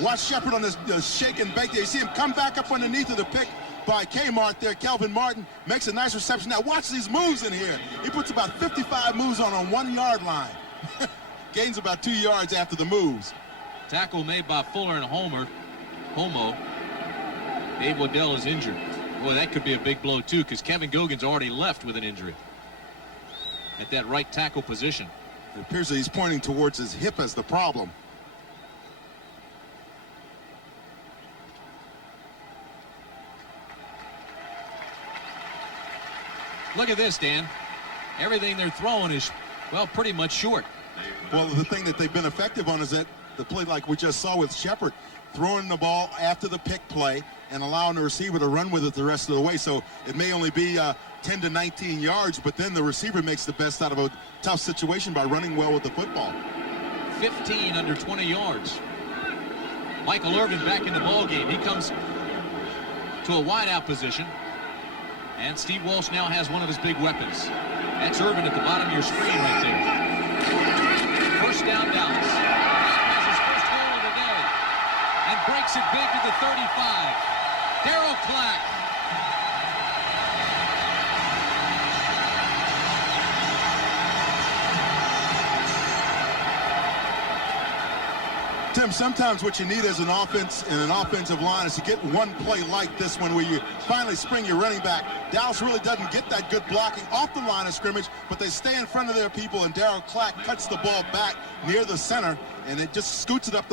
Watch Shepard on this shake and bake there. You see him come back up underneath of the pick by Kmart there. Kelvin Martin makes a nice reception. Now watch these moves in here. He puts about 55 moves on a 1-yard line. Gains about 2 yards after the moves. Tackle made by Fuller and Homo. Dave Waddell is injured. Boy, that could be a big blow, too, because Kevin Gogan's already left with an injury at that right tackle position. It appears that he's pointing towards his hip as the problem. Look at this, Dan. Everything they're throwing is, well, pretty much short. Well, the thing that they've been effective on is that the play like we just saw with Shepard, throwing the ball after the pick play and allowing the receiver to run with it the rest of the way. So it may only be 10 to 19 yards, but then the receiver makes the best out of a tough situation by running well with the football. 15 under 20 yards. Michael Irvin back in the ball game. He comes to a wideout position. And Steve Walsh now has one of his big weapons. That's Irvin at the bottom of your screen right there. First down, Dallas. Has his first goal of the day. And breaks it big to the 35. Darryl Clack. Tim, sometimes what you need as an offense and an offensive line is to get one play like this one where you finally spring your running back. Dallas really doesn't get that good blocking off the line of scrimmage, but they stay in front of their people, and Darryl Clack cuts the ball back near the center, and it just scoots it up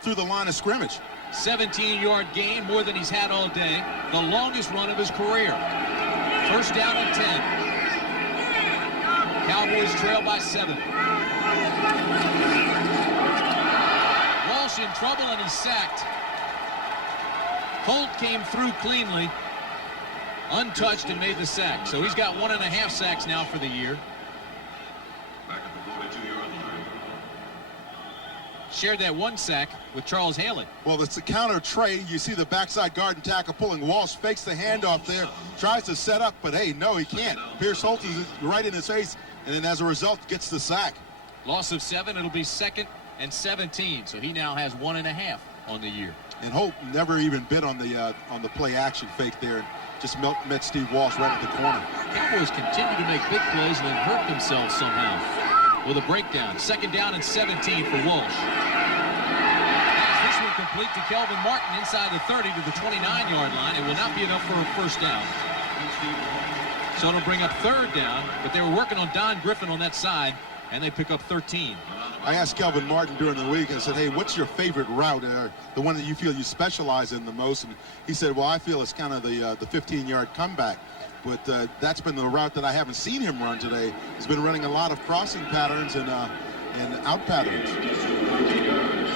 through the line of scrimmage. 17-yard gain, more than he's had all day. The longest run of his career. First down and 10. Cowboys trail by 7. Walsh in trouble, and he's sacked. Holt came through cleanly, untouched, and made the sack. So he's got 1.5 sacks now for the year. Shared that 1 sack with Charles Haley. Well, it's a counter trade. You see the backside guard and tackle pulling. Walsh fakes the handoff there, tries to set up, but hey, no, he can't. Pierce Holt is right in his face, and then as a result, gets the sack. Loss of 7. It'll be second and 17. So he now has 1.5 on the year. And Hope never even bit on the play action fake there. Just met Steve Walsh right at the corner. Cowboys continue to make big plays and then hurt themselves somehow with a breakdown. 2nd down and 17 for Walsh. This one complete to Kelvin Martin inside the 30 to the 29-yard line. It will not be enough for a first down. So it'll bring up 3rd down, but they were working on Don Griffin on that side, and they pick up 13. I asked Kelvin Martin during the week, I said, hey, what's your favorite route, the one that you feel you specialize in the most? And he said, well, I feel it's kind of the 15-yard comeback. But that's been the route that I haven't seen him run today. He's been running a lot of crossing patterns and out patterns.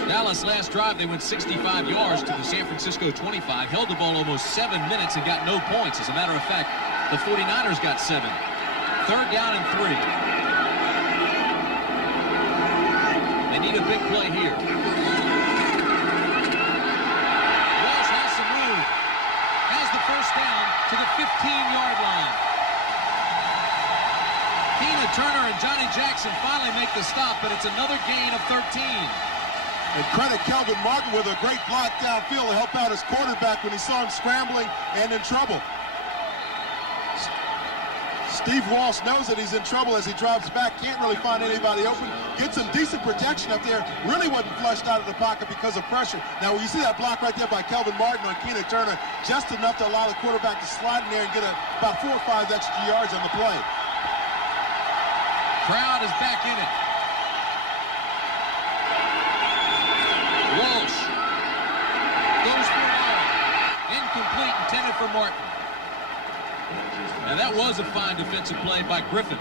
Dallas last drive, they went 65 yards to the San Francisco 25, held the ball almost 7 minutes and got no points. As a matter of fact, the 49ers got 7. 3rd down and 3. They need a big play here. Walsh has some room. Has the first down to the 15-yard line. Tina Turner and Johnny Jackson finally make the stop, but it's another gain of 13. And credit Kelvin Martin with a great block downfield to help out his quarterback when he saw him scrambling and in trouble. Steve Walsh knows that he's in trouble as he drops back, can't really find anybody open, gets some decent protection up there, really wasn't flushed out of the pocket because of pressure. Now, when you see that block right there by Kelvin Martin on Keena Turner, just enough to allow the quarterback to slide in there and get about 4 or 5 extra yards on the play. Crowd is back in it. Walsh goes for it all. Incomplete, intended for Martin. And that was a fine defensive play by Griffin.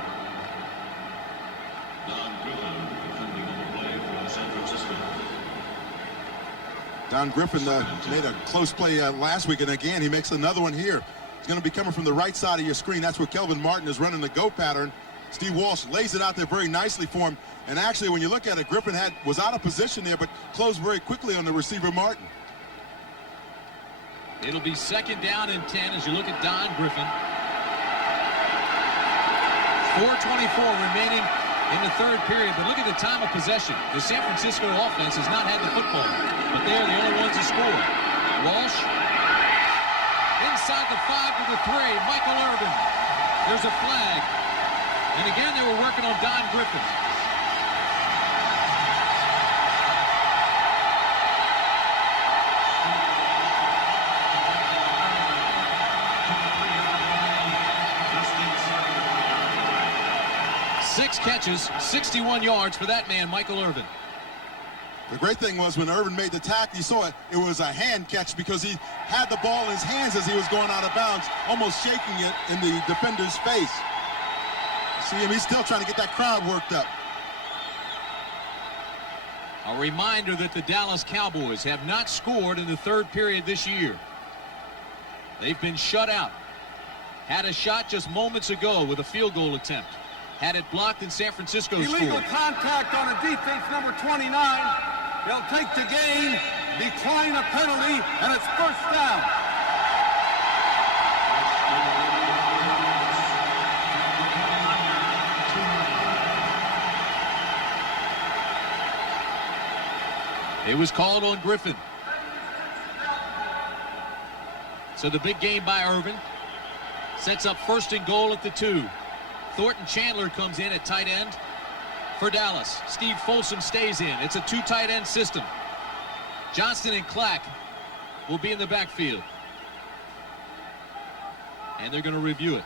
Don Griffin made a close play last week, and again, he makes another one here. It's going to be coming from the right side of your screen. That's where Kelvin Martin is running the go pattern. Steve Walsh lays it out there very nicely for him. And actually, when you look at it, Griffin was out of position there, but closed very quickly on the receiver, Martin. It'll be 2nd down and 10 as you look at Don Griffin. 4:24 remaining in the 3rd period, but look at the time of possession. The San Francisco offense has not had the football, but they are the only ones to score. Walsh inside the 5 to the 3. Michael Irvin. There's a flag. And again, they were working on Don Griffin. Six catches, 61 yards for that man, Michael Irvin. The great thing was when Irvin made the tackle, you saw it was a hand catch because he had the ball in his hands as he was going out of bounds, almost shaking it in the defender's face. See him, he's still trying to get that crowd worked up. A reminder that the Dallas Cowboys have not scored in the 3rd period this year. They've been shut out. Had a shot just moments ago with a field goal attempt. Had it blocked in San Francisco. Illegal contact on a defense number 29. They'll take the gain, decline a penalty, and it's first down. It was called on Griffin. So the big game by Irvin sets up 1st and goal at the 2. Thornton Chandler comes in at tight end for Dallas. Steve Folsom stays in. It's a 2 tight end system. Johnston and Clack will be in the backfield. And they're going to review it.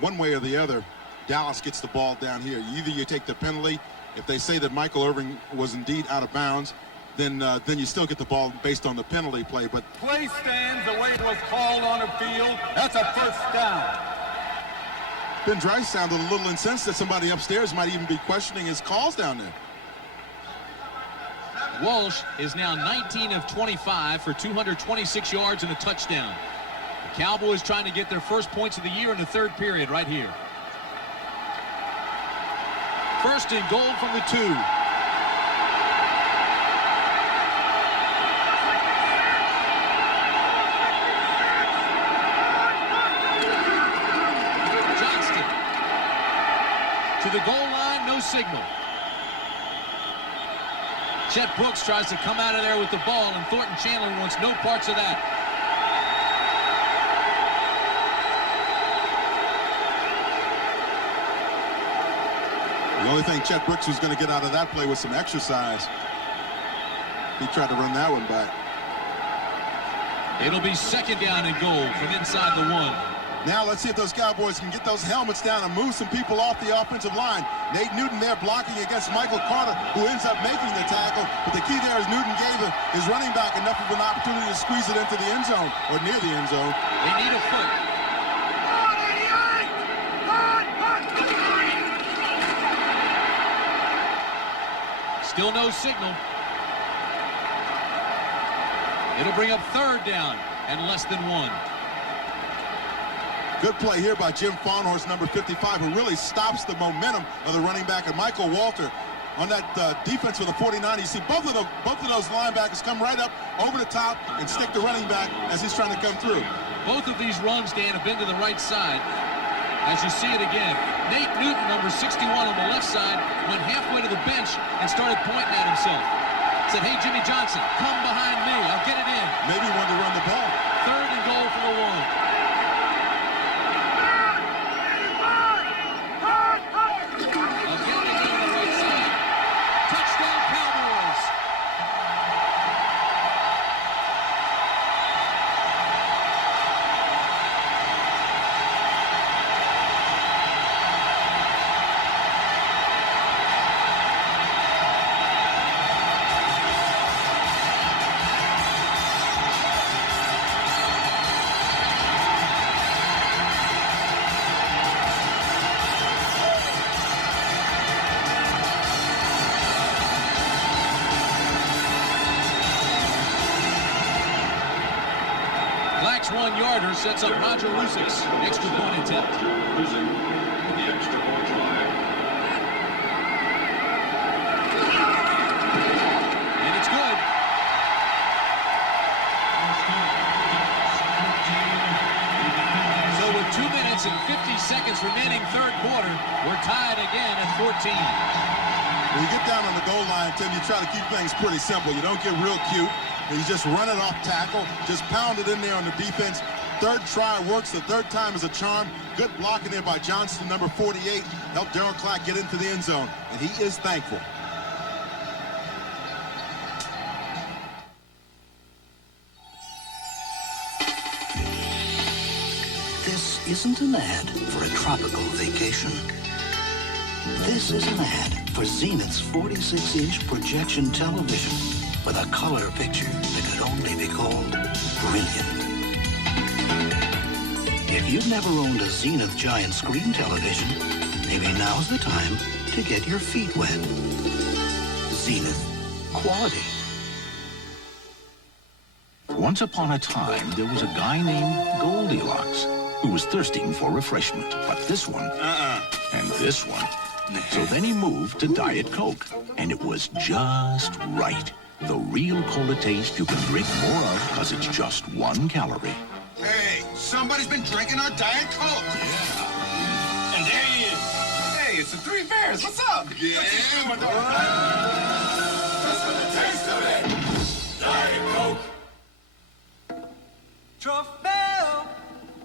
One way or the other, Dallas gets the ball down here. Either you take the penalty. If they say that Michael Irvin was indeed out of bounds, then you still get the ball based on the penalty play. But play stands the way it was called on the field. That's a first down. Ben Dry sounded a little incensed that somebody upstairs might even be questioning his calls down there. Walsh is now 19 of 25 for 226 yards and a touchdown. The Cowboys trying to get their first points of the year in the 3rd period right here. 1st and goal from the 2. To the goal line, no signal. Chet Brooks tries to come out of there with the ball, and Thornton Chandler wants no parts of that. The only thing Chet Brooks was going to get out of that play was some exercise. He tried to run that one back. It'll be second down and goal from inside the 1. Now let's see if those Cowboys can get those helmets down and move some people off the offensive line. Nate Newton there blocking against Michael Carter, who ends up making the tackle. But the key there is Newton gave his running back enough of an opportunity to squeeze it into the end zone, or near the end zone. They need a foot. Still no signal. It'll bring up third down and less than 1. Good play here by Jim Fawnhorst, number 55, who really stops the momentum of the running back. And Michael Walter on that defense for the 49. You see both of those linebackers come right up over the top and stick the running back as he's trying to come through. Both of these runs, Dan, have been to the right side. As you see it again, Nate Newton, number 61 on the left side, went halfway to the bench and started pointing at himself. Said, hey, Jimmy Johnson, come behind me. I'll get it in. Maybe he wanted to run the ball. Third and goal for the 1. Black's 1-yarder sets up Roger Lusik's extra point attempt. Losing the extra point try. And it's good. So with 2 minutes and 50 seconds remaining third quarter, we're tied again at 14. When you get down on the goal line, Tim, you try to keep things pretty simple. You don't get real cute. You just run it off tackle, just pound it in there on the defense. Third try works. The third time is a charm. Good blocking there by Johnston, number 48. Helped Darryl Clark get into the end zone, and he is thankful. This isn't an ad for a tropical vacation. This is an ad for Zenith's 46-inch projection television with a color picture that could only be called brilliant. If you've never owned a Zenith giant screen television, maybe now's the time to get your feet wet. Zenith. Quality. Once upon a time, there was a guy named Goldilocks who was thirsting for refreshment. But this one, and this one. So then he moved to Diet Coke, and it was just right. The real cola taste you can drink more of because it's just 1 calorie. Hey, somebody's been drinking our Diet Coke. Yeah. And there he is. Hey, it's the Three Bears. What's up? Yeah. Just for the taste of it. Diet Coke. Trofeo,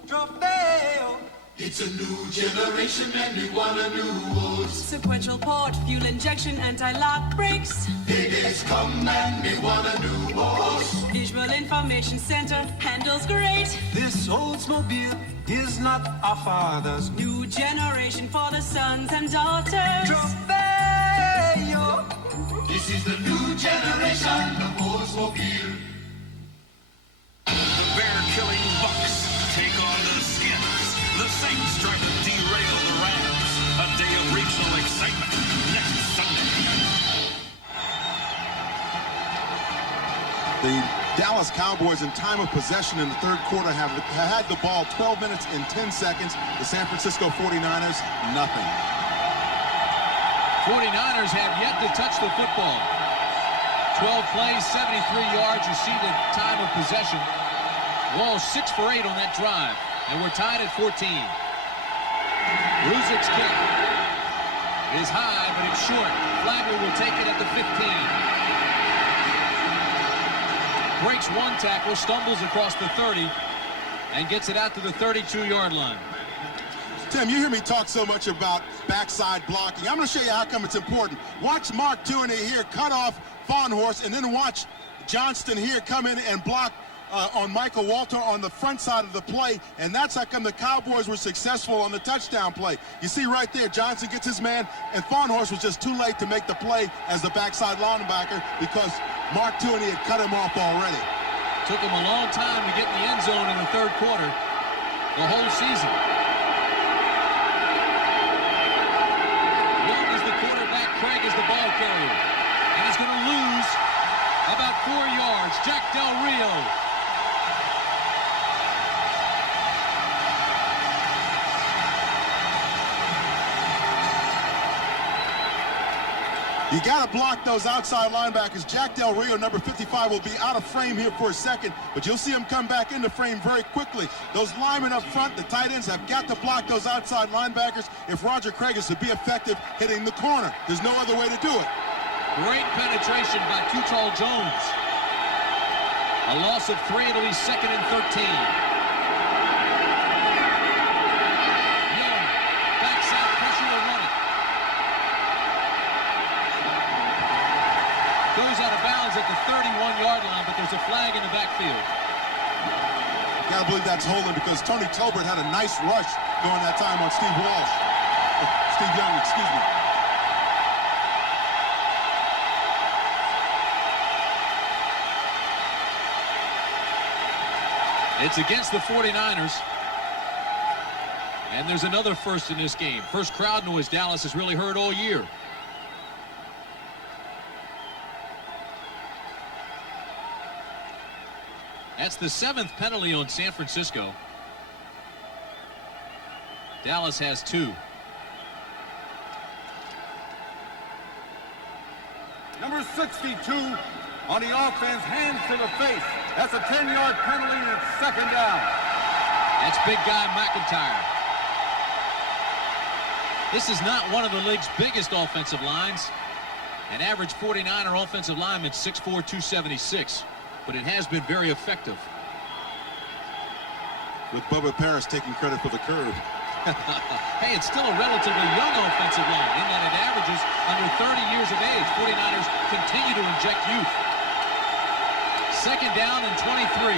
Trofeo. It's a new generation and we want a new world. Sequential port, fuel injection, anti-lock brakes. Paydays come and we want a new world. Visual information center, handles great. This Oldsmobile is not our father's. New generation for the sons and daughters. Trofeo. This is the new generation of Oldsmobile. Bear-killing bucks take on the Skinners. The Saints try to derail the Rams. A day of regional excitement next Sunday. The Dallas Cowboys in time of possession in the third quarter have had the ball 12 minutes and 10 seconds. The San Francisco 49ers, nothing. 49ers have yet to touch the football. 12 plays, 73 yards. You see the time of possession. Wall 6 for 8 on that drive. And we're tied at 14. Ruzic's kick. is high, but it's short. Flagler will take it at the 15. Breaks one tackle, stumbles across the 30, and gets it out to the 32-yard line. Tim, you hear me talk so much about backside blocking. I'm going to show you how come it's important. Watch Mark Tuiney here cut off Fawnhorst, and then watch Johnston here come in and block on Michael Walter on the front side of the play, and that's how come the Cowboys were successful on the touchdown play. You see right there, Johnson gets his man, and Fawnhorst was just too late to make the play as the backside linebacker because Mark Tuiney had cut him off already. Took him a long time to get in the end zone in the third quarter, the whole season. Young is the quarterback, Craig is the ball carrier, and he's going to lose about 4 yards. Jack Del Rio. You got to block those outside linebackers. Jack Del Rio, number 55, will be out of frame here for a second, but you'll see him come back into frame very quickly. Those linemen up front, the tight ends, have got to block those outside linebackers if Roger Craig is to be effective hitting the corner. There's no other way to do it. Great penetration by Too Tall Jones. A loss of 3. It'll be 2nd and 13. Young, backside pressure will run it. Goes out of bounds at the 31-yard line, but there's a flag in the backfield. Got to believe that's holding because Tony Tolbert had a nice rush during that time on Steve Walsh. Steve Young, excuse me. It's against the 49ers. And there's another first in this game. First crowd noise Dallas has really heard all year. That's the 7th penalty on San Francisco. Dallas has 2. Number 62 on the offense, hands to the face. That's a 10-yard penalty and it's 2nd down. That's big guy McIntyre. This is not one of the league's biggest offensive lines. An average 49er offensive lineman, 6'4", 276. But it has been very effective. With Bubba Paris taking credit for the curve. Hey, it's still a relatively young offensive line in that it averages under 30 years of age. 49ers continue to inject youth. 2nd down and 23.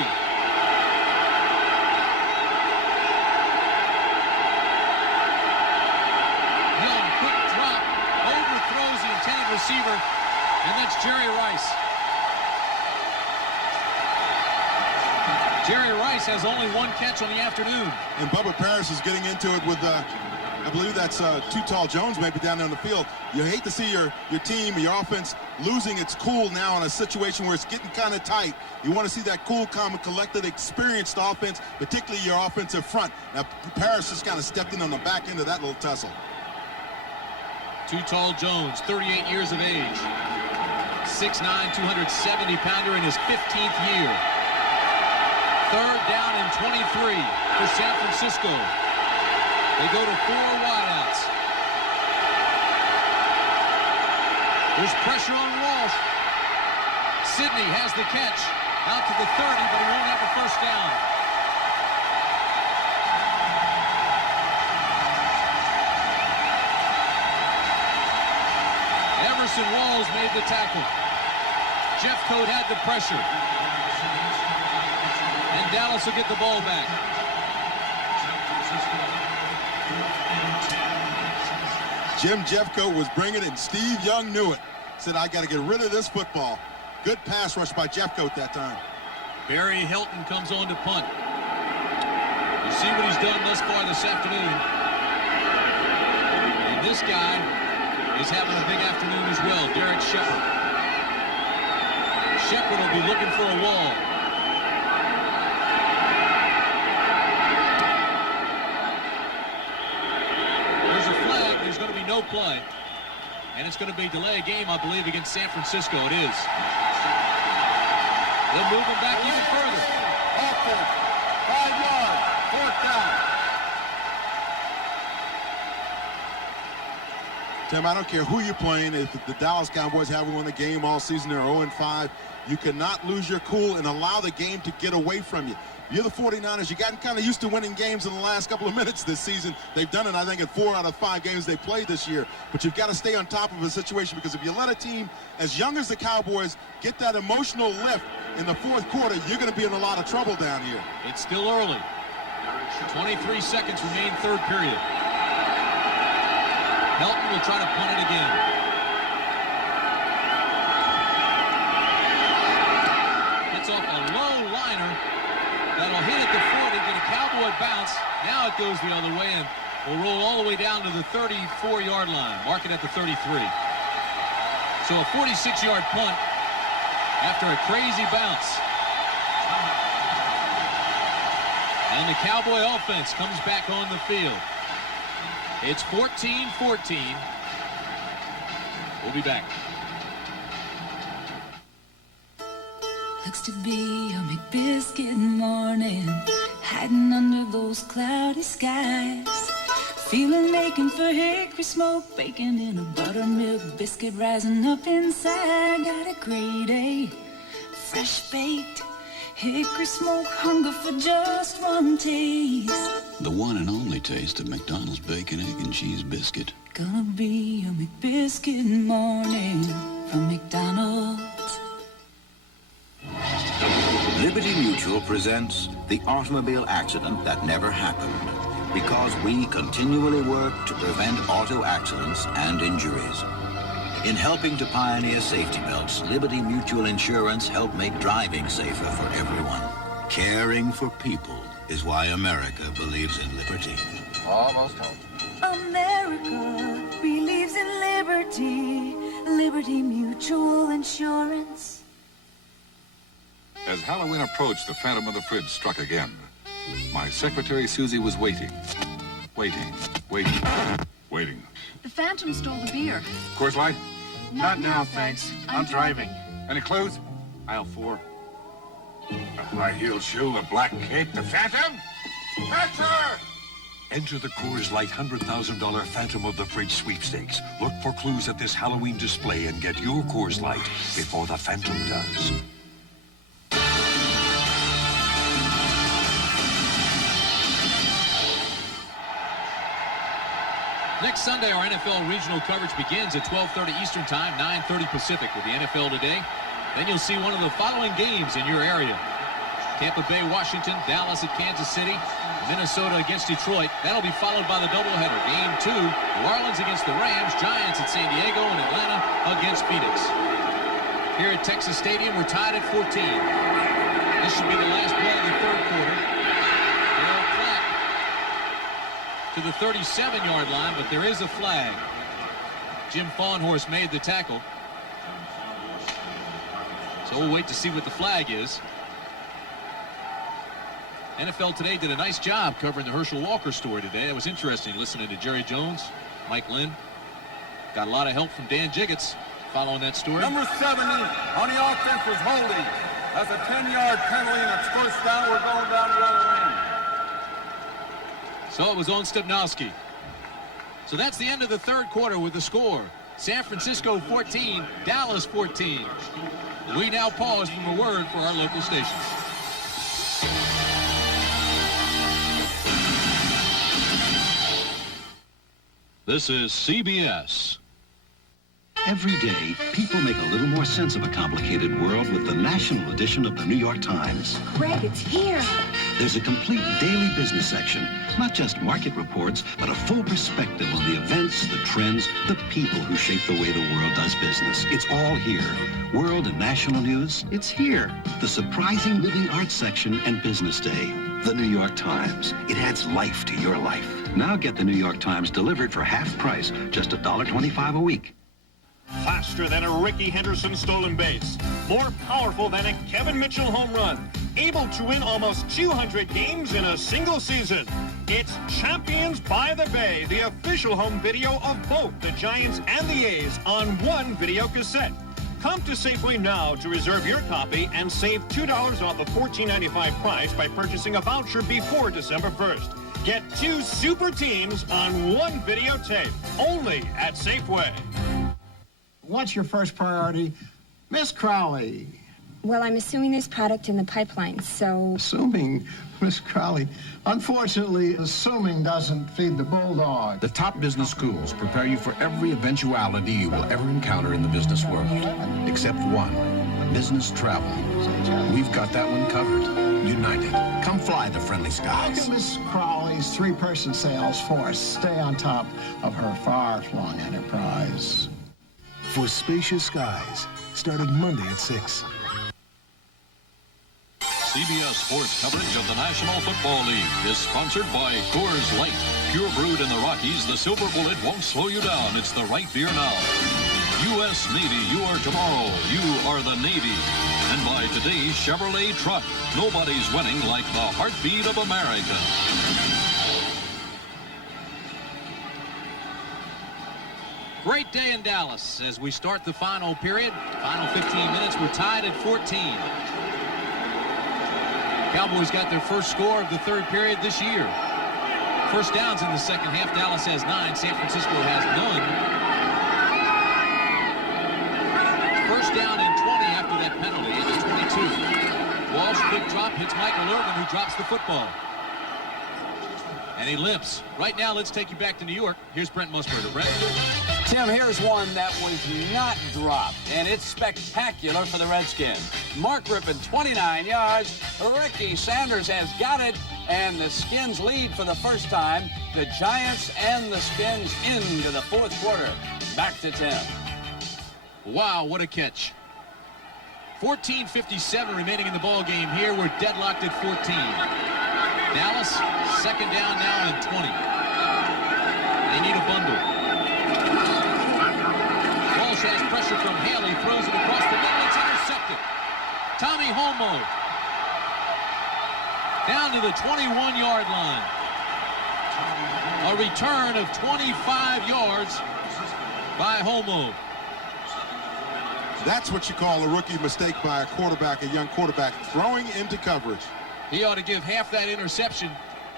Young, quick drop, overthrows the intended receiver, and that's Jerry Rice. Jerry Rice has only 1 catch on the afternoon. And Bubba Paris is getting into it with, I believe that's Too Tall Jones maybe down there on the field. You hate to see your team, your offense, losing its cool now in a situation where it's getting kind of tight. You want to see that cool, calm, and collected, experienced offense, particularly your offensive front. Now, Paris just kind of stepped in on the back end of that little tussle. Too Tall Jones, 38 years of age. 6'9", 270-pounder in his 15th year. 3rd down and 23 for San Francisco. They go to 4 wideouts. There's pressure on Walsh. Sidney has the catch out to the 30, but he won't have a first down. Emerson Walls made the tackle. Jeffcoat had the pressure. And Dallas will get the ball back. Jim Jeffcoat was bringing it, and Steve Young knew it. Said, I got to get rid of this football. Good pass rush by Jeffcoat that time. Barry Hilton comes on to punt. You see what he's done thus far this afternoon. And this guy is having a big afternoon as well, Derek Shepard. Shepard will be looking for a wall. There's going to be no play, and it's going to be delay game, I believe, against San Francisco. It is. They'll move him back even further. 5 yards, 4th down. Tim, I don't care who you're playing. If the Dallas Cowboys haven't won the game all season, they're 0-5. You cannot lose your cool and allow the game to get away from you. You're the 49ers. You've gotten kind of used to winning games in the last couple of minutes this season. They've done it, I think, in 4 out of 5 games they played this year. But you've got to stay on top of the situation, because if you let a team as young as the Cowboys get that emotional lift in the fourth quarter, you're going to be in a lot of trouble down here. It's still early. 23 seconds remain, third period. Helton will try to punt it again. Gets off a low liner. That'll hit at the 40, get a Cowboy bounce. Now it goes the other way and will roll all the way down to the 34-yard line. Mark it at the 33. So a 46-yard punt after a crazy bounce. And the Cowboy offense comes back on the field. It's 14-14. We'll be back. Looks to be a McBiscuit morning, hiding under those cloudy skies. Feeling aching for hickory smoke, bacon in a buttermilk biscuit rising up inside. Got a great day, fresh baked. Hickory smoke, hunger for just one taste. The one and only taste of McDonald's bacon, egg, and cheese biscuit. Gonna be a McBiscuit morning from McDonald's. Liberty Mutual presents the automobile accident that never happened, because we continually work to prevent auto accidents and injuries. In helping to pioneer safety belts, Liberty Mutual Insurance helped make driving safer for everyone. Caring for people is why America believes in liberty. Almost home. America believes in liberty. Liberty Mutual Insurance. As Halloween approached, the Phantom of the Fridge struck again. My secretary, Susie, was waiting. Waiting. The Phantom stole the beer. Coors Light? Not now, thanks. I'm driving. Any clues? Aisle 4. A high-heeled shoe, a black cape, the Phantom? Catcher! Enter the Coors Light $100,000 Phantom of the Fridge sweepstakes. Look for clues at this Halloween display and get your Coors Light before the Phantom does. Next Sunday, our NFL regional coverage begins at 12:30 Eastern Time, 9:30 Pacific with the NFL Today. Then you'll see one of the following games in your area. Tampa Bay, Washington, Dallas at Kansas City, Minnesota against Detroit. That'll be followed by the doubleheader. Game 2, New Orleans against the Rams, Giants at San Diego, and Atlanta against Phoenix. Here at Texas Stadium, we're tied at 14. This should be the last play of the third quarter. To the 37-yard line, but there is a flag. Jim Fawnhorse made the tackle. So we'll wait to see what the flag is. NFL Today did a nice job covering the Herschel Walker story today. That was interesting, listening to Jerry Jones, Mike Lynn. Got a lot of help from Dan Jiggets following that story. Number 70 on the offense was holding. That's a 10-yard penalty, and it's first down. We're going down the other end. So it was on Stepnowski. So that's the end of the third quarter with the score. San Francisco 14, Dallas 14. We now pause from a word for our local stations. This is CBS. Every day, people make a little more sense of a complicated world with the national edition of the New York Times. Greg, it's here. There's a complete daily business section, not just market reports, but a full perspective on the events, the trends, the people who shape the way the world does business. It's all here. World and national news, it's here. The surprising living arts section and business day. The New York Times. It adds life to your life. Now get the New York Times delivered for half price, just $1.25 a week. Faster than a Ricky Henderson stolen base. More powerful than a Kevin Mitchell home run. Able to win almost 200 games in a single season. It's Champions by the Bay, the official home video of both the Giants and the A's on one video cassette. Come to Safeway now to reserve your copy and save $2 off the $14.95 price by purchasing a voucher before December 1st. Get 2 super teams on one videotape, only at Safeway. What's your first priority? Miss Crowley. Well, I'm assuming there's product in the pipeline, so... Assuming, Miss Crowley. Unfortunately, assuming doesn't feed the bulldog. The top business schools prepare you for every eventuality you will ever encounter in the business world. Except one, business travel. We've got that one covered. United. Come fly the friendly How skies. can Miss Crowley's 3-person sales force stay on top of her far-flung enterprise? For Spacious Skies, starting Monday at 6. CBS Sports coverage of the National Football League is sponsored by Coors Light. Pure brewed in the Rockies, the Silver Bullet won't slow you down. It's the right beer now. U.S. Navy, you are tomorrow. You are the Navy. And by today's Chevrolet truck, nobody's winning like the heartbeat of America. Great day in Dallas as we start the final period. Final 15 minutes, we're tied at 14. Cowboys got their first score of the third period this year. First downs in the second half. Dallas has 9. San Francisco has none. First down and 20 after that penalty. It's 22. Walsh, quick drop, hits Michael Irvin, who drops the football. And he limps. Right now, let's take you back to New York. Here's Brent Musburger. Brent? Tim, here's one that was not dropped, and it's spectacular for the Redskins. Mark Rippon, 29 yards. Ricky Sanders has got it, and the Skins lead for the first time. The Giants and the Skins into the fourth quarter. Back to Tim. Wow, what a catch. 14:57 remaining in the ball game here. We're deadlocked at 14. Dallas, second down now and 20. They need a bundle. Walsh has pressure from Haley, throws it across the middle. It's intercepted. Tommy Homo down to the 21-yard line. A return of 25 yards by Homo. That's what you call a rookie mistake by a quarterback, a young quarterback, throwing into coverage. He ought to give half that interception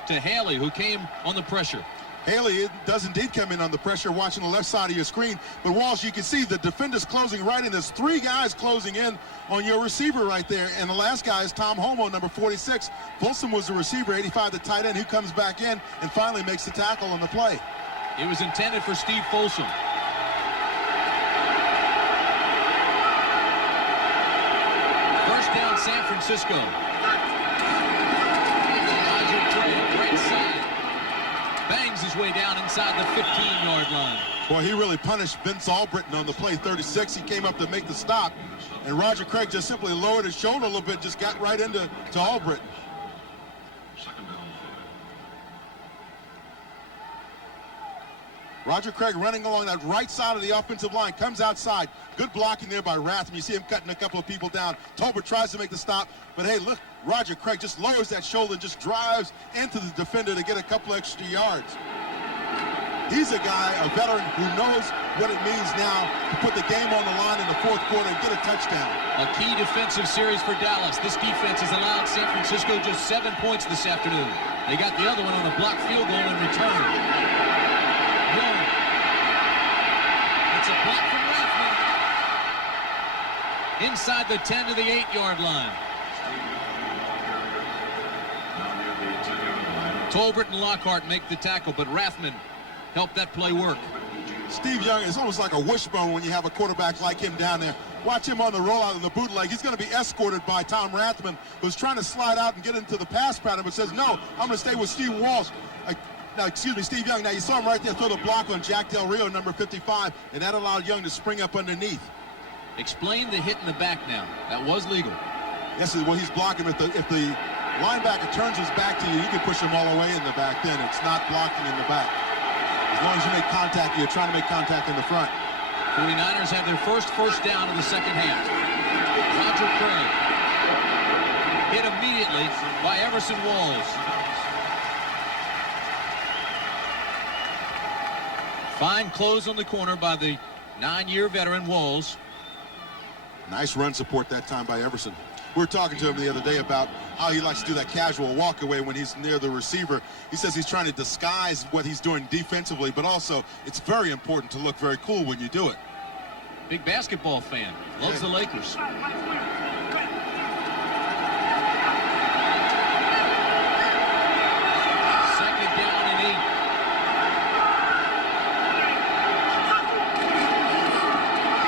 to Haley, who came on the pressure. Haley does indeed come in on the pressure, watching the left side of your screen. But Walsh, you can see the defenders closing right in. There's 3 guys closing in on your receiver right there. And the last guy is Tom Homo, number 46. Folsom was the receiver, 85, the tight end, who comes back in and finally makes the tackle on the play. It was intended for Steve Folsom. First down, San Francisco. Right side. Bangs his way down inside the 15-yard line. Boy, he really punished Vince Albritton on the play. 36, he came up to make the stop. And Roger Craig just simply lowered his shoulder a little bit, just got right into Albritton. Roger Craig running along that right side of the offensive line, comes outside. Good blocking there by Rathman. You see him cutting a couple of people down. Tolbert tries to make the stop, but hey, look, Roger Craig just lowers that shoulder, just drives into the defender to get a couple extra yards. He's a guy, a veteran, who knows what it means now to put the game on the line in the fourth quarter and get a touchdown. A key defensive series for Dallas. This defense has allowed San Francisco just 7 points this afternoon. They got the other one on a blocked field goal in return. It's a block from Rathman. Inside the 10 to the 8-yard line. Tolbert and Lockhart make the tackle, but Rathman helped that play work. Steve Young is almost like a wishbone when you have a quarterback like him down there. Watch him on the rollout of the bootleg. He's going to be escorted by Tom Rathman, who's trying to slide out and get into the pass pattern, but says, no, I'm going to stay with Steve Walsh. Steve Young. Now, you saw him right there throw the block on Jack Del Rio, number 55, and that allowed Young to spring up underneath. Explain the hit in the back now. That was legal. Yes, well, he's blocking. If the linebacker turns his back to you, you can push him all the way in the back then. It's not blocking in the back. As long as you make contact, you're trying to make contact in the front. 49ers have their first down of the second half. Roger Craig hit immediately by Everson Walls. Fine close on the corner by the 9-year veteran Walls. Nice run support that time by Everson. We were talking to him the other day about how he likes to do that casual walk away when he's near the receiver. He says he's trying to disguise what he's doing defensively, but also it's very important to look very cool when you do it. Big basketball fan. Loves the Lakers. Second down and 8.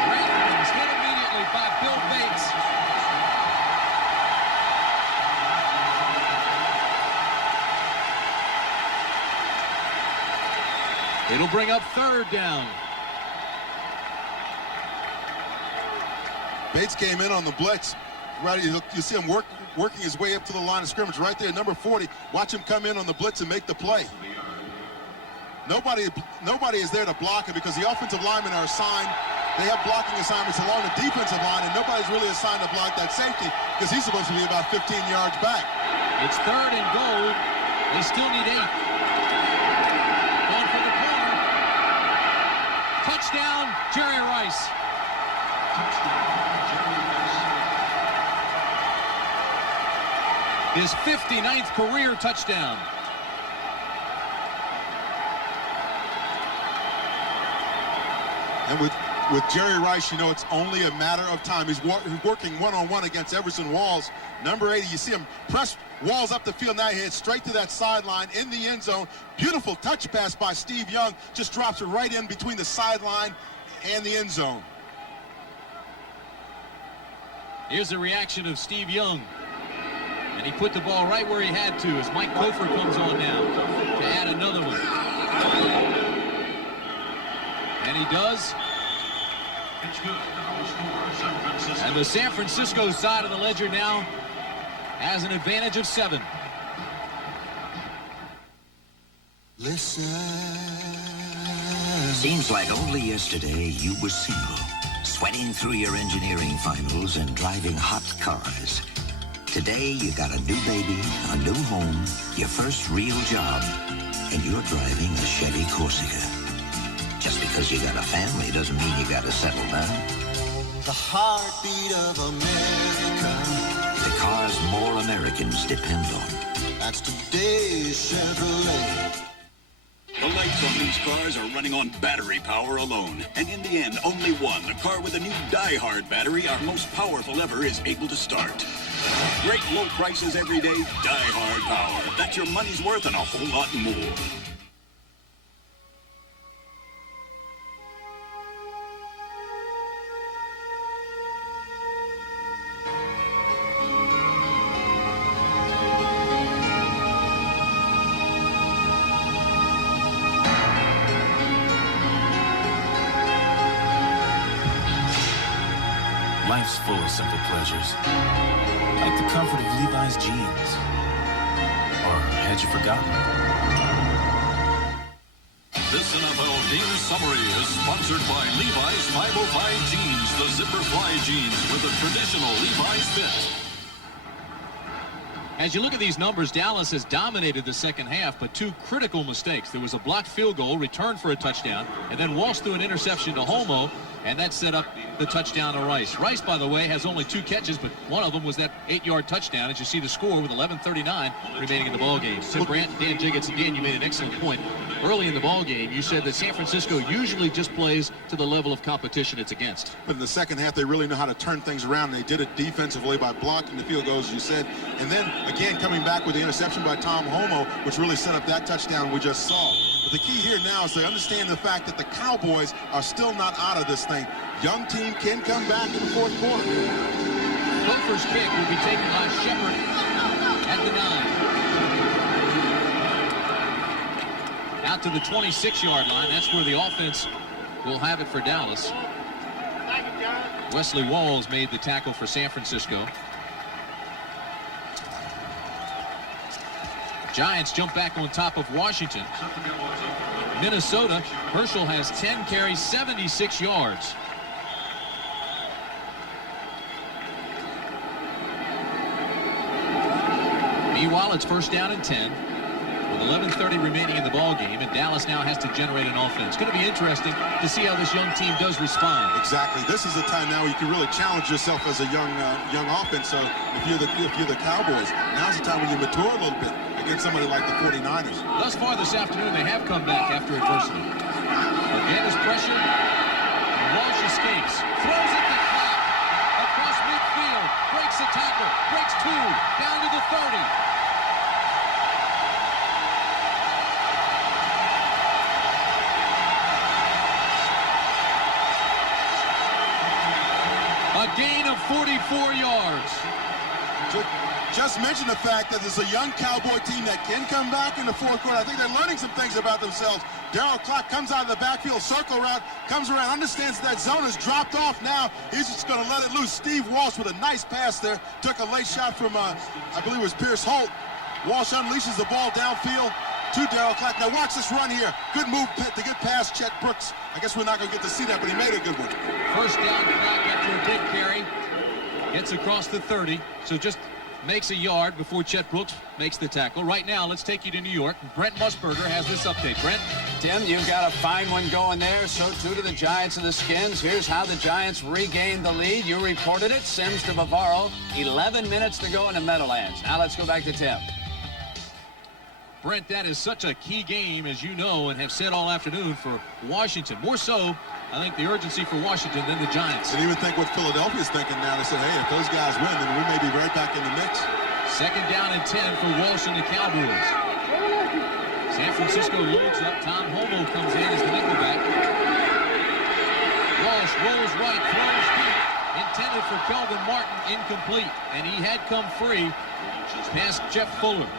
Ravens hit immediately by Bill Bates. It'll bring up third down. Bates came in on the blitz. Right, you see him working his way up to the line of scrimmage right there, number 40. Watch him come in on the blitz and make the play. Nobody is there to block it because the offensive linemen are assigned. They have blocking assignments along the defensive line, and nobody's really assigned to block that safety because he's supposed to be about 15 yards back. It's third and goal. They still need 8. Going for the corner. Touchdown, Jerry Rice. His 59th career touchdown. And with Jerry Rice, you know it's only a matter of time. He's working one-on-one against Everson Walls. Number 80, you see him press Walls up the field. Now he heads straight to that sideline in the end zone. Beautiful touch pass by Steve Young. Just drops it right in between the sideline and the end zone. Here's the reaction of Steve Young. And he put the ball right where he had to as Mike Kofer comes on now to add another one. And he does. And the San Francisco side of the ledger now has an advantage of 7. Listen. Seems like only yesterday you were single, sweating through your engineering finals and driving hot cars. Today, you got a new baby, a new home, your first real job, and you're driving a Chevy Corsica. Just because you got a family doesn't mean you got to settle down. The heartbeat of America. The cars more Americans depend on. That's today's Chevrolet. The lights on these cars are running on battery power alone. And in the end, only one, a car with a new Die-Hard battery, our most powerful ever, is able to start. Great low prices every day, Die-Hard power. That's your money's worth and a whole lot more. Life's full of simple pleasures, like the comfort of Levi's jeans. Or had you forgotten? This NFL game summary is sponsored by Levi's 505 jeans, the zipper fly jeans with a traditional Levi's fit. As you look at these numbers, Dallas has dominated the second half, but 2 critical mistakes. There was a blocked field goal, returned for a touchdown, and then Walsh threw an interception to Homo, and that set up the touchdown to Rice. Rice, by the way, has only 2 catches, but one of them was that 8-yard touchdown. As you see the score with 11:39 remaining in the ballgame. Tim Brandt, Dan Jiggets, and Dan, you made an excellent point. Early in the ballgame, you said that San Francisco usually just plays to the level of competition it's against. But in the second half, they really know how to turn things around. They did it defensively by blocking the field goals, as you said. And then, again, coming back with the interception by Tom Homo, which really set up that touchdown we just saw. But the key here now is to understand the fact that the Cowboys are still not out of this thing. Young team can come back in the fourth quarter. Kofer's kick will be taken by Shepard at the 9. Out to the 26-yard line. That's where the offense will have it for Dallas. Wesley Walls made the tackle for San Francisco. Giants jump back on top of Washington. Minnesota, Herschel has 10 carries, 76 yards. Meanwhile, it's first down and 10. with 11:30 remaining in the ball game, and Dallas now has to generate an offense. It's going to be interesting to see how this young team does respond. Exactly. This is the time now where you can really challenge yourself as a young offense. So if you're the Cowboys, now's the time when you mature a little bit against somebody like the 49ers. Thus far this afternoon, they have come back after adversity. Again, is pressure. Walsh escapes, throws it to Clark across midfield, breaks a tackle, breaks two, down to the 30. A gain of 44 yards. Just mention the fact that there's a young Cowboy team that can come back in the fourth quarter. I think they're learning some things about themselves. Darryl Clark comes out of the backfield, circle around, comes around, understands that zone is dropped off now. He's just going to let it loose. Steve Walsh with a nice pass there. Took a late shot from, I believe it was Pierce Holt. Walsh unleashes the ball downfield to Darryl Clark. Now watch this run here. Good move to get past Chet Brooks. I guess we're not going to get to see that, but he made a good one. First down, Clark after a big carry. Gets across the 30, so just makes a yard before Chet Brooks makes the tackle. Right now, let's take you to New York. Brent Musburger has this update. Brent? Tim, you've got a fine one going there. So too do the Giants and the Skins. Here's how the Giants regained the lead. You reported it. Sims to Bavaro. 11 minutes to go in the Meadowlands. Now let's go back to Tim. Brent, that is such a key game, as you know, and have said all afternoon for Washington. More so, I think, the urgency for Washington than the Giants. And even think what Philadelphia's thinking now. They said, hey, if those guys win, then we may be right back in the mix. Second down and 10 for Walsh and the Cowboys. San Francisco loads up. Tom Homo comes in as the nickelback. Walsh rolls right, throws deep. Intended for Kelvin Martin, incomplete. And he had come free past Jeff Fuller.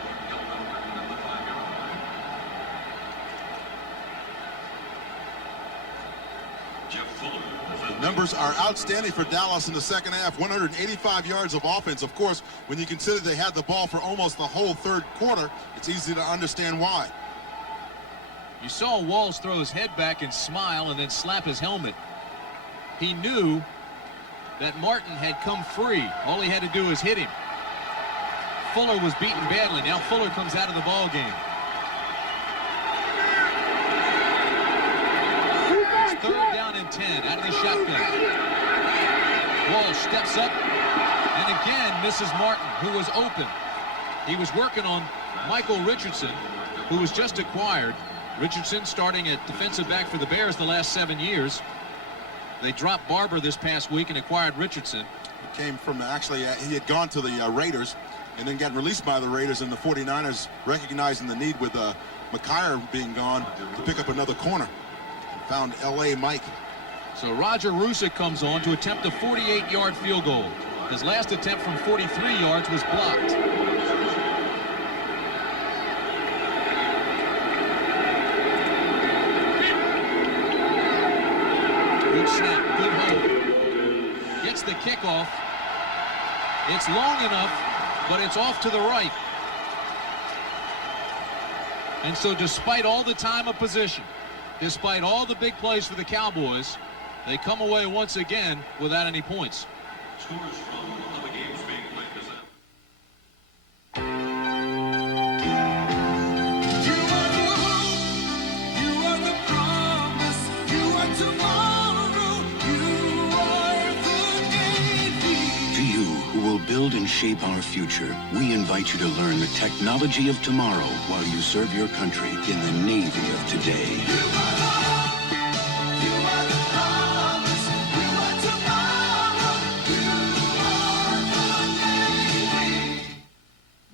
The numbers are outstanding for Dallas in the second half. 185 yards of offense. Of course, when you consider they had the ball for almost the whole third quarter, it's easy to understand why. You saw Walsh throw his head back and smile and then slap his helmet. He knew that Martin had come free. All he had to do was hit him. Fuller was beaten badly. Now Fuller comes out of the ball game. It's third down and 10 out of the shotgun. Walsh steps up and again misses Martin, who was open. He was working on Michael Richardson, who was just acquired. Richardson starting at defensive back for the Bears the last 7 years. They dropped Barber this past week and acquired Richardson. He came from, actually, he had gone to the Raiders and then got released by the Raiders, and the 49ers recognizing the need with McKyer being gone to pick up another corner. Found L.A. Mike. So Roger Rusick comes on to attempt a 48-yard field goal. His last attempt from 43 yards was blocked. Good snap, good hold. Gets the kickoff. It's long enough, but it's off to the right. And so despite all the time of possession, despite all the big plays for the Cowboys, they come away once again without any points. Scores from other games being played this afternoon. Build and shape our future, we invite you to learn the technology of tomorrow while you serve your country in the Navy of today.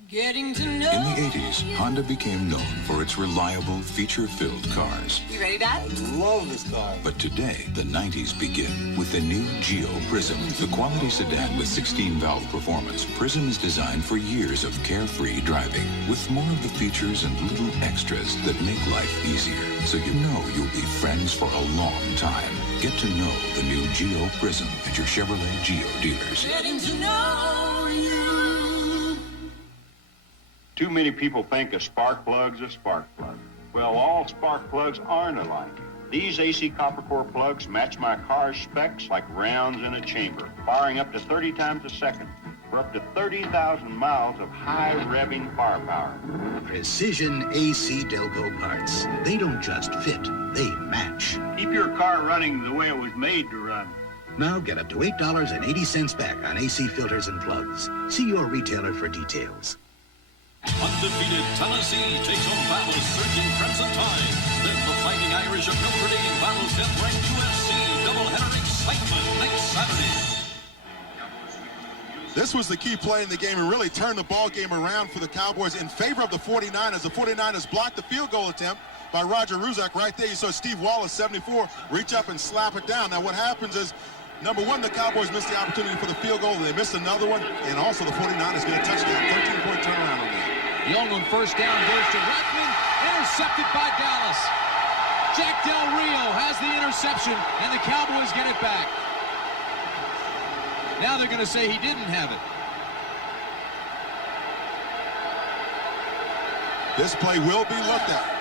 Getting to know. In the 80s, Honda became known for its reliable, feature-filled cars. You ready, Dad? I love this car. But today, the 90s begin with the new Geo Prism. The quality sedan with 16-valve performance, Prism is designed for years of carefree driving, with more of the features and little extras that make life easier. So you know you'll be friends for a long time. Get to know the new Geo Prism at your Chevrolet Geo dealers. Getting to know you. Too many people think a spark plug's a spark plug. Well, all spark plugs aren't alike. These AC copper core plugs match my car's specs like rounds in a chamber, firing up to 30 times a second. for up to 30,000 miles of high-revving firepower. Precision AC Delco parts. They don't just fit, they match. Keep your car running the way it was made to run. Now get up to $8.80 back on AC filters and plugs. See your retailer for details. Undefeated Tennessee takes on Battle's surging Crimson Tide. Then the Fighting Irish of Notre Dame battles 10th-ranked USC. Doubleheader excitement next Saturday. This was the key play in the game and really turned the ball game around for the Cowboys in favor of the 49ers. The 49ers blocked the field goal attempt by Roger Ruzak right there. You saw Steve Wallace, 74, reach up and slap it down. Now what happens is, number one, the Cowboys missed the opportunity for the field goal. They missed another one, and also the 49ers get a touchdown. 13-point turnaround on that. Young on first down goes to Rathman, intercepted by Dallas. Jack Del Rio has the interception, and the Cowboys get it back. Now they're going to say he didn't have it. This play will be looked at.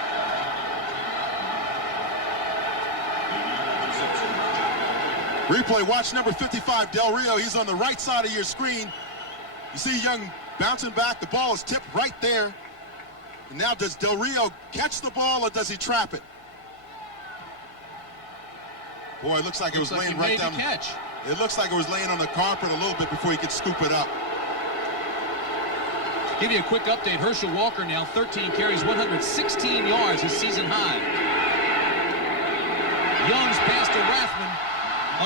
Replay, watch number 55, Del Rio. He's on the right side of your screen. You see Young bouncing back. The ball is tipped right there. And now does Del Rio catch the ball or does he trap it? Boy, it looks like it was laying right down. Catch. It looks like it was laying on the carpet a little bit before he could scoop it up. Give you a quick update. Herschel Walker now 13 carries, 116 yards, his season high. Young's pass to Rathman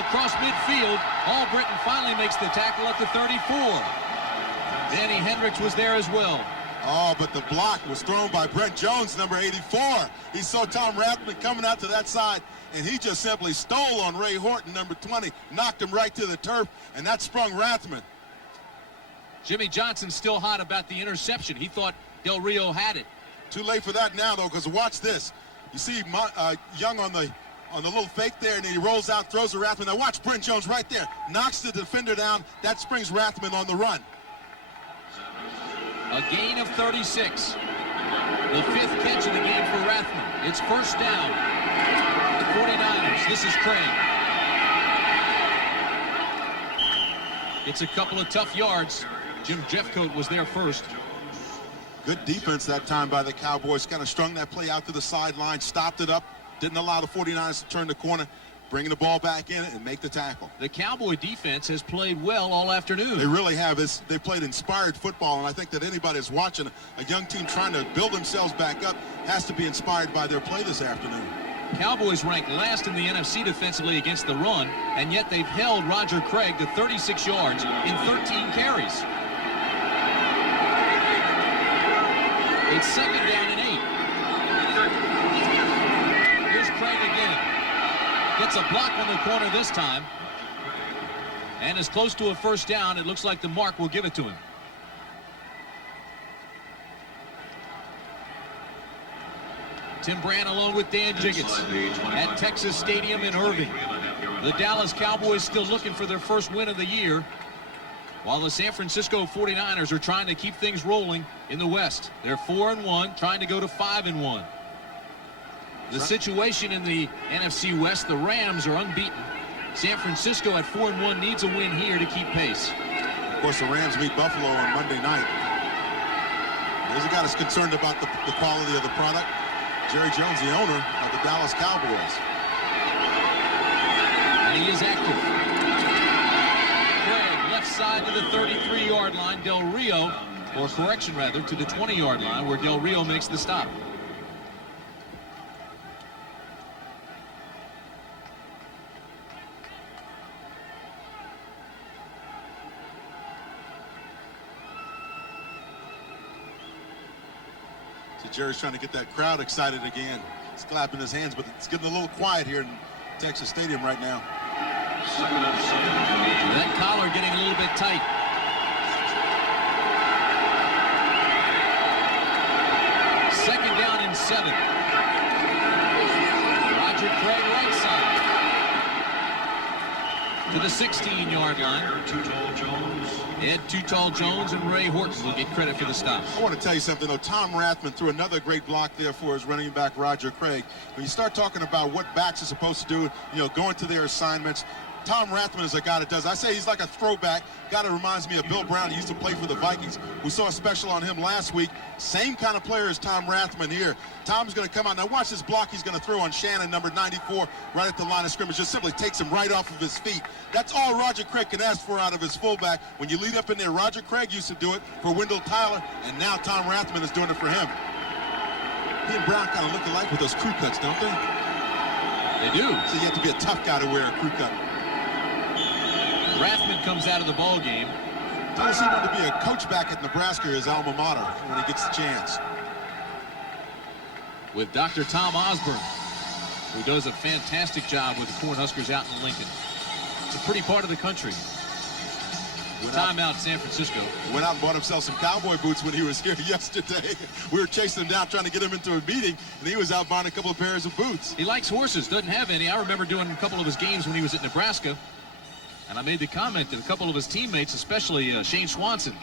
across midfield. Albritton finally makes the tackle at the 34. Danny Hendricks was there as well. Oh, but the block was thrown by Brent Jones, number 84. He saw Tom Rathman coming out to that side, and he just simply stole on Ray Horton, number 20, knocked him right to the turf, and that sprung Rathman. Jimmy Johnson's still hot about the interception. He thought Del Rio had it. Too late for that now, though, because watch this. You see Young on the little fake there, and he rolls out, throws to Rathman. Now watch Brent Jones right there. Knocks the defender down. That springs Rathman on the run. A gain of 36. The fifth catch of the game for Rathman. It's first down. 49ers. This is Craig. It's a couple of tough yards. Jim Jeffcoat was there first. Good defense that time by the Cowboys. Kind of strung that play out to the sideline, stopped it up, didn't allow the 49ers to turn the corner, bringing the ball back in and make the tackle. The Cowboy defense has played well all afternoon. They really have. They played inspired football, and I think that anybody that's watching a young team trying to build themselves back up has to be inspired by their play this afternoon. Cowboys ranked last in the NFC defensively against the run, and yet they've held Roger Craig to 36 yards in 13 carries. It's second down and 8. Here's Craig again. Gets a block on the corner this time. And is close to a first down. It looks like the mark will give it to him. Tim Brand along with Dan Jiggets at Texas Stadium in Irving. The Dallas Cowboys still looking for their first win of the year, while the San Francisco 49ers are trying to keep things rolling in the West. They're 4-1, trying to go to 5-1. The situation in the NFC West, the Rams are unbeaten. San Francisco at 4-1 needs a win here to keep pace. Of course, the Rams meet Buffalo on Monday night. There's a guy that's concerned about the quality of the product. Jerry Jones, the owner of the Dallas Cowboys. And he is active. Craig, left side to the 33-yard line. Del Rio, or correction rather, to the 20-yard line where Del Rio makes the stop. Jerry's trying to get that crowd excited again. He's clapping his hands, but it's getting a little quiet here in Texas Stadium right now. That collar getting a little bit tight. Second down and 7. Roger Craig right side to the 16-yard line. Ed Too Tall Jones and Ray Horton will get credit for the stop. I want to tell you something, though. Tom Rathman threw another great block there for his running back, Roger Craig. When you start talking about what backs are supposed to do, going to their assignments, Tom Rathman is a guy that does. I say he's like a throwback. Guy that reminds me of Bill Brown. He used to play for the Vikings. We saw a special on him last week. Same kind of player as Tom Rathman here. Tom's going to come out. Now watch this block he's going to throw on Shannon, number 94, right at the line of scrimmage. Just simply takes him right off of his feet. That's all Roger Craig can ask for out of his fullback. When you lead up in there, Roger Craig used to do it for Wendell Tyler, and now Tom Rathman is doing it for him. He and Brown kind of look alike with those crew cuts, don't they? They do. So you have to be a tough guy to wear a crew cut. Rathman comes out of the ball game. Tells he wanted to be a coach back at Nebraska, his alma mater, when he gets the chance. With Dr. Tom Osborne, who does a fantastic job with the Cornhuskers out in Lincoln. It's a pretty part of the country. Timeout, San Francisco. Went out and bought himself some cowboy boots when he was here yesterday. We were chasing him down, trying to get him into a meeting, and he was out buying a couple of pairs of boots. He likes horses, doesn't have any. I remember doing a couple of his games when he was at Nebraska, and I made the comment that a couple of his teammates, especially Shane Swanson,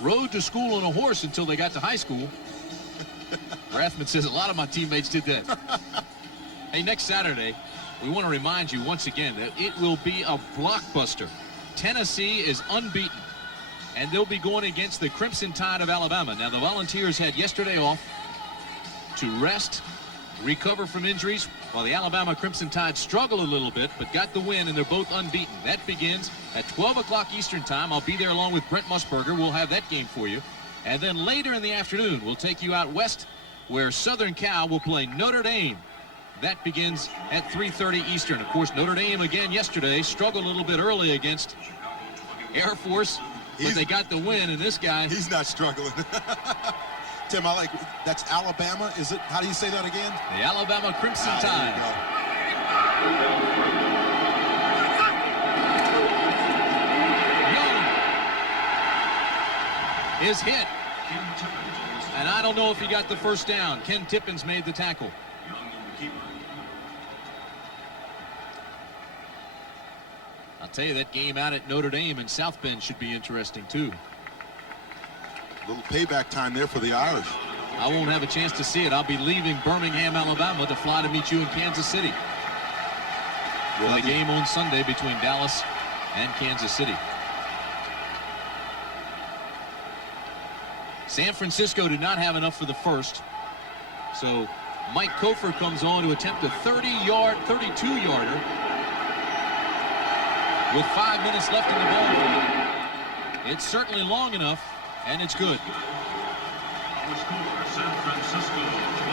rode to school on a horse until they got to high school. Rathman says a lot of my teammates did that. Hey, next Saturday, we want to remind you once again that it will be a blockbuster. Tennessee is unbeaten, and they'll be going against the Crimson Tide of Alabama. Now, the Volunteers had yesterday off to rest, recover from injuries, while the Alabama Crimson Tide struggled a little bit, but got the win, and they're both unbeaten. That begins at 12 o'clock Eastern time. I'll be there along with Brent Musburger. We'll have that game for you. And then later in the afternoon, we'll take you out west, where Southern Cal will play Notre Dame. That begins at 3:30 Eastern. Of course, Notre Dame again yesterday struggled a little bit early against Air Force, but they got the win, and this guy... He's not struggling. Tim, I like... That's Alabama, is it? How do you say that again? The Alabama Crimson Tide. Young is hit. And I don't know if he got the first down. Ken Tippins made the tackle. I'll tell you, that game out at Notre Dame in South Bend should be interesting, too. A little payback time there for the Irish. I won't have a chance to see it. I'll be leaving Birmingham, Alabama to fly to meet you in Kansas City. For the game on Sunday between Dallas and Kansas City. San Francisco did not have enough for the first. So Mike Kofer comes on to attempt a 32-yarder. With 5 minutes left in the ball game. It's certainly long enough, and it's good.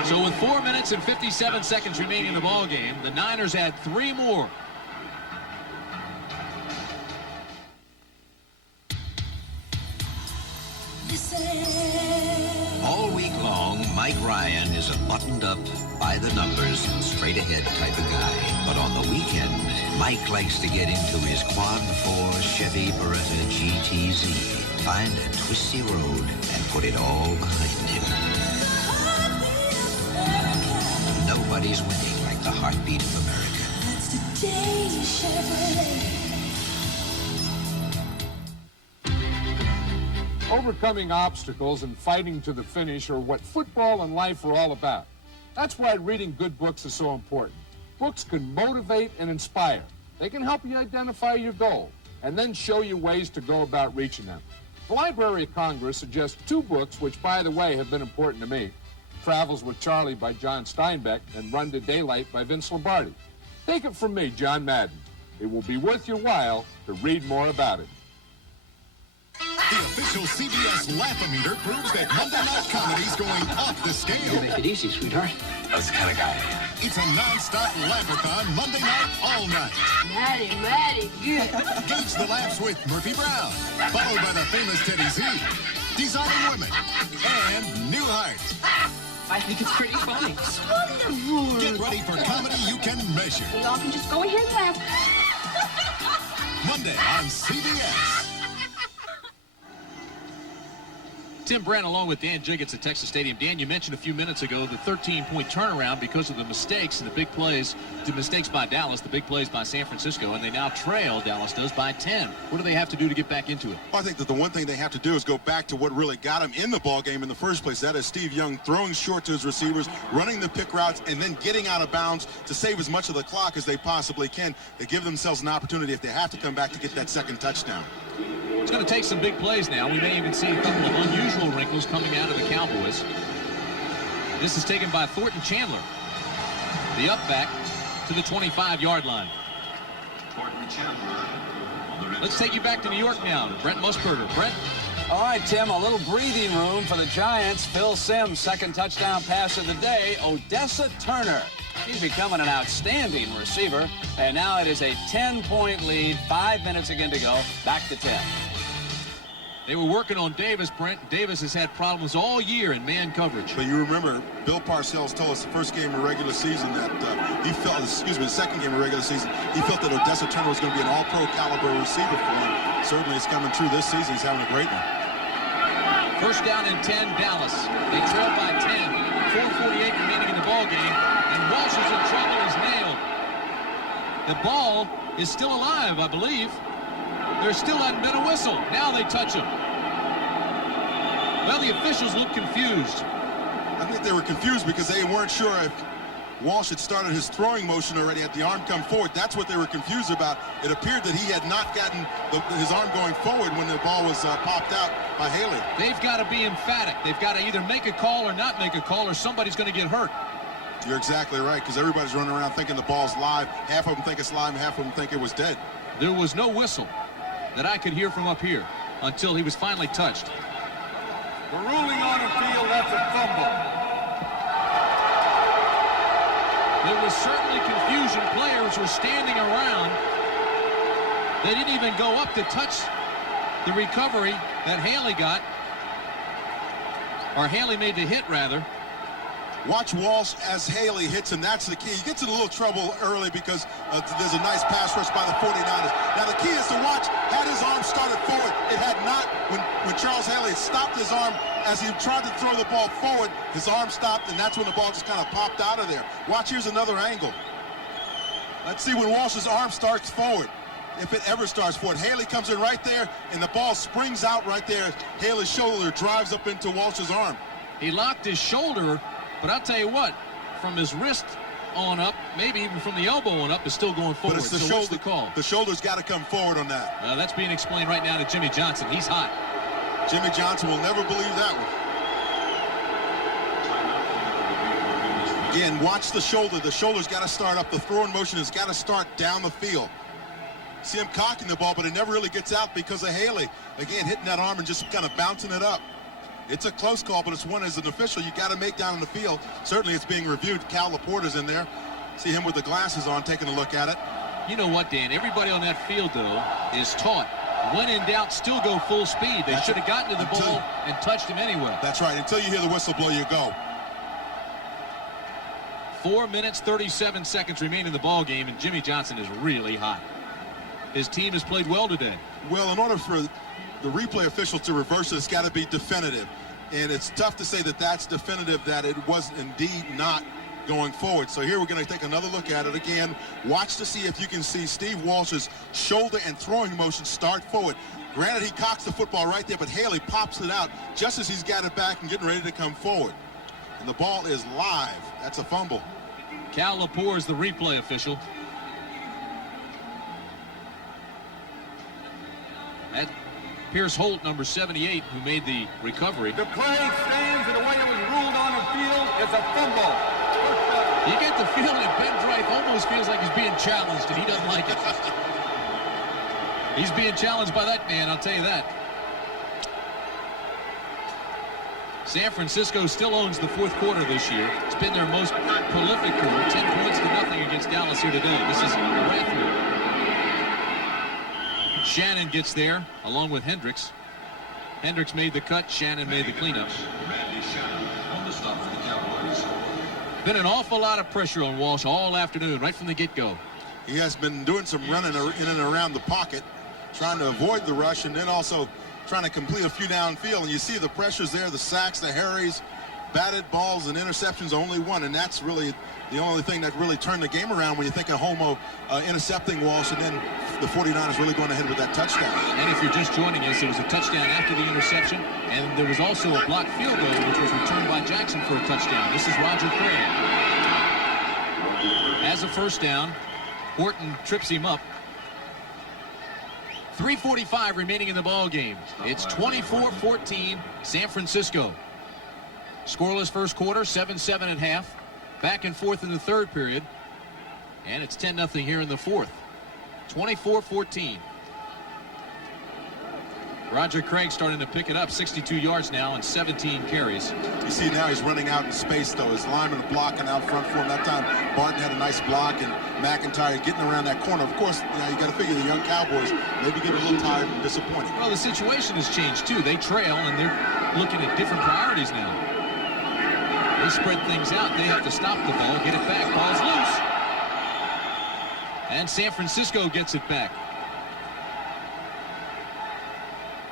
So with 4 minutes and 57 seconds remaining in the ball game, the Niners add 3 more. All week long, Mike Ryan is a buttoned-up, by-the-numbers, straight-ahead type of guy. But on the weekend, Mike likes to get into his Quad 4 Chevy Beretta GTZ, find a twisty road, and put it all behind him. Nobody's winning like the heartbeat of America. That's today's Chevrolet. Overcoming obstacles and fighting to the finish are what football and life are all about. That's why reading good books is so important. Books can motivate and inspire. They can help you identify your goal and then show you ways to go about reaching them. The Library of Congress suggests 2 books which, by the way, have been important to me. Travels with Charlie by John Steinbeck and Run to Daylight by Vince Lombardi. Take it from me, John Madden. It will be worth your while to read more about it. The official CBS Laugh-O-Meter proves that Monday Night Comedy's going off the scale. Make it easy, sweetheart. That's the kind of guy. It's a non-stop laugh-a-thon Monday night, all night. Mighty good. Gauge the laughs with Murphy Brown, followed by the famous Teddy Z, Designing Women, and New Heights. I think it's pretty funny. It's wonderful. Get ready for comedy you can measure. We all can just go ahead and laugh. Monday on CBS. Tim Brandt along with Dan Jiggets at Texas Stadium. Dan, you mentioned a few minutes ago the 13-point turnaround because of the mistakes and the big plays, the mistakes by Dallas, the big plays by San Francisco, and they now trail, Dallas does, by 10. What do they have to do to get back into it? Well, I think that the one thing they have to do is go back to what really got him in the ball game in the first place. That is Steve Young throwing short to his receivers, running the pick routes, and then getting out of bounds to save as much of the clock as they possibly can. They give themselves an opportunity, if they have to come back, to get that second touchdown. It's going to take some big plays now. We may even see a couple of unusual wrinkles coming out of the Cowboys. This is taken by Thornton Chandler. The up back to the 25-yard line. Let's take you back to New York now. Brent Musburger. Brent? All right, Tim, a little breathing room for the Giants. Phil Simms, second touchdown pass of the day. Odessa Turner. He's becoming an outstanding receiver. And now it is a 10-point lead. 5 minutes again to go. Back to 10. They were working on Davis, Brent. Davis has had problems all year in man coverage. But you remember, Bill Parcells told us the first game of regular season that he felt, the second game of regular season, he felt that Odessa Turner was going to be an all-pro caliber receiver for him. Certainly it's coming true this season. He's having a great one. First down and 10, Dallas. They trail by 10. 4:48 remaining in the ball game, and Walsh is in trouble. He's nailed. The ball is still alive, I believe. There still hadn't been a whistle. Now they touch him. Well, the officials look confused. I think they were confused because they weren't sure if Walsh had started his throwing motion already, had the arm come forward. That's what they were confused about. It appeared that he had not gotten his arm going forward when the ball was popped out by Haley. They've got to be emphatic. They've got to either make a call or not make a call, or somebody's going to get hurt. You're exactly right, because everybody's running around thinking the ball's live. Half of them think it's live, and half of them think it was dead. There was no whistle that I could hear from up here until he was finally touched. The ruling on the field, that's a fumble. There was certainly confusion. Players were standing around. They didn't even go up to touch the recovery that Haley got. Or Haley made the hit, rather. Watch Walsh as Haley hits him. That's the key. He gets in a little trouble early because there's a nice pass rush by the 49ers. Now, the key is to watch, had his arm started forward. It had not. When Charles Haley stopped his arm as he tried to throw the ball forward, his arm stopped, and that's when the ball just kind of popped out of there. Watch, here's another angle. Let's see when Walsh's arm starts forward, if it ever starts forward. Haley comes in right there, and the ball springs out right there. Haley's shoulder drives up into Walsh's arm. He locked his shoulder. But I'll tell you what, from his wrist on up, maybe even from the elbow on up, is still going forward. But it's the so shoulder. What's the call? The shoulder's got to come forward on that. That's being explained right now to Jimmy Johnson. He's hot. Jimmy Johnson will never believe that one. Again, watch the shoulder. The shoulder's got to start up. The throwing motion has got to start down the field. See him cocking the ball, but it never really gets out because of Haley. Again, hitting that arm and just kind of bouncing it up. It's a close call, but it's one as an official you got to make down in the field. Certainly it's being reviewed. Cal Laporta's in there. See him with the glasses on taking a look at it. You know what, Dan? Everybody on that field, though, is taught, when in doubt, still go full speed. They should have gotten to the ball and touched him anyway. That's right. Until you hear the whistle blow, you go. 4 minutes, 37 seconds remain in the ball game, and Jimmy Johnson is really hot. His team has played well today. Well, in order for the replay official to reverse it, it's got to be definitive. And it's tough to say that that's definitive, that it was indeed not going forward. So here we're going to take another look at it again. Watch to see if you can see Steve Walsh's shoulder and throwing motion start forward. Granted, he cocks the football right there, but Haley pops it out just as he's got it back and getting ready to come forward. And the ball is live. That's a fumble. Cal Lepore is the replay official. That Pierce Holt, number 78, who made the recovery. The play stands in the way it was ruled on the field. It's a fumble. You get the feeling that Ben Dreith almost feels like he's being challenged, and he doesn't like it. He's being challenged by that man, I'll tell you that. San Francisco still owns the fourth quarter this year. It's been their most prolific quarter, 10 points to nothing against Dallas here today. This is Rathmore. Shannon gets there, along with Hendricks. Hendricks made the cut, Shannon made the cleanup. Been an awful lot of pressure on Walsh all afternoon, right from the get-go. He has been doing some running in and around the pocket, trying to avoid the rush, and then also trying to complete a few downfield, and you see the pressures there, the sacks, the hurries, batted balls, and interceptions, only one, and that's really the only thing that really turned the game around when you think of Homo intercepting Walsh, and then the 49ers really going ahead with that touchdown. And if you're just joining us, it was a touchdown after the interception, and there was also a blocked field goal, which was returned by Jackson for a touchdown. This is Roger Craig. As a first down, Horton trips him up. 3:45 remaining in the ball game. It's 24-14 San Francisco. Scoreless first quarter, 7-7 at half. Back and forth in the third period. And it's 10-0 here in the fourth. 24-14. Roger Craig starting to pick it up, 62 yards now and 17 carries. You see now he's running out in space, though. His linemen are blocking out front for him. That time Barton had a nice block, and McIntyre getting around that corner. Of course, you got to figure the young Cowboys maybe get a little tired and disappointed. Well, the situation has changed, too. They trail, and they're looking at different priorities now. They spread things out. They have to stop the ball, get it back. Ball's loose. And San Francisco gets it back.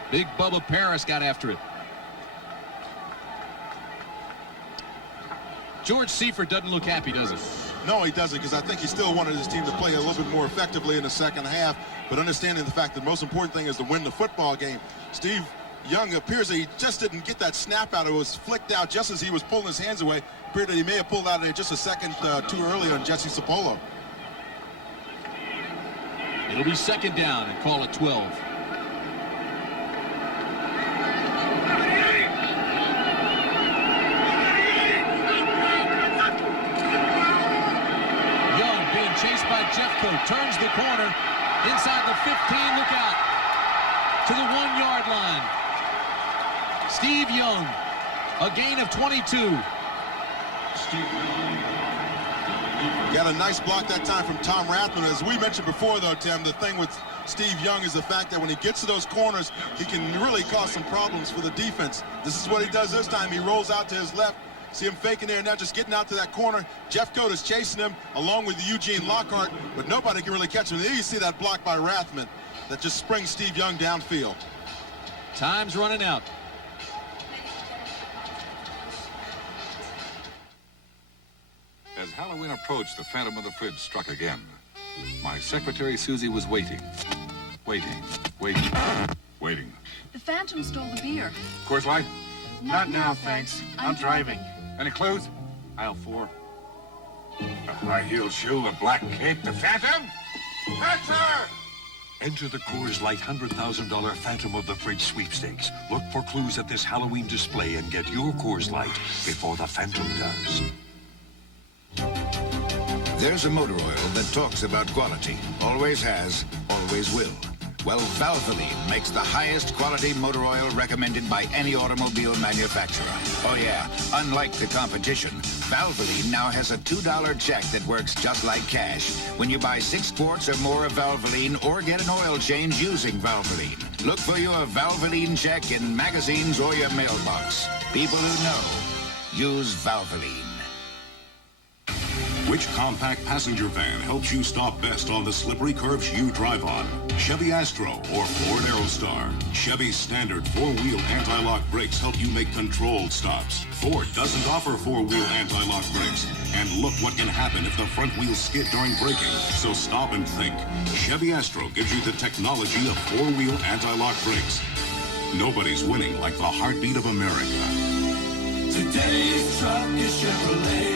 Big Bubba Paris got after it. George Seifert doesn't look happy, does he? No, he doesn't, because I think he still wanted his team to play a little bit more effectively in the second half, but understanding the fact that the most important thing is to win the football game. Steve Young appears that he just didn't get that snap out. It was flicked out just as he was pulling his hands away. Appeared that he may have pulled out of there just a second too early on Jesse Sapolo. It'll be second down and call it 12. Chased by Jeffcoat, turns the corner, inside the 15, look out, to the 1-yard line. Steve Young, a gain of 22. Got a nice block that time from Tom Rathman. As we mentioned before, though, Tim, the thing with Steve Young is the fact that when he gets to those corners, he can really cause some problems for the defense. This is what he does this time. He rolls out to his left. See him faking there now, just getting out to that corner. Jeffcoat is chasing him along with Eugene Lockhart, but nobody can really catch him. There you see that block by Rathman that just springs Steve Young downfield. Time's running out. As Halloween approached, the Phantom of the Fridge struck again. My secretary Susie was waiting. Waiting. The Phantom stole the beer. Coors Light? Not now, thanks. I'm driving. Any clues? Aisle 4. A high-heeled shoe, a black cape, the Phantom? Catcher! Enter the Coors Light $100,000 Phantom of the Fridge sweepstakes. Look for clues at this Halloween display and get your Coors Light before the Phantom does. There's a motor oil that talks about quality. Always has, always will. Well, Valvoline makes the highest quality motor oil recommended by any automobile manufacturer. Oh yeah, unlike the competition, Valvoline now has a $2 check that works just like cash when you buy 6 quarts or more of Valvoline or get an oil change using Valvoline. Look for your Valvoline check in magazines or your mailbox. People who know, use Valvoline. Which compact passenger van helps you stop best on the slippery curves you drive on? Chevy Astro or Ford Aerostar? Chevy's standard 4-wheel anti-lock brakes help you make controlled stops. Ford doesn't offer 4-wheel anti-lock brakes. And look what can happen if the front wheels skid during braking. So stop and think. Chevy Astro gives you the technology of 4-wheel anti-lock brakes. Nobody's winning like the heartbeat of America. Today's truck is Chevrolet.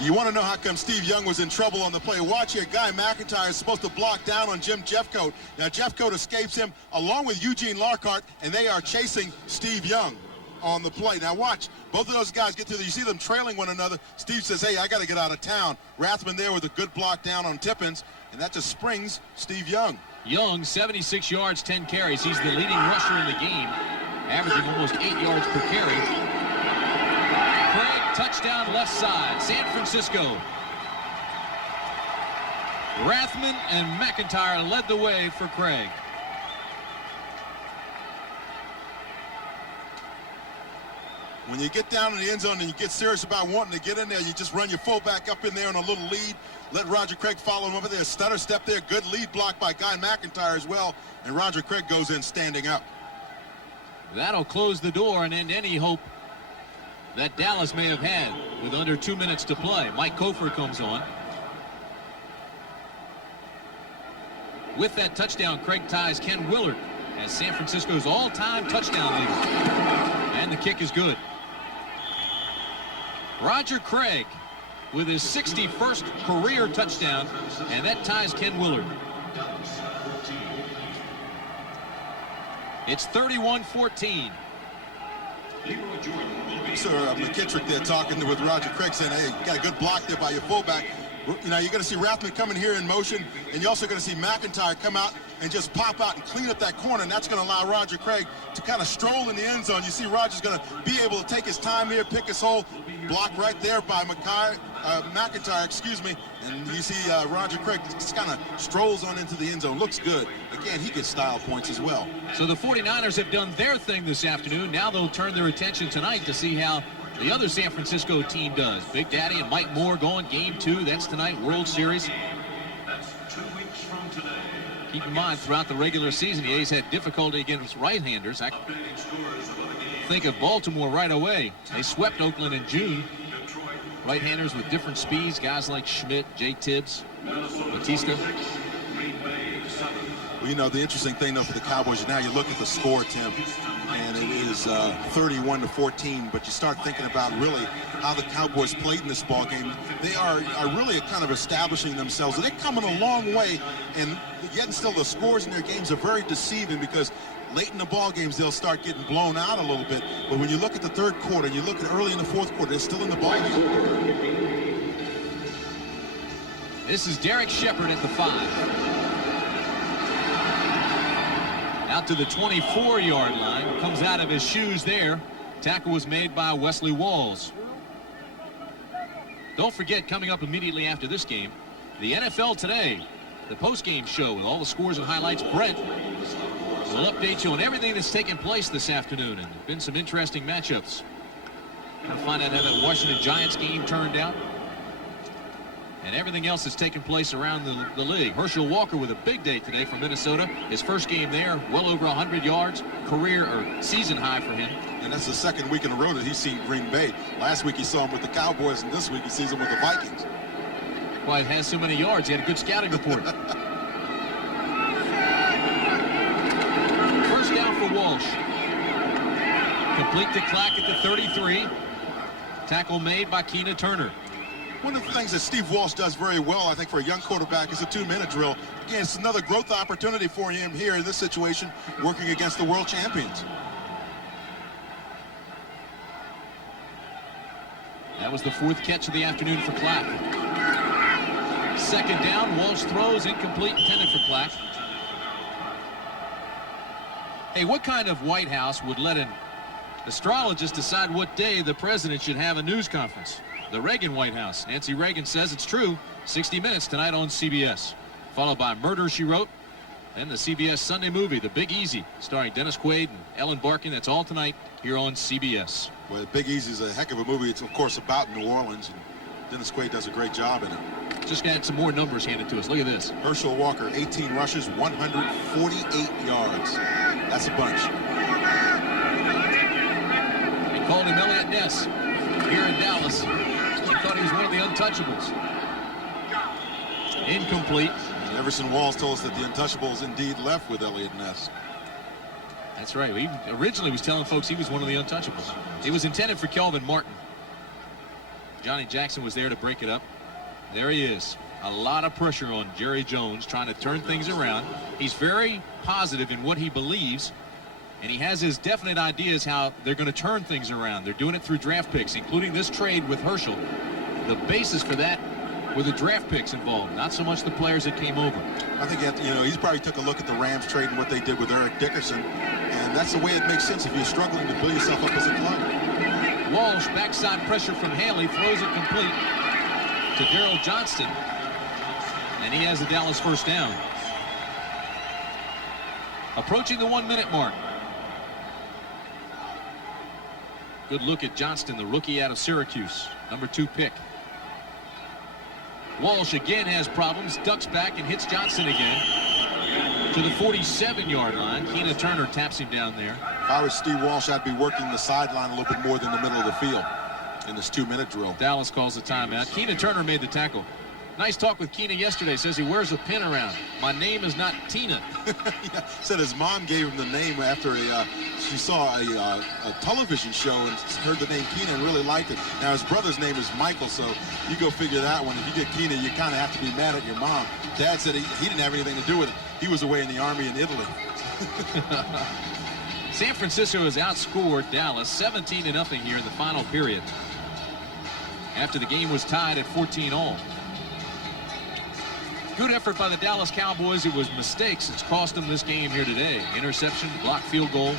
You want to know how come Steve Young was in trouble on the play? Watch here. Guy McIntyre is supposed to block down on Jim Jeffcoat. Now, Jeffcoat escapes him along with Eugene Lockhart, and they are chasing Steve Young on the play. Now, watch. Both of those guys get through there. You see them trailing one another. Steve says, hey, I got to get out of town. Rathman there with a good block down on Tippins, and that just springs Steve Young. Young, 76 yards, 10 carries. He's the leading rusher in the game, averaging almost 8 yards per carry. Craig, touchdown left side, San Francisco. Rathman and McIntyre led the way for Craig. When you get down in the end zone and you get serious about wanting to get in there, you just run your fullback up in there on a little lead. Let Roger Craig follow him over there. Stutter step there. Good lead block by Guy McIntyre as well. And Roger Craig goes in standing up. That'll close the door and end any hope that Dallas may have had with under 2 minutes to play. Mike Kofor comes on. With that touchdown, Craig ties Ken Willard as San Francisco's all-time touchdown leader. And the kick is good. Roger Craig with his 61st career touchdown, and that ties Ken Willard. It's 31-14. Sir, McKittrick there talking with Roger Craig saying, hey, you got a good block there by your fullback. You know, you're going to see Rathman coming here in motion, and you're also going to see McIntyre come out and just pop out and clean up that corner, and that's going to allow Roger Craig to kind of stroll in the end zone. You see Roger's going to be able to take his time here, pick his hole, block right there by McIntyre, excuse me, and you see Roger Craig just kind of strolls on into the end zone. Looks good. Again, he gets style points as well. So the 49ers have done their thing this afternoon. Now they'll turn their attention tonight to see how the other San Francisco team does. Big Daddy and Mike Moore going game 2. That's tonight, World Series. Keep in mind, throughout the regular season, the A's had difficulty against right-handers. I think of Baltimore right away. They swept Oakland in June. Right-handers with different speeds, guys like Schmidt, Jay Tibbs, Batista. Well, you know, the interesting thing, though, for the Cowboys, now you look at the score, Tim, and it is 31-14, but you start thinking about really how the Cowboys played in this ball game. They are really kind of establishing themselves. They're coming a long way, and yet and still the scores in their games are very deceiving because late in the ball games they'll start getting blown out a little bit. But when you look at the third quarter and you look at early in the fourth quarter, they're still in the ball game. This is Derek Shepard at the 5. Out to the 24-yard line. Comes out of his shoes there. Tackle was made by Wesley Walls. Don't forget, coming up immediately after this game, the NFL Today, the post-game show with all the scores and highlights. Brent will update you on everything that's taken place this afternoon, and there's been some interesting matchups. We'll find out how that Washington Giants game turned out and everything else that's taken place around the league. Herschel Walker with a big day today for Minnesota. His first game there, well over 100 yards, career or season high for him. And that's the second week in a row that he's seen Green Bay. Last week he saw him with the Cowboys, and this week he sees him with the Vikings. Well, he has so many yards. He had a good scouting report. First down for Walsh. Complete to Clack at the 33. Tackle made by Keena Turner. One of the things that Steve Walsh does very well, I think, for a young quarterback is a 2-minute drill. Again, it's another growth opportunity for him here in this situation, working against the world champions. That was the 4th catch of the afternoon for Clack. Second down, Walsh throws, incomplete, intended for Clack. Hey, what kind of White House would let an astrologist decide what day the president should have a news conference? The Reagan White House. Nancy Reagan says it's true. 60 Minutes tonight on CBS. Followed by Murder, She Wrote. And the CBS Sunday movie, The Big Easy, starring Dennis Quaid and Ellen Barkin. That's all tonight here on CBS. Well, Big Easy is a heck of a movie. It's, of course, about New Orleans. And Dennis Quaid does a great job in it. Just got some more numbers handed to us. Look at this. Herschel Walker, 18 rushes, 148 yards. That's a bunch. They called him Elliot Ness here in Dallas. He thought he was one of the untouchables. Incomplete. Everson Walls told us that the untouchables indeed left with Elliot Ness. That's right. He originally was telling folks he was one of the untouchables. It was intended for Kelvin Martin. Johnny Jackson was there to break it up. There he is. A lot of pressure on Jerry Jones trying to turn things around. He's very positive in what he believes, and he has his definite ideas how they're going to turn things around. They're doing it through draft picks, including this trade with Herschel. The basis for that were the draft picks involved, not so much the players that came over. I think he's probably took a look at the Rams trade and what they did with Eric Dickerson, and that's the way it makes sense if you're struggling to build yourself up as a club. Walsh, backside pressure from Haley, throws it complete to Darrell Johnston, and he has the Dallas first down. Approaching the 1-minute mark. Good look at Johnston, the rookie out of Syracuse, number 2 pick. Walsh again has problems, ducks back and hits Johnston again to the 47-yard line. Keena Turner taps him down there. If I was Steve Walsh, I'd be working the sideline a little bit more than the middle of the field in this 2-minute drill. Dallas calls the timeout. Keena Turner made the tackle. Nice talk with Keena yesterday. Says he wears a pin around. My name is not Tina. Yeah, said his mom gave him the name after she saw a television show and heard the name Keena and really liked it. Now his brother's name is Michael, so you go figure that one. If you get Keena, you kind of have to be mad at your mom. Dad said he didn't have anything to do with it. He was away in the Army in Italy. San Francisco has outscored Dallas 17-0 here in the final period, after the game was tied at 14-all. Good effort by the Dallas Cowboys. It was mistakes. It's cost them this game here today. Interception, blocked field goal,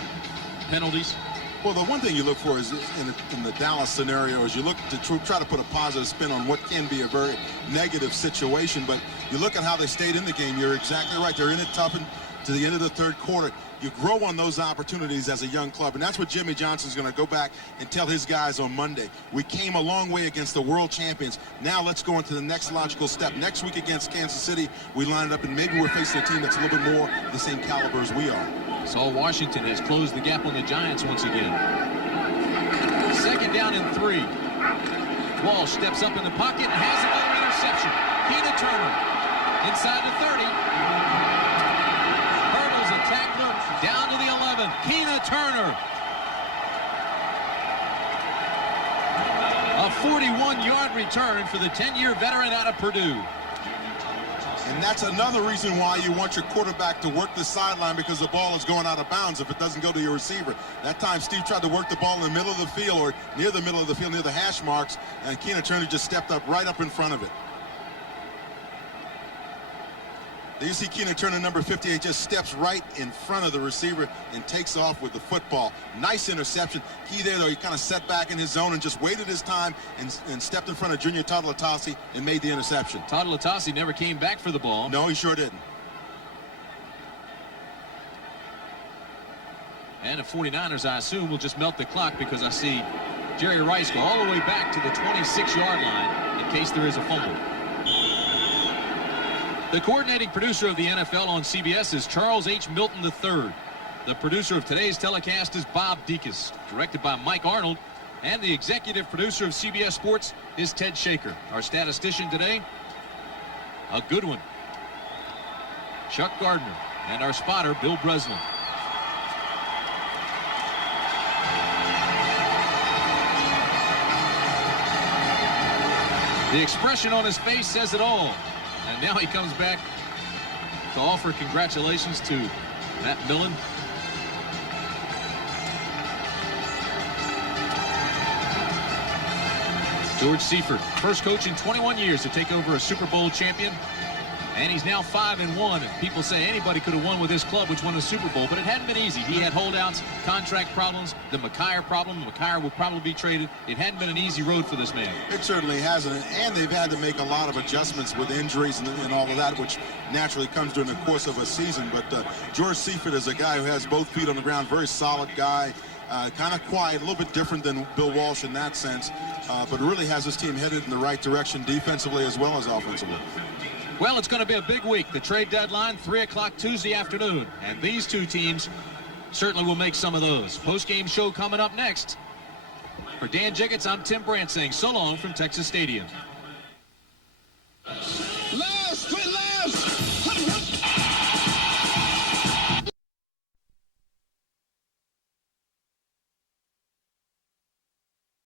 penalties. Well, the one thing you look for is in the Dallas scenario is you look to try to put a positive spin on what can be a very negative situation. But you look at how they stayed in the game. You're exactly right. They're in it tough to the end of the third quarter. You grow on those opportunities as a young club, and that's what Jimmy Johnson's going to go back and tell his guys on Monday. We came a long way against the world champions. Now let's go into the next logical step. Next week against Kansas City, we line it up, and maybe we're facing a team that's a little bit more the same caliber as we are. Saul Washington has closed the gap on the Giants once again. 2nd down and 3. Walsh steps up in the pocket and has another interception. Keena Turner inside the 30. Tackler down to the 11. Keena Turner. A 41-yard return for the 10-year veteran out of Purdue. And that's another reason why you want your quarterback to work the sideline, because the ball is going out of bounds if it doesn't go to your receiver. That time Steve tried to work the ball in the middle of the field, or near the middle of the field, near the hash marks, and Keena Turner just stepped up right up in front of it. There you see Keena Turner, number 58, just steps right in front of the receiver and takes off with the football. Nice interception. He there, though, he kind of sat back in his zone and just waited his time and stepped in front of Junior Todd-Latasi and made the interception. Todd-Latasi never came back for the ball. No, he sure didn't. And the 49ers, I assume, will just melt the clock, because I see Jerry Rice go all the way back to the 26-yard line in case there is a fumble. The coordinating producer of the NFL on CBS is Charles H. Milton III. The producer of today's telecast is Bob Dekas, directed by Mike Arnold, and the executive producer of CBS Sports is Ted Shaker. Our statistician today, a good one, Chuck Gardner, and our spotter, Bill Breslin. The expression on his face says it all. And now he comes back to offer congratulations to Matt Millen. George Seifert, first coach in 21 years to take over a Super Bowl champion. And he's now 5-1. And people say anybody could have won with this club, which won a Super Bowl, but it hadn't been easy. He had holdouts, contract problems, the McKyer problem. McKyer will probably be traded. It hadn't been an easy road for this man. It certainly hasn't, and they've had to make a lot of adjustments with injuries and all of that, which naturally comes during the course of a season. But George Seifert is a guy who has both feet on the ground, very solid guy, kind of quiet, a little bit different than Bill Walsh in that sense, but really has his team headed in the right direction defensively as well as offensively. Well, it's going to be a big week. The trade deadline, 3 o'clock Tuesday afternoon. And these two teams certainly will make some of those. Post-game show coming up next. For Dan Jiggets, I'm Tim Brandt saying so long from Texas Stadium.